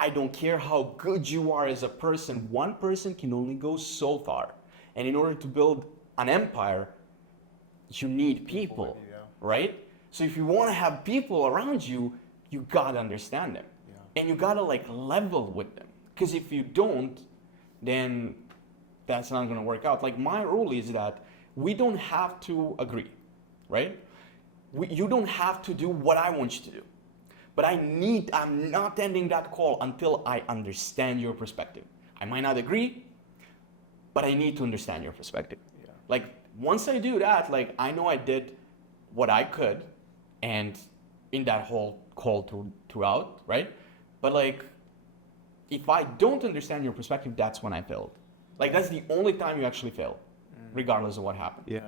I don't care how good you are as a person, one person can only go so far. And in order to build an empire, you need people, right? So if you want to have people around you, you got to understand them. And you got to like level with them. Because if you don't, then that's not going to work out. Like my rule is that we don't have to agree, right? You don't have to do what I want you to do. But I'm not ending that call until I understand your perspective. I might not agree, but I need to understand your perspective. Like once I do that, like I know I did what I could and in that whole call throughout, right? But like, if I don't understand your perspective, that's when I failed. Like that's the only time you actually fail, regardless of what happened.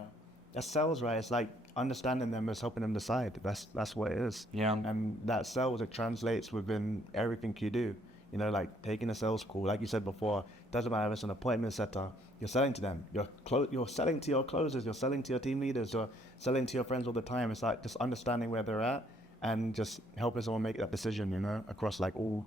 That's sales, right? It's like understanding them is helping them decide. That's what it is. And that sales, it translates within everything you do. You know, like taking a sales call, like you said before, doesn't matter if it's an appointment setter, you're selling to them. You're selling to your closers, you're selling to your team leaders, you're selling to your friends all the time. It's like just understanding where they're at and just helping someone make that decision, you know, across like all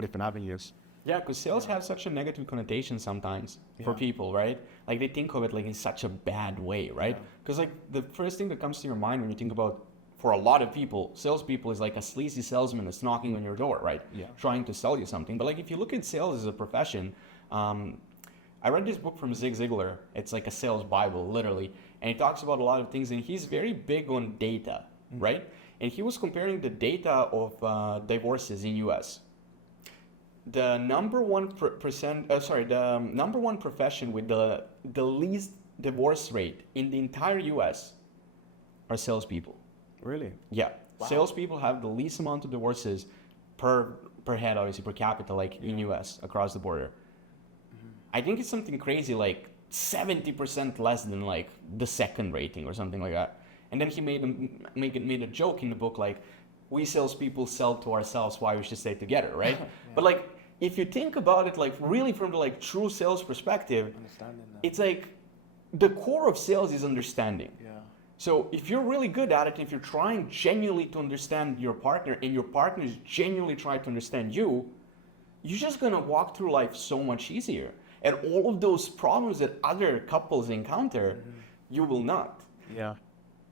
different avenues. Yeah, because sales have such a negative connotation sometimes for people, right? Like they think of it like in such a bad way, right? Because like the first thing that comes to your mind when you think about, for a lot of people, salespeople is like a sleazy salesman that's knocking on your door, right? Trying to sell you something. But like if you look at sales as a profession, I read this book from Zig Ziglar. It's like a sales Bible, literally. And he talks about a lot of things, and he's very big on data, right? And he was comparing the data of divorces in US. The number one the number one profession with the least divorce rate in the entire US are salespeople. Really? Yeah. Wow. Salespeople have the least amount of divorces per head, obviously, per capita, like in US, across the border. I think it's something crazy, like 70% less than like the second rating or something like that. And then he made a joke in the book, like, we salespeople sell to ourselves, why we should stay together, right? But like, if you think about it, like really from the like true sales perspective, it's like the core of sales is understanding. So if you're really good at it, if you're trying genuinely to understand your partner and your partner is genuinely trying to understand you, you're just gonna walk through life so much easier. And all of those problems that other couples encounter, you will not.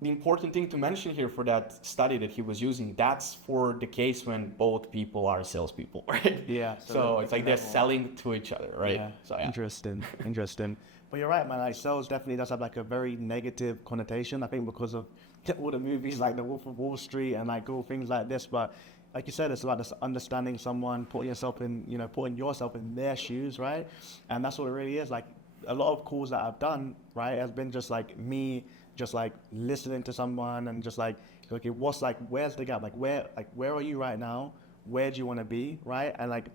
The important thing to mention here for that study that he was using, that's for the case when both people are salespeople, right? So it's like they're selling to each other, right? So Interesting. But you're right, man. Like sales definitely does have like a very negative connotation. I think because of all the movies like The Wolf of Wall Street and like all things like this. But like you said, it's about just understanding someone, putting yourself in their shoes, right? And that's what it really is. Like a lot of calls that I've done, right, has been just like me, just like listening to someone and just like, okay, where's the gap? Like where are you right now? Where do you want to be, right? And like,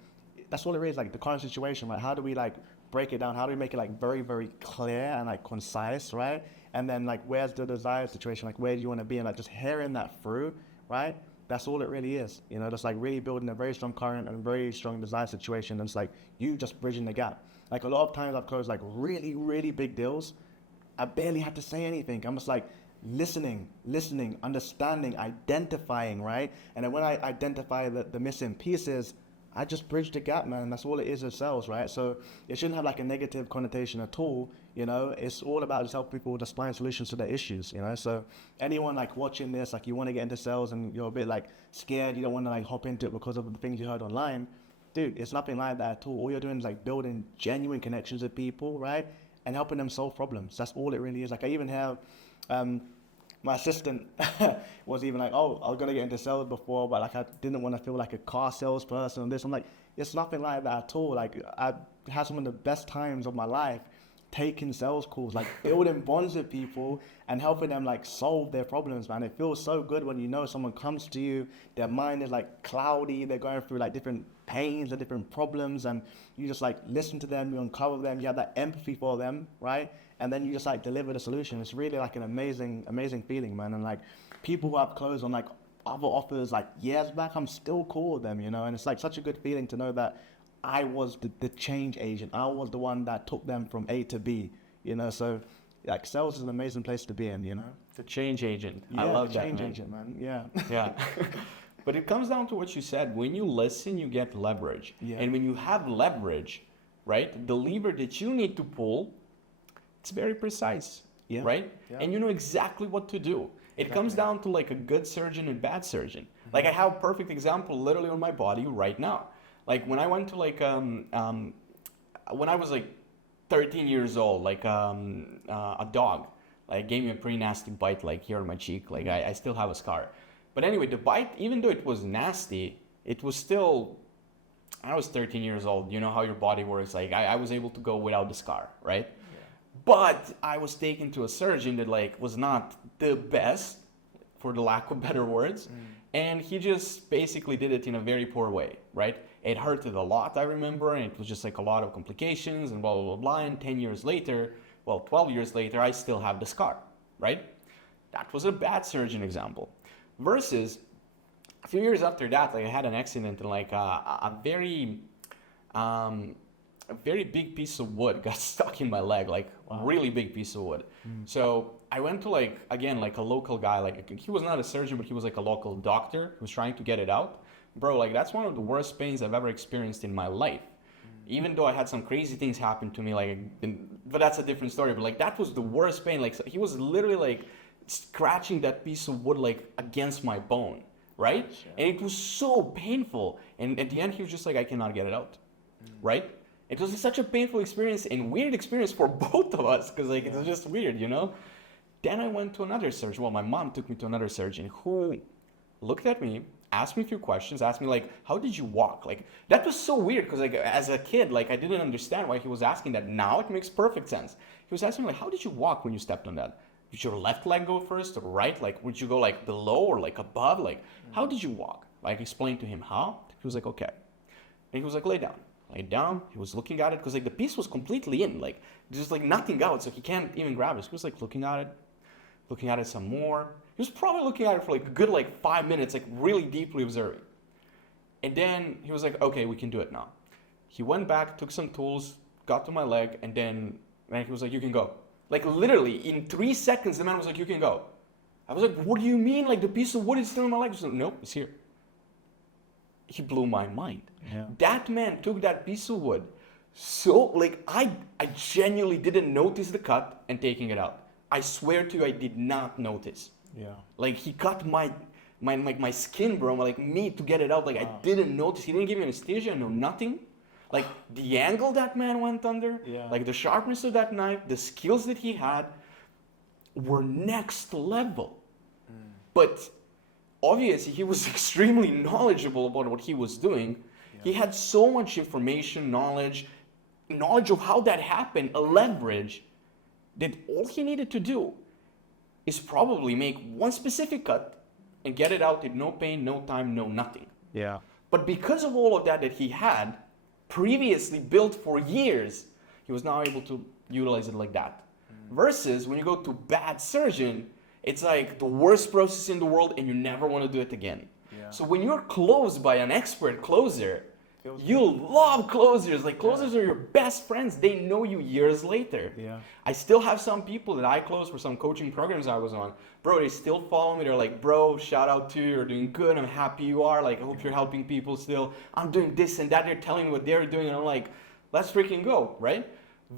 that's all it is, like the current situation, right? How do we like break it down? How do we make it like very, very clear and like concise, right? And then like, where's the desired situation? Like, where do you want to be? And like just hearing that through, right? That's all it really is, you know, just like really building a very strong current and very strong desired situation. And it's like you just bridging the gap. Like a lot of times I've closed like really, really big deals. I barely had to say anything. I'm just like listening, understanding, identifying, right? And then when I identify the missing pieces, I just bridge the gap, man. That's all it is sales, right? So it shouldn't have like a negative connotation at all. You know, it's all about just helping people just find solutions to their issues, you know? So anyone like watching this, like you want to get into sales and you're a bit like scared, you don't want to like hop into it because of the things you heard online, dude, it's nothing like that at all. All you're doing is like building genuine connections with people, right? And helping them solve problems. That's all it really is. Like I even have, my assistant was even like, oh, I was going to get into sales before, but like I didn't want to feel like a car salesperson and this. I'm like, it's nothing like that at all. Like I had some of the best times of my life taking sales calls, like building bonds with people and helping them like solve their problems, man. It feels so good when you know someone comes to you, their mind is like cloudy, they're going through like different pains and different problems, and you just like listen to them, you uncover them, you have that empathy for them, right? And then you just like deliver the solution. It's really like an amazing feeling, man. And like people who have closed on like other offers like years back, I'm still cool with them, you know? And it's like such a good feeling to know that I was the change agent. I was the one that took them from A to B, you know? So like sales is an amazing place to be in, you know? The change agent. Yeah, I love that, change man. agent, man. Yeah. Yeah. But it comes down to what you said. When you listen, you get leverage. Yeah. And when you have leverage, right, the lever that you need to pull, it's very precise, Yeah. right? Yeah. And you know exactly what to do. It comes down to like a good surgeon and bad surgeon. Like I have a perfect example literally on my body right now. Like when I went to like, when I was like 13 years old, like a dog, like gave me a pretty nasty bite like here on my cheek. Like I still have a scar. But anyway, the bite, even though it was nasty, it was still, I was 13 years old. You know how your body works. Like I was able to go without the scar, right? But I was taken to a surgeon that like was not the best, for the lack of better words, and he just basically did it in a very poor way, right? It hurted a lot, I remember, and it was just like a lot of complications and blah, blah, blah, blah. And 10 years later, well, 12 years later, I still have the scar, right? That was a bad surgeon example. Versus a few years after that, like I had an accident and like a very big piece of wood got stuck in my leg, like a really big piece of wood. So I went to like, again, like a local guy, like he was not a surgeon, but he was like a local doctor who was trying to get it out. Bro, like that's one of the worst pains I've ever experienced in my life. Even though I had some crazy things happen to me, like, but that's a different story. But like that was the worst pain. Like he was literally like scratching that piece of wood like against my bone, right? Sure. And it was so painful. And at the end, he was just like, I cannot get it out, right? It was such a painful experience and weird experience for both of us because like it was just weird, you know? Then I went to another surgeon. Well, my mom took me to another surgeon who looked at me, asked me a few questions, asked me like, how did you walk? Like that was so weird because like as a kid, like I didn't understand why he was asking that. Now it makes perfect sense. He was asking me like, how did you walk when you stepped on that? Did your left leg go first or right? Like would you go like below or like above? Like how did you walk? Like explain to him how. He was like, okay. And he was like, lay down. Laid down, he was looking at it because like the piece was completely in, like there's like nothing out, so he can't even grab it. So he was like looking at it some more. He was probably looking at it for like a good like 5 minutes, like really deeply observing. And then he was like, okay, we can do it now. He went back, took some tools, got to my leg, and then he was like, you can go. Like literally in 3 seconds, the man was like, you can go. I was like, what do you mean? Like the piece of wood is still in my leg? He was like, nope, it's here. He blew my mind. Yeah. That man took that piece of wood. So like I genuinely didn't notice the cut and taking it out. I swear to you, I did not notice. Yeah. Like he cut my skin, bro. Like me to get it out. Like I didn't notice. He didn't give me anesthesia, no nothing. Like the angle that man went under, like the sharpness of that knife, the skills that he had were next level. But obviously, he was extremely knowledgeable about what he was doing. He had so much information, knowledge of how that happened, a leverage, that all he needed to do is probably make one specific cut and get it out in no pain, no time, no nothing. Yeah. But because of all of that he had previously built for years, he was now able to utilize it like that. Versus when you go to bad surgeon, it's like the worst process in the world and you never want to do it again. Yeah. So when you're closed by an expert closer, Feels You love closers. Like closers are your best friends. They know you years later. Yeah. I still have some people that I close for some coaching programs I was on. Bro, they still follow me. They're like, bro, shout out to you. You're doing good. I'm happy you are. Like, I hope you're helping people still. I'm doing this and that. They're telling me what they're doing. And I'm like, let's freaking go, right?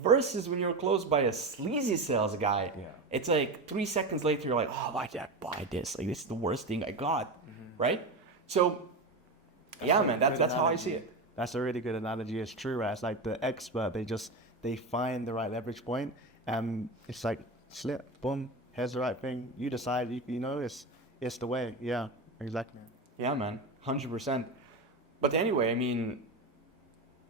Versus when you're closed by a sleazy sales guy, it's like 3 seconds later, you're like, oh, why did I buy this? Like, this is the worst thing I got, right? So, man, that's how I see it. That's a really good analogy. It's true, right? It's like the expert, they find the right leverage point, and it's like slip, boom, here's the right thing. You decide, you know, it's the way. Yeah, exactly. Yeah, man, 100%. But anyway, I mean,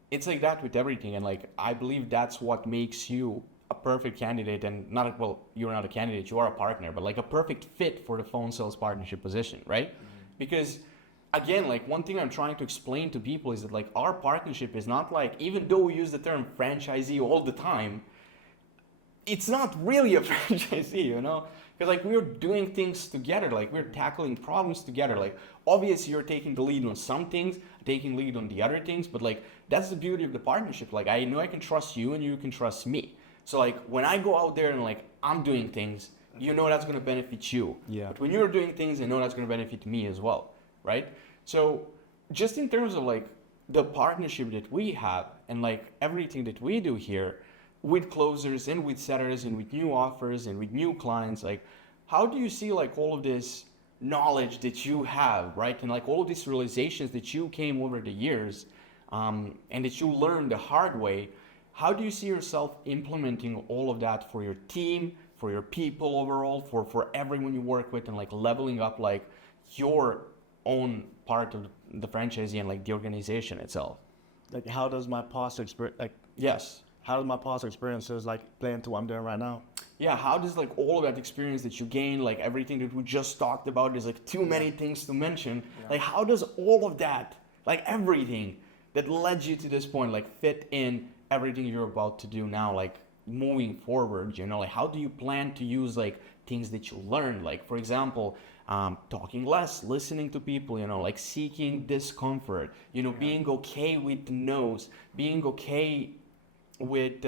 it's like that with everything, and like I believe that's what makes you a perfect candidate, and not well, you're not a candidate, you are a partner, but like a perfect fit for the phone sales partnership position, right? Because again, like one thing I'm trying to explain to people is that like our partnership is not like, even though we use the term franchisee all the time, it's not really a franchisee, you know? Because like we're doing things together, like we're tackling problems together. Like obviously you're taking the lead on some things, taking lead on the other things, but like that's the beauty of the partnership. Like I know I can trust you and you can trust me. So like when I go out there and like I'm doing things, you know that's gonna benefit you. Yeah. But when you're doing things, I know that's gonna benefit me as well, right? So just in terms of like the partnership that we have and like everything that we do here with closers and with setters and with new offers and with new clients, like how do you see like all of this knowledge that you have, right? And like all of these realizations that you came over the years and that you learned the hard way, how do you see yourself implementing all of that for your team, for your people overall, for everyone you work with, and like leveling up like your own part of the franchisee and like the organization itself? Like how does my past experience, Yes. how does my past experiences like play into what I'm doing right now? Yeah, how does like all of that experience that you gain, like everything that we just talked about, there's like too many things to mention. Like how does all of that, like everything that led you to this point, like fit in everything you're about to do now, like moving forward, you know, like how do you plan to use like things that you learned? Like for example, talking less, listening to people, you know, like seeking discomfort, you know, being okay with the no's, being okay with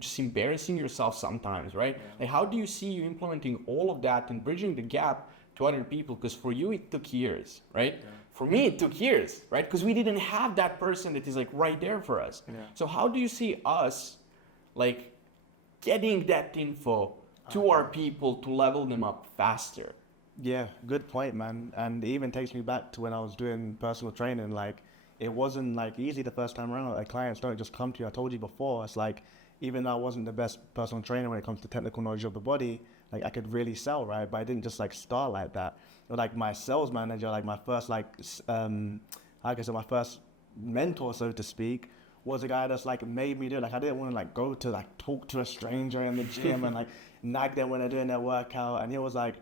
just embarrassing yourself sometimes, right? Like how do you see you implementing all of that and bridging the gap to other people? Because for you it took years, right? For me it took years, right? Because we didn't have that person that is like right there for us. So how do you see us like getting that info to our people to level them up faster? Yeah, good point, man. And it even takes me back to when I was doing personal training. Like, it wasn't like easy the first time around. Like, clients don't just come to you. I told you before, it's like, even though I wasn't the best personal trainer when it comes to technical knowledge of the body, like I could really sell, right? But I didn't just like start like that. Or like my sales manager, like my first like I guess my first mentor, so to speak, was a guy that's like made me do it. Like I didn't want to like go to like talk to a stranger in the gym and like nag them when they're doing their workout. And he was like,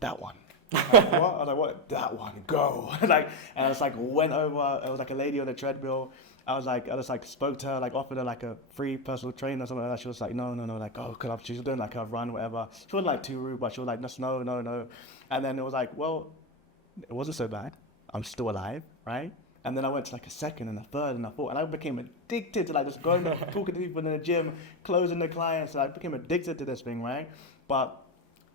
that one. Like, what? I was like, what? That one, go. Like, and I just like went over. It was like a lady on the treadmill. I just like spoke to her, like offered her like a free personal trainer or something like that. She was like, no, like, oh, she was doing like a run, whatever. She wasn't like too rude, but she was like, just no. And then it was like, well, it wasn't so bad. I'm still alive, right? And then I went to like a second and a third and a fourth, and I became addicted to like just going there, talking to people in the gym, closing the clients. And I became addicted to this thing, right? But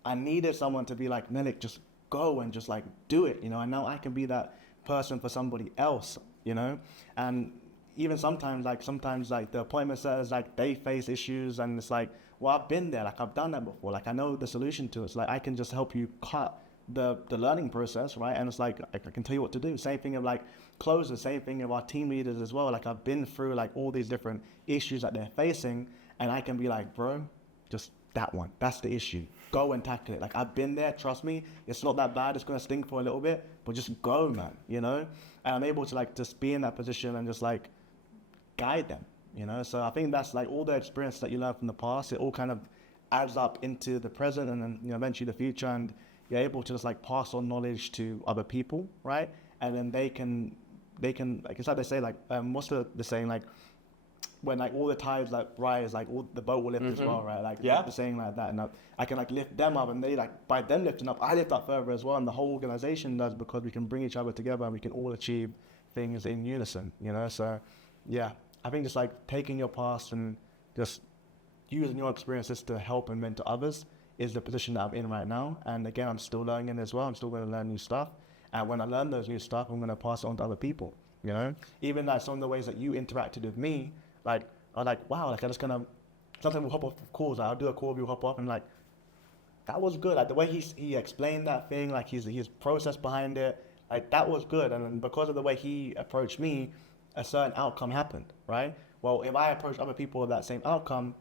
I needed someone to be like, Melek, just go and just like do it, you know? And now I can be that person for somebody else, you know? And even sometimes like the appointment says like they face issues, and it's like, well, I've been there, like I've done that before, like I know the solution to it. So like I can just help you cut the learning process, right? And it's like I can tell you what to do. Same thing of like closers, same thing of our team leaders as well. Like I've been through like all these different issues that they're facing, and I can be like, bro, just that one, that's the issue. Go and tackle it. Like I've been there, trust me. It's not that bad. It's gonna sting for a little bit, but just go, man. You know. And I'm able to like just be in that position and just like guide them. You know. So I think that's like all the experience that you learn from the past. It all kind of adds up into the present, and then eventually the future, and you're able to just like pass on knowledge to other people, right? And then they can like it's like they say like what's the saying, like when like all the tides like rise, like all the boat will lift as well, right? Like the saying like that, and I can like lift them up, and they like by them lifting up, I lift up further as well, and the whole organization does, because we can bring each other together and we can all achieve things in unison, you know? So yeah, I think just like taking your past and just using your experiences to help and mentor others is the position that I'm in right now. And again, I'm still learning as well. I'm still going to learn new stuff. And when I learn those new stuff, I'm going to pass it on to other people, you know? Even like some of the ways that you interacted with me, like, I'm like, wow, like I just kind of, sometimes we'll hop off of calls, like I'll do a call, we'll hop off and like, that was good. Like the way he explained that thing, like his process behind it, like that was good. And then because of the way he approached me, a certain outcome happened, right? Well, if I approach other people with that same outcome,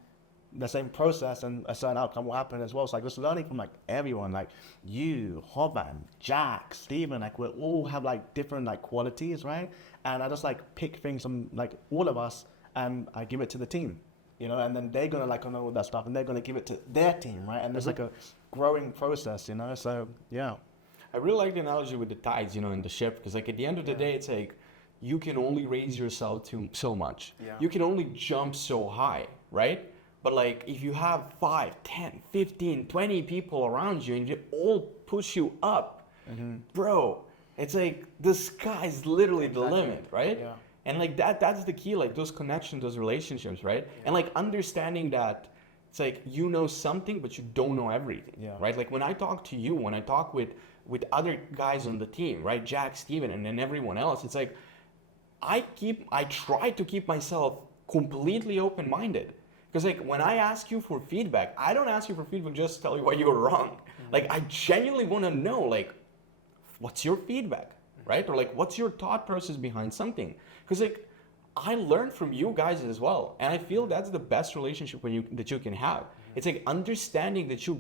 the same process, and a certain outcome will happen as well. So like just learning from like everyone, like you, Hoban, Jack, Steven, like we all have like different like qualities, right? And I just like pick things from like all of us and I give it to the team, you know, and then they're gonna like know all that stuff and they're gonna give it to their team, right? And there's like a growing process, you know. So yeah. I really like the analogy with the tides, you know, in the ship, because like at the end of the day, it's like you can only raise yourself to so much. Yeah. You can only jump so high, right? But like if you have 5, 10, 15, 20 people around you and they all push you up, bro, it's like the sky's literally the limit, right? Yeah. And like that's the key, like those connections, those relationships, right? Yeah. And like understanding that it's like you know something but you don't know everything, Yeah. right? Like when I talk to you, when I talk with other guys on the team, right? Jack, Steven, and then everyone else, it's like I try to keep myself completely open-minded. Because like when I ask you for feedback, I don't ask you for feedback just to tell you why you were wrong. Like I genuinely want to know, like, what's your feedback, right? Or like, what's your thought process behind something? Because like I learned from you guys as well, and I feel that's the best relationship that you can have. It's like understanding that you,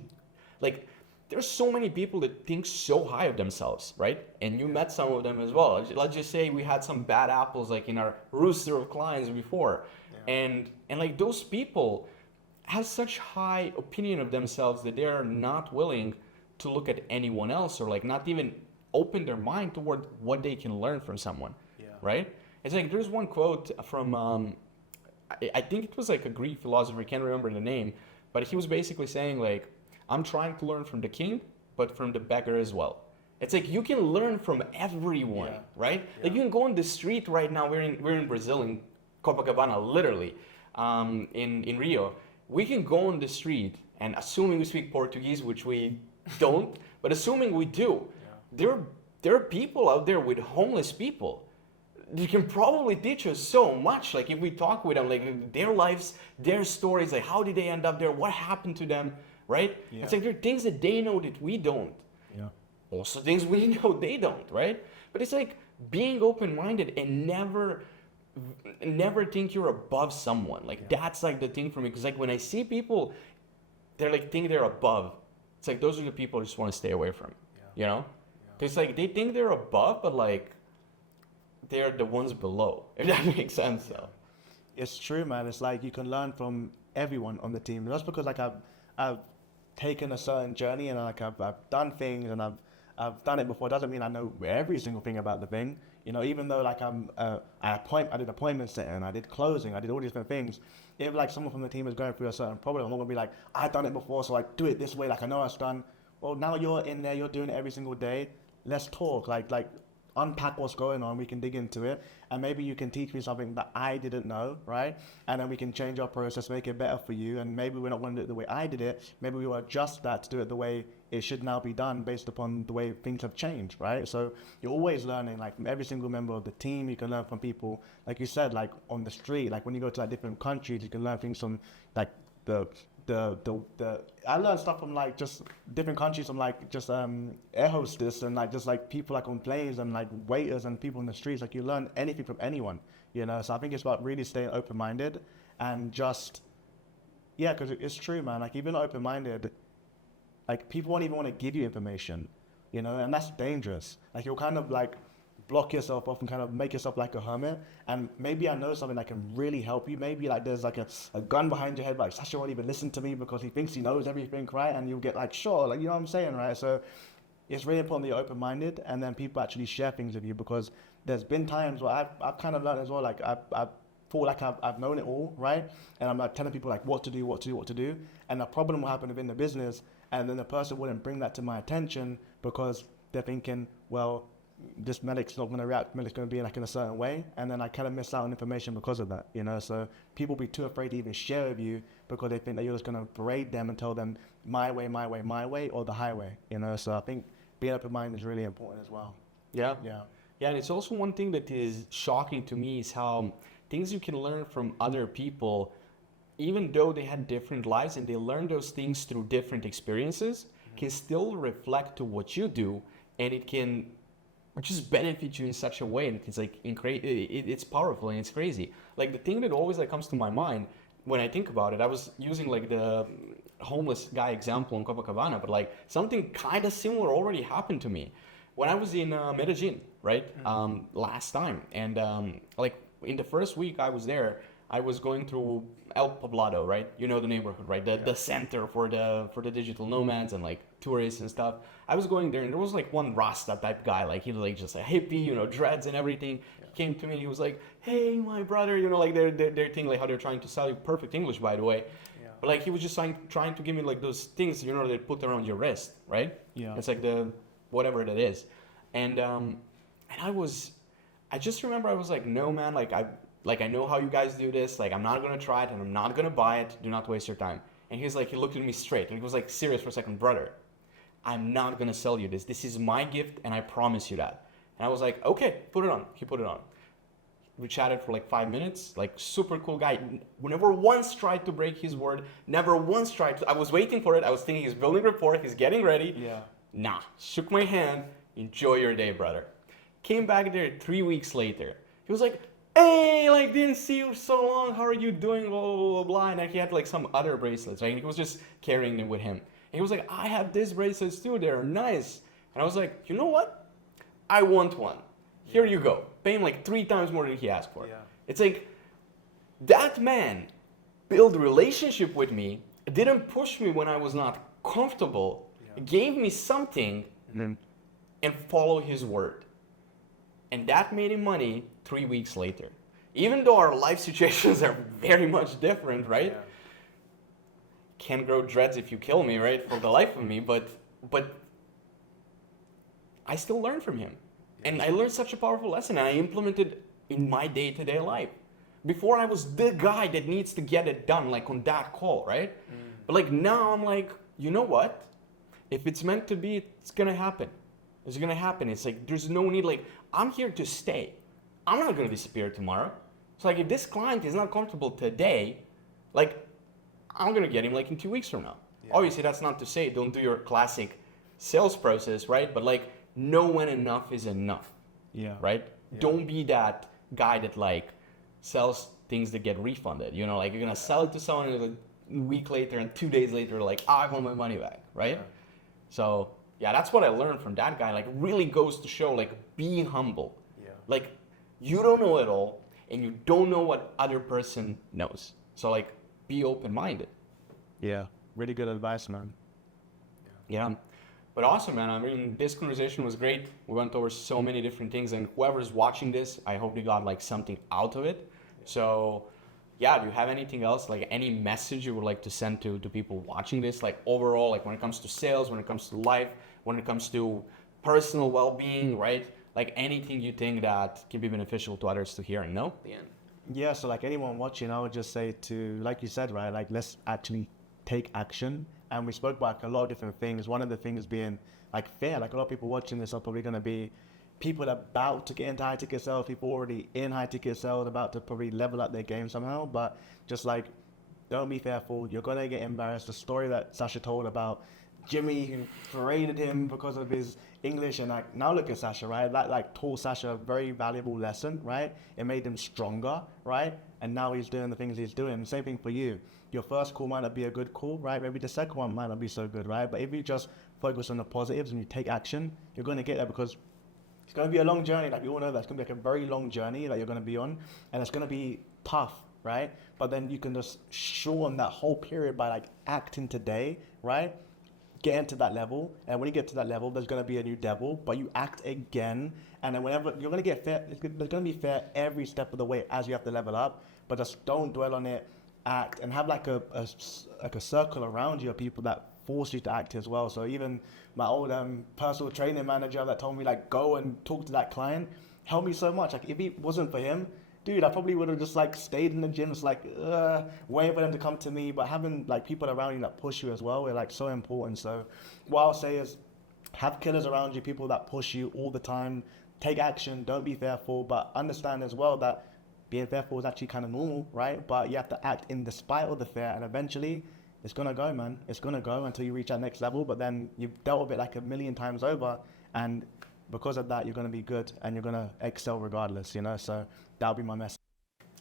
like, there's so many people that think so high of themselves, right? And you met some of them as well. Let's just say we had some bad apples like in our roster of clients before. And like those people have such high opinion of themselves that they're not willing to look at anyone else or like not even open their mind toward what they can learn from someone, right? It's like there's one quote from, I think it was like a Greek philosopher, I can't remember the name, but he was basically saying like, I'm trying to learn from the king, but from the beggar as well. It's like you can learn from everyone, right? Like you can go on the street right now, we're in Brazil, in Copacabana, literally, in Rio. We can go on the street and assuming we speak Portuguese, which we don't, but assuming we do, there are people out there with homeless people. You can probably teach us so much. Like if we talk with them, like their lives, their stories, like how did they end up there? What happened to them, right? Yeah. It's like there are things that they know that we don't. Yeah. Also things we know they don't, right? But it's like being open-minded and never think you're above someone. Like that's like the thing for me. Because like when I see people, they're like think they're above. It's like those are the people I just want to stay away from. You know? Because like they think they're above, but like they're the ones below. If that makes sense, though. It's true, man. It's like you can learn from everyone on the team. That's because like I've taken a certain journey and like I've done things and I've done it before. Doesn't mean I know every single thing about the thing. You know, even though like I did appointment setting, I did closing, I did all these different things. If like someone from the team is going through a certain problem, I'm not gonna be like, I've done it before, so like do it this way. Like I know it's done. Well, now you're in there, you're doing it every single day. Let's talk. Like unpack what's going on. We can dig into it, and maybe you can teach me something that I didn't know, right? And then we can change our process, make it better for you. And maybe we're not going to do it the way I did it. Maybe we will adjust that to do it the way it should now be done based upon the way things have changed, right? So you're always learning, like from every single member of the team. You can learn from people, like you said, like on the street. Like when you go to like different countries, you can learn things from like the I learned stuff from like just different countries, from like just air hostess and like just like people like on planes and like waiters and people in the streets. Like you learn anything from anyone, you know. So I think it's about really staying open-minded and just because it's true, man. Like even open-minded, like people won't even want to give you information, you know, and that's dangerous. Like you'll kind of like block yourself off and kind of make yourself like a hermit. And maybe I know something that can really help you. Maybe like there's like a gun behind your head, like Sasha won't even listen to me because he thinks he knows everything, right? And you'll get like, sure, like, you know what I'm saying, right? So it's really important that you're open-minded and then people actually share things with you, because there's been times where I've kind of learned as well, like I feel like I've known it all, right? And I'm like telling people like what to do. And a problem will happen within the business, and then the person wouldn't bring that to my attention because they're thinking, well, this Melek's not going to react, Melek's going to be like in a certain way, and then I kind of miss out on information because of that, you know. So people be too afraid to even share with you because they think that you're just going to berate them and tell them my way, my way, my way, or the highway, you know. So I think being open minded is really important as well. Yeah. Yeah. Yeah, and it's also one thing that is shocking to me is how things you can learn from other people, even though they had different lives and they learned those things through different experiences, can still reflect to what you do, and it can just benefit you in such a way. And it's like it's powerful and it's crazy. Like the thing that always like comes to my mind when I think about it, I was using like the homeless guy example in Copacabana, but like something kind of similar already happened to me when I was in Medellin, right? Last time, and like in the first week I was there, I was going through El Poblado, right? You know the neighborhood, right? The center for the digital nomads and like tourists and stuff. I was going there, and there was like one Rasta type guy, like he was like just a hippie, you know, dreads and everything. He came to me and he was like, "Hey, my brother," you know, like their thing, like how they're trying to sell you perfect English, by the way. Yeah. But like he was just trying to give me like those things, you know, they put around your wrist, right? Yeah. It's like the whatever that is, and I just remember I was like, no man, I know how you guys do this. Like, I'm not going to try it and I'm not going to buy it. Do not waste your time. And he's like, he looked at me straight and he was like serious for a second, brother, I'm not going to sell you this. This is my gift and I promise you that. And I was like, okay, put it on. He put it on. We chatted for like 5 minutes, like super cool guy. Never once tried to break his word. Never once tried to, I was waiting for it. I was thinking he's building rapport. He's getting ready. Yeah. Nah, shook my hand. Enjoy your day, brother. Came back there 3 weeks later. He was like, hey, like, didn't see you so long. How are you doing? Blah, blah, blah, blah. And like, he had like some other bracelets, right? And he was just carrying them with him. And he was like, I have these bracelets too. They're nice. And I was like, you know what? I want one. Here you go. Pay him like 3 times more than he asked for. Yeah. It's like, that man built a relationship with me, didn't push me when I was not comfortable, gave me something, and follow his word. And that made him money 3 weeks later. Even though our life situations are very much different, right? Yeah. Can't grow dreads if you kill me, right? For the life of me, but I still learn from him. And I learned such a powerful lesson and I implemented in my day-to-day life. Before I was the guy that needs to get it done, like on that call, right? But like now I'm like, you know what? If it's meant to be, it's gonna happen. It's gonna happen. It's like, there's no need, like, I'm here to stay. I'm not gonna disappear tomorrow. So like, if this client is not comfortable today, like, I'm gonna get him like in 2 weeks from now. Yeah. Obviously, that's not to say don't do your classic sales process, right? But like, know when enough is enough. Yeah. Right? Yeah. Don't be that guy that like sells things that get refunded. You know, like you're gonna sell it to someone and like, a week later and 2 days later, like, I want my money back, right? Yeah. So yeah, that's what I learned from that guy. Like, really goes to show, like, be humble. Yeah. Like, you don't know it all, and you don't know what other person knows. So like, be open-minded. Yeah. Really good advice, man. Yeah. But awesome, man. I mean, this conversation was great. We went over so many different things, and whoever's watching this, I hope you got like something out of it. So yeah, do you have anything else, like any message you would like to send to people watching this, like overall, like when it comes to sales, when it comes to life, when it comes to personal well-being, right? Like anything you think that can be beneficial to others to hear and know? At the end. Yeah, so like anyone watching, I would just say to, like you said, right, like let's actually take action. And we spoke about a lot of different things. One of the things being like fear. Like a lot of people watching this are probably going to be people that are about to get into high ticket sales, people already in high ticket sales, about to probably level up their game somehow. But just like, don't be fearful. You're going to get embarrassed. The story that Sasha told about Jimmy paraded him because of his English, and like now look at Sasha, right? That like taught Sasha a very valuable lesson, right? It made him stronger, right? And now he's doing the things he's doing. Same thing for you. Your first call might not be a good call, right? Maybe the second one might not be so good, right? But if you just focus on the positives and you take action, you're going to get there, because it's going to be a long journey. Like we all know that it's going to be like a very long journey that you're going to be on, and it's going to be tough, right? But then you can just shorten that whole period by like acting today, right? Get into that level, and when you get to that level, there's going to be a new devil, but you act again, and then whenever you're going to get fair, there's going to be fair every step of the way as you have to level up, but just don't dwell on it. act, and have like a circle around you of people that force you to act as well. So even my old personal training manager that told me like go and talk to that client helped me so much. Like if it wasn't for him, dude, I probably would have just like stayed in the gym, just like waiting for them to come to me. But having like people around you that push you as well, are like so important. So what I'll say is have killers around you, people that push you all the time. Take action, don't be fearful, but understand as well that being fearful is actually kind of normal, right? But you have to act in despite of the fear, and eventually it's gonna go, man. It's gonna go until you reach that next level, but then you've dealt with it like a million times over, and because of that, you're gonna be good and you're gonna excel regardless, you know? So that'll be my message.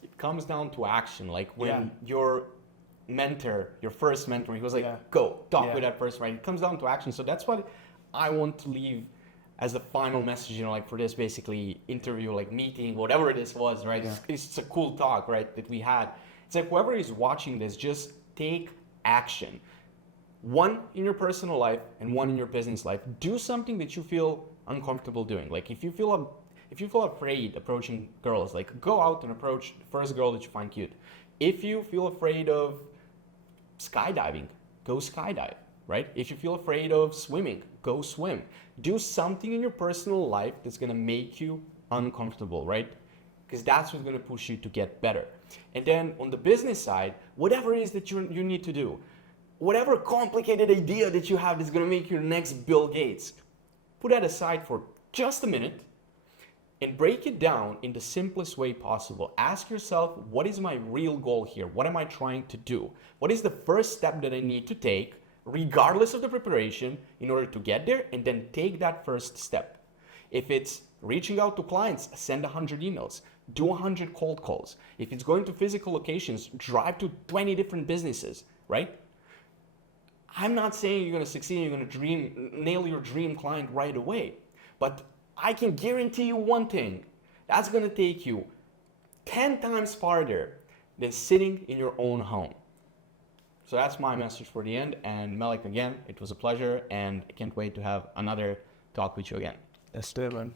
It comes down to action. Like when your mentor, your first mentor, he was like, go talk with that person, right? It comes down to action. So that's what I want to leave as the final message, you know, like for this basically interview, like meeting, whatever this was, right? Yeah. It's a cool talk, right, that we had. It's like whoever is watching this, just take action. One in your personal life and one in your business life. Do something that you feel uncomfortable doing. Like if you feel afraid approaching girls, like go out and approach the first girl that you find cute. If you feel afraid of skydiving, go skydive. Right? If you feel afraid of swimming, go swim. Do something in your personal life that's gonna make you uncomfortable, right? Because that's what's gonna push you to get better. And then on the business side, whatever it is that you need to do, whatever complicated idea that you have that's gonna make you the next Bill Gates, put that aside for just a minute and break it down in the simplest way possible. Ask yourself, what is my real goal here? What am I trying to do? What is the first step that I need to take, regardless of the preparation, in order to get there, and then take that first step. If it's reaching out to clients, send 100 emails, do 100 cold calls. If it's going to physical locations, drive to 20 different businesses, right? I'm not saying you're gonna succeed, you're gonna nail your dream client right away, but I can guarantee you one thing, that's gonna take you 10 times farther than sitting in your own home. So that's my message for the end. And Melek, again, it was a pleasure, and I can't wait to have another talk with you again. Let's do it, man.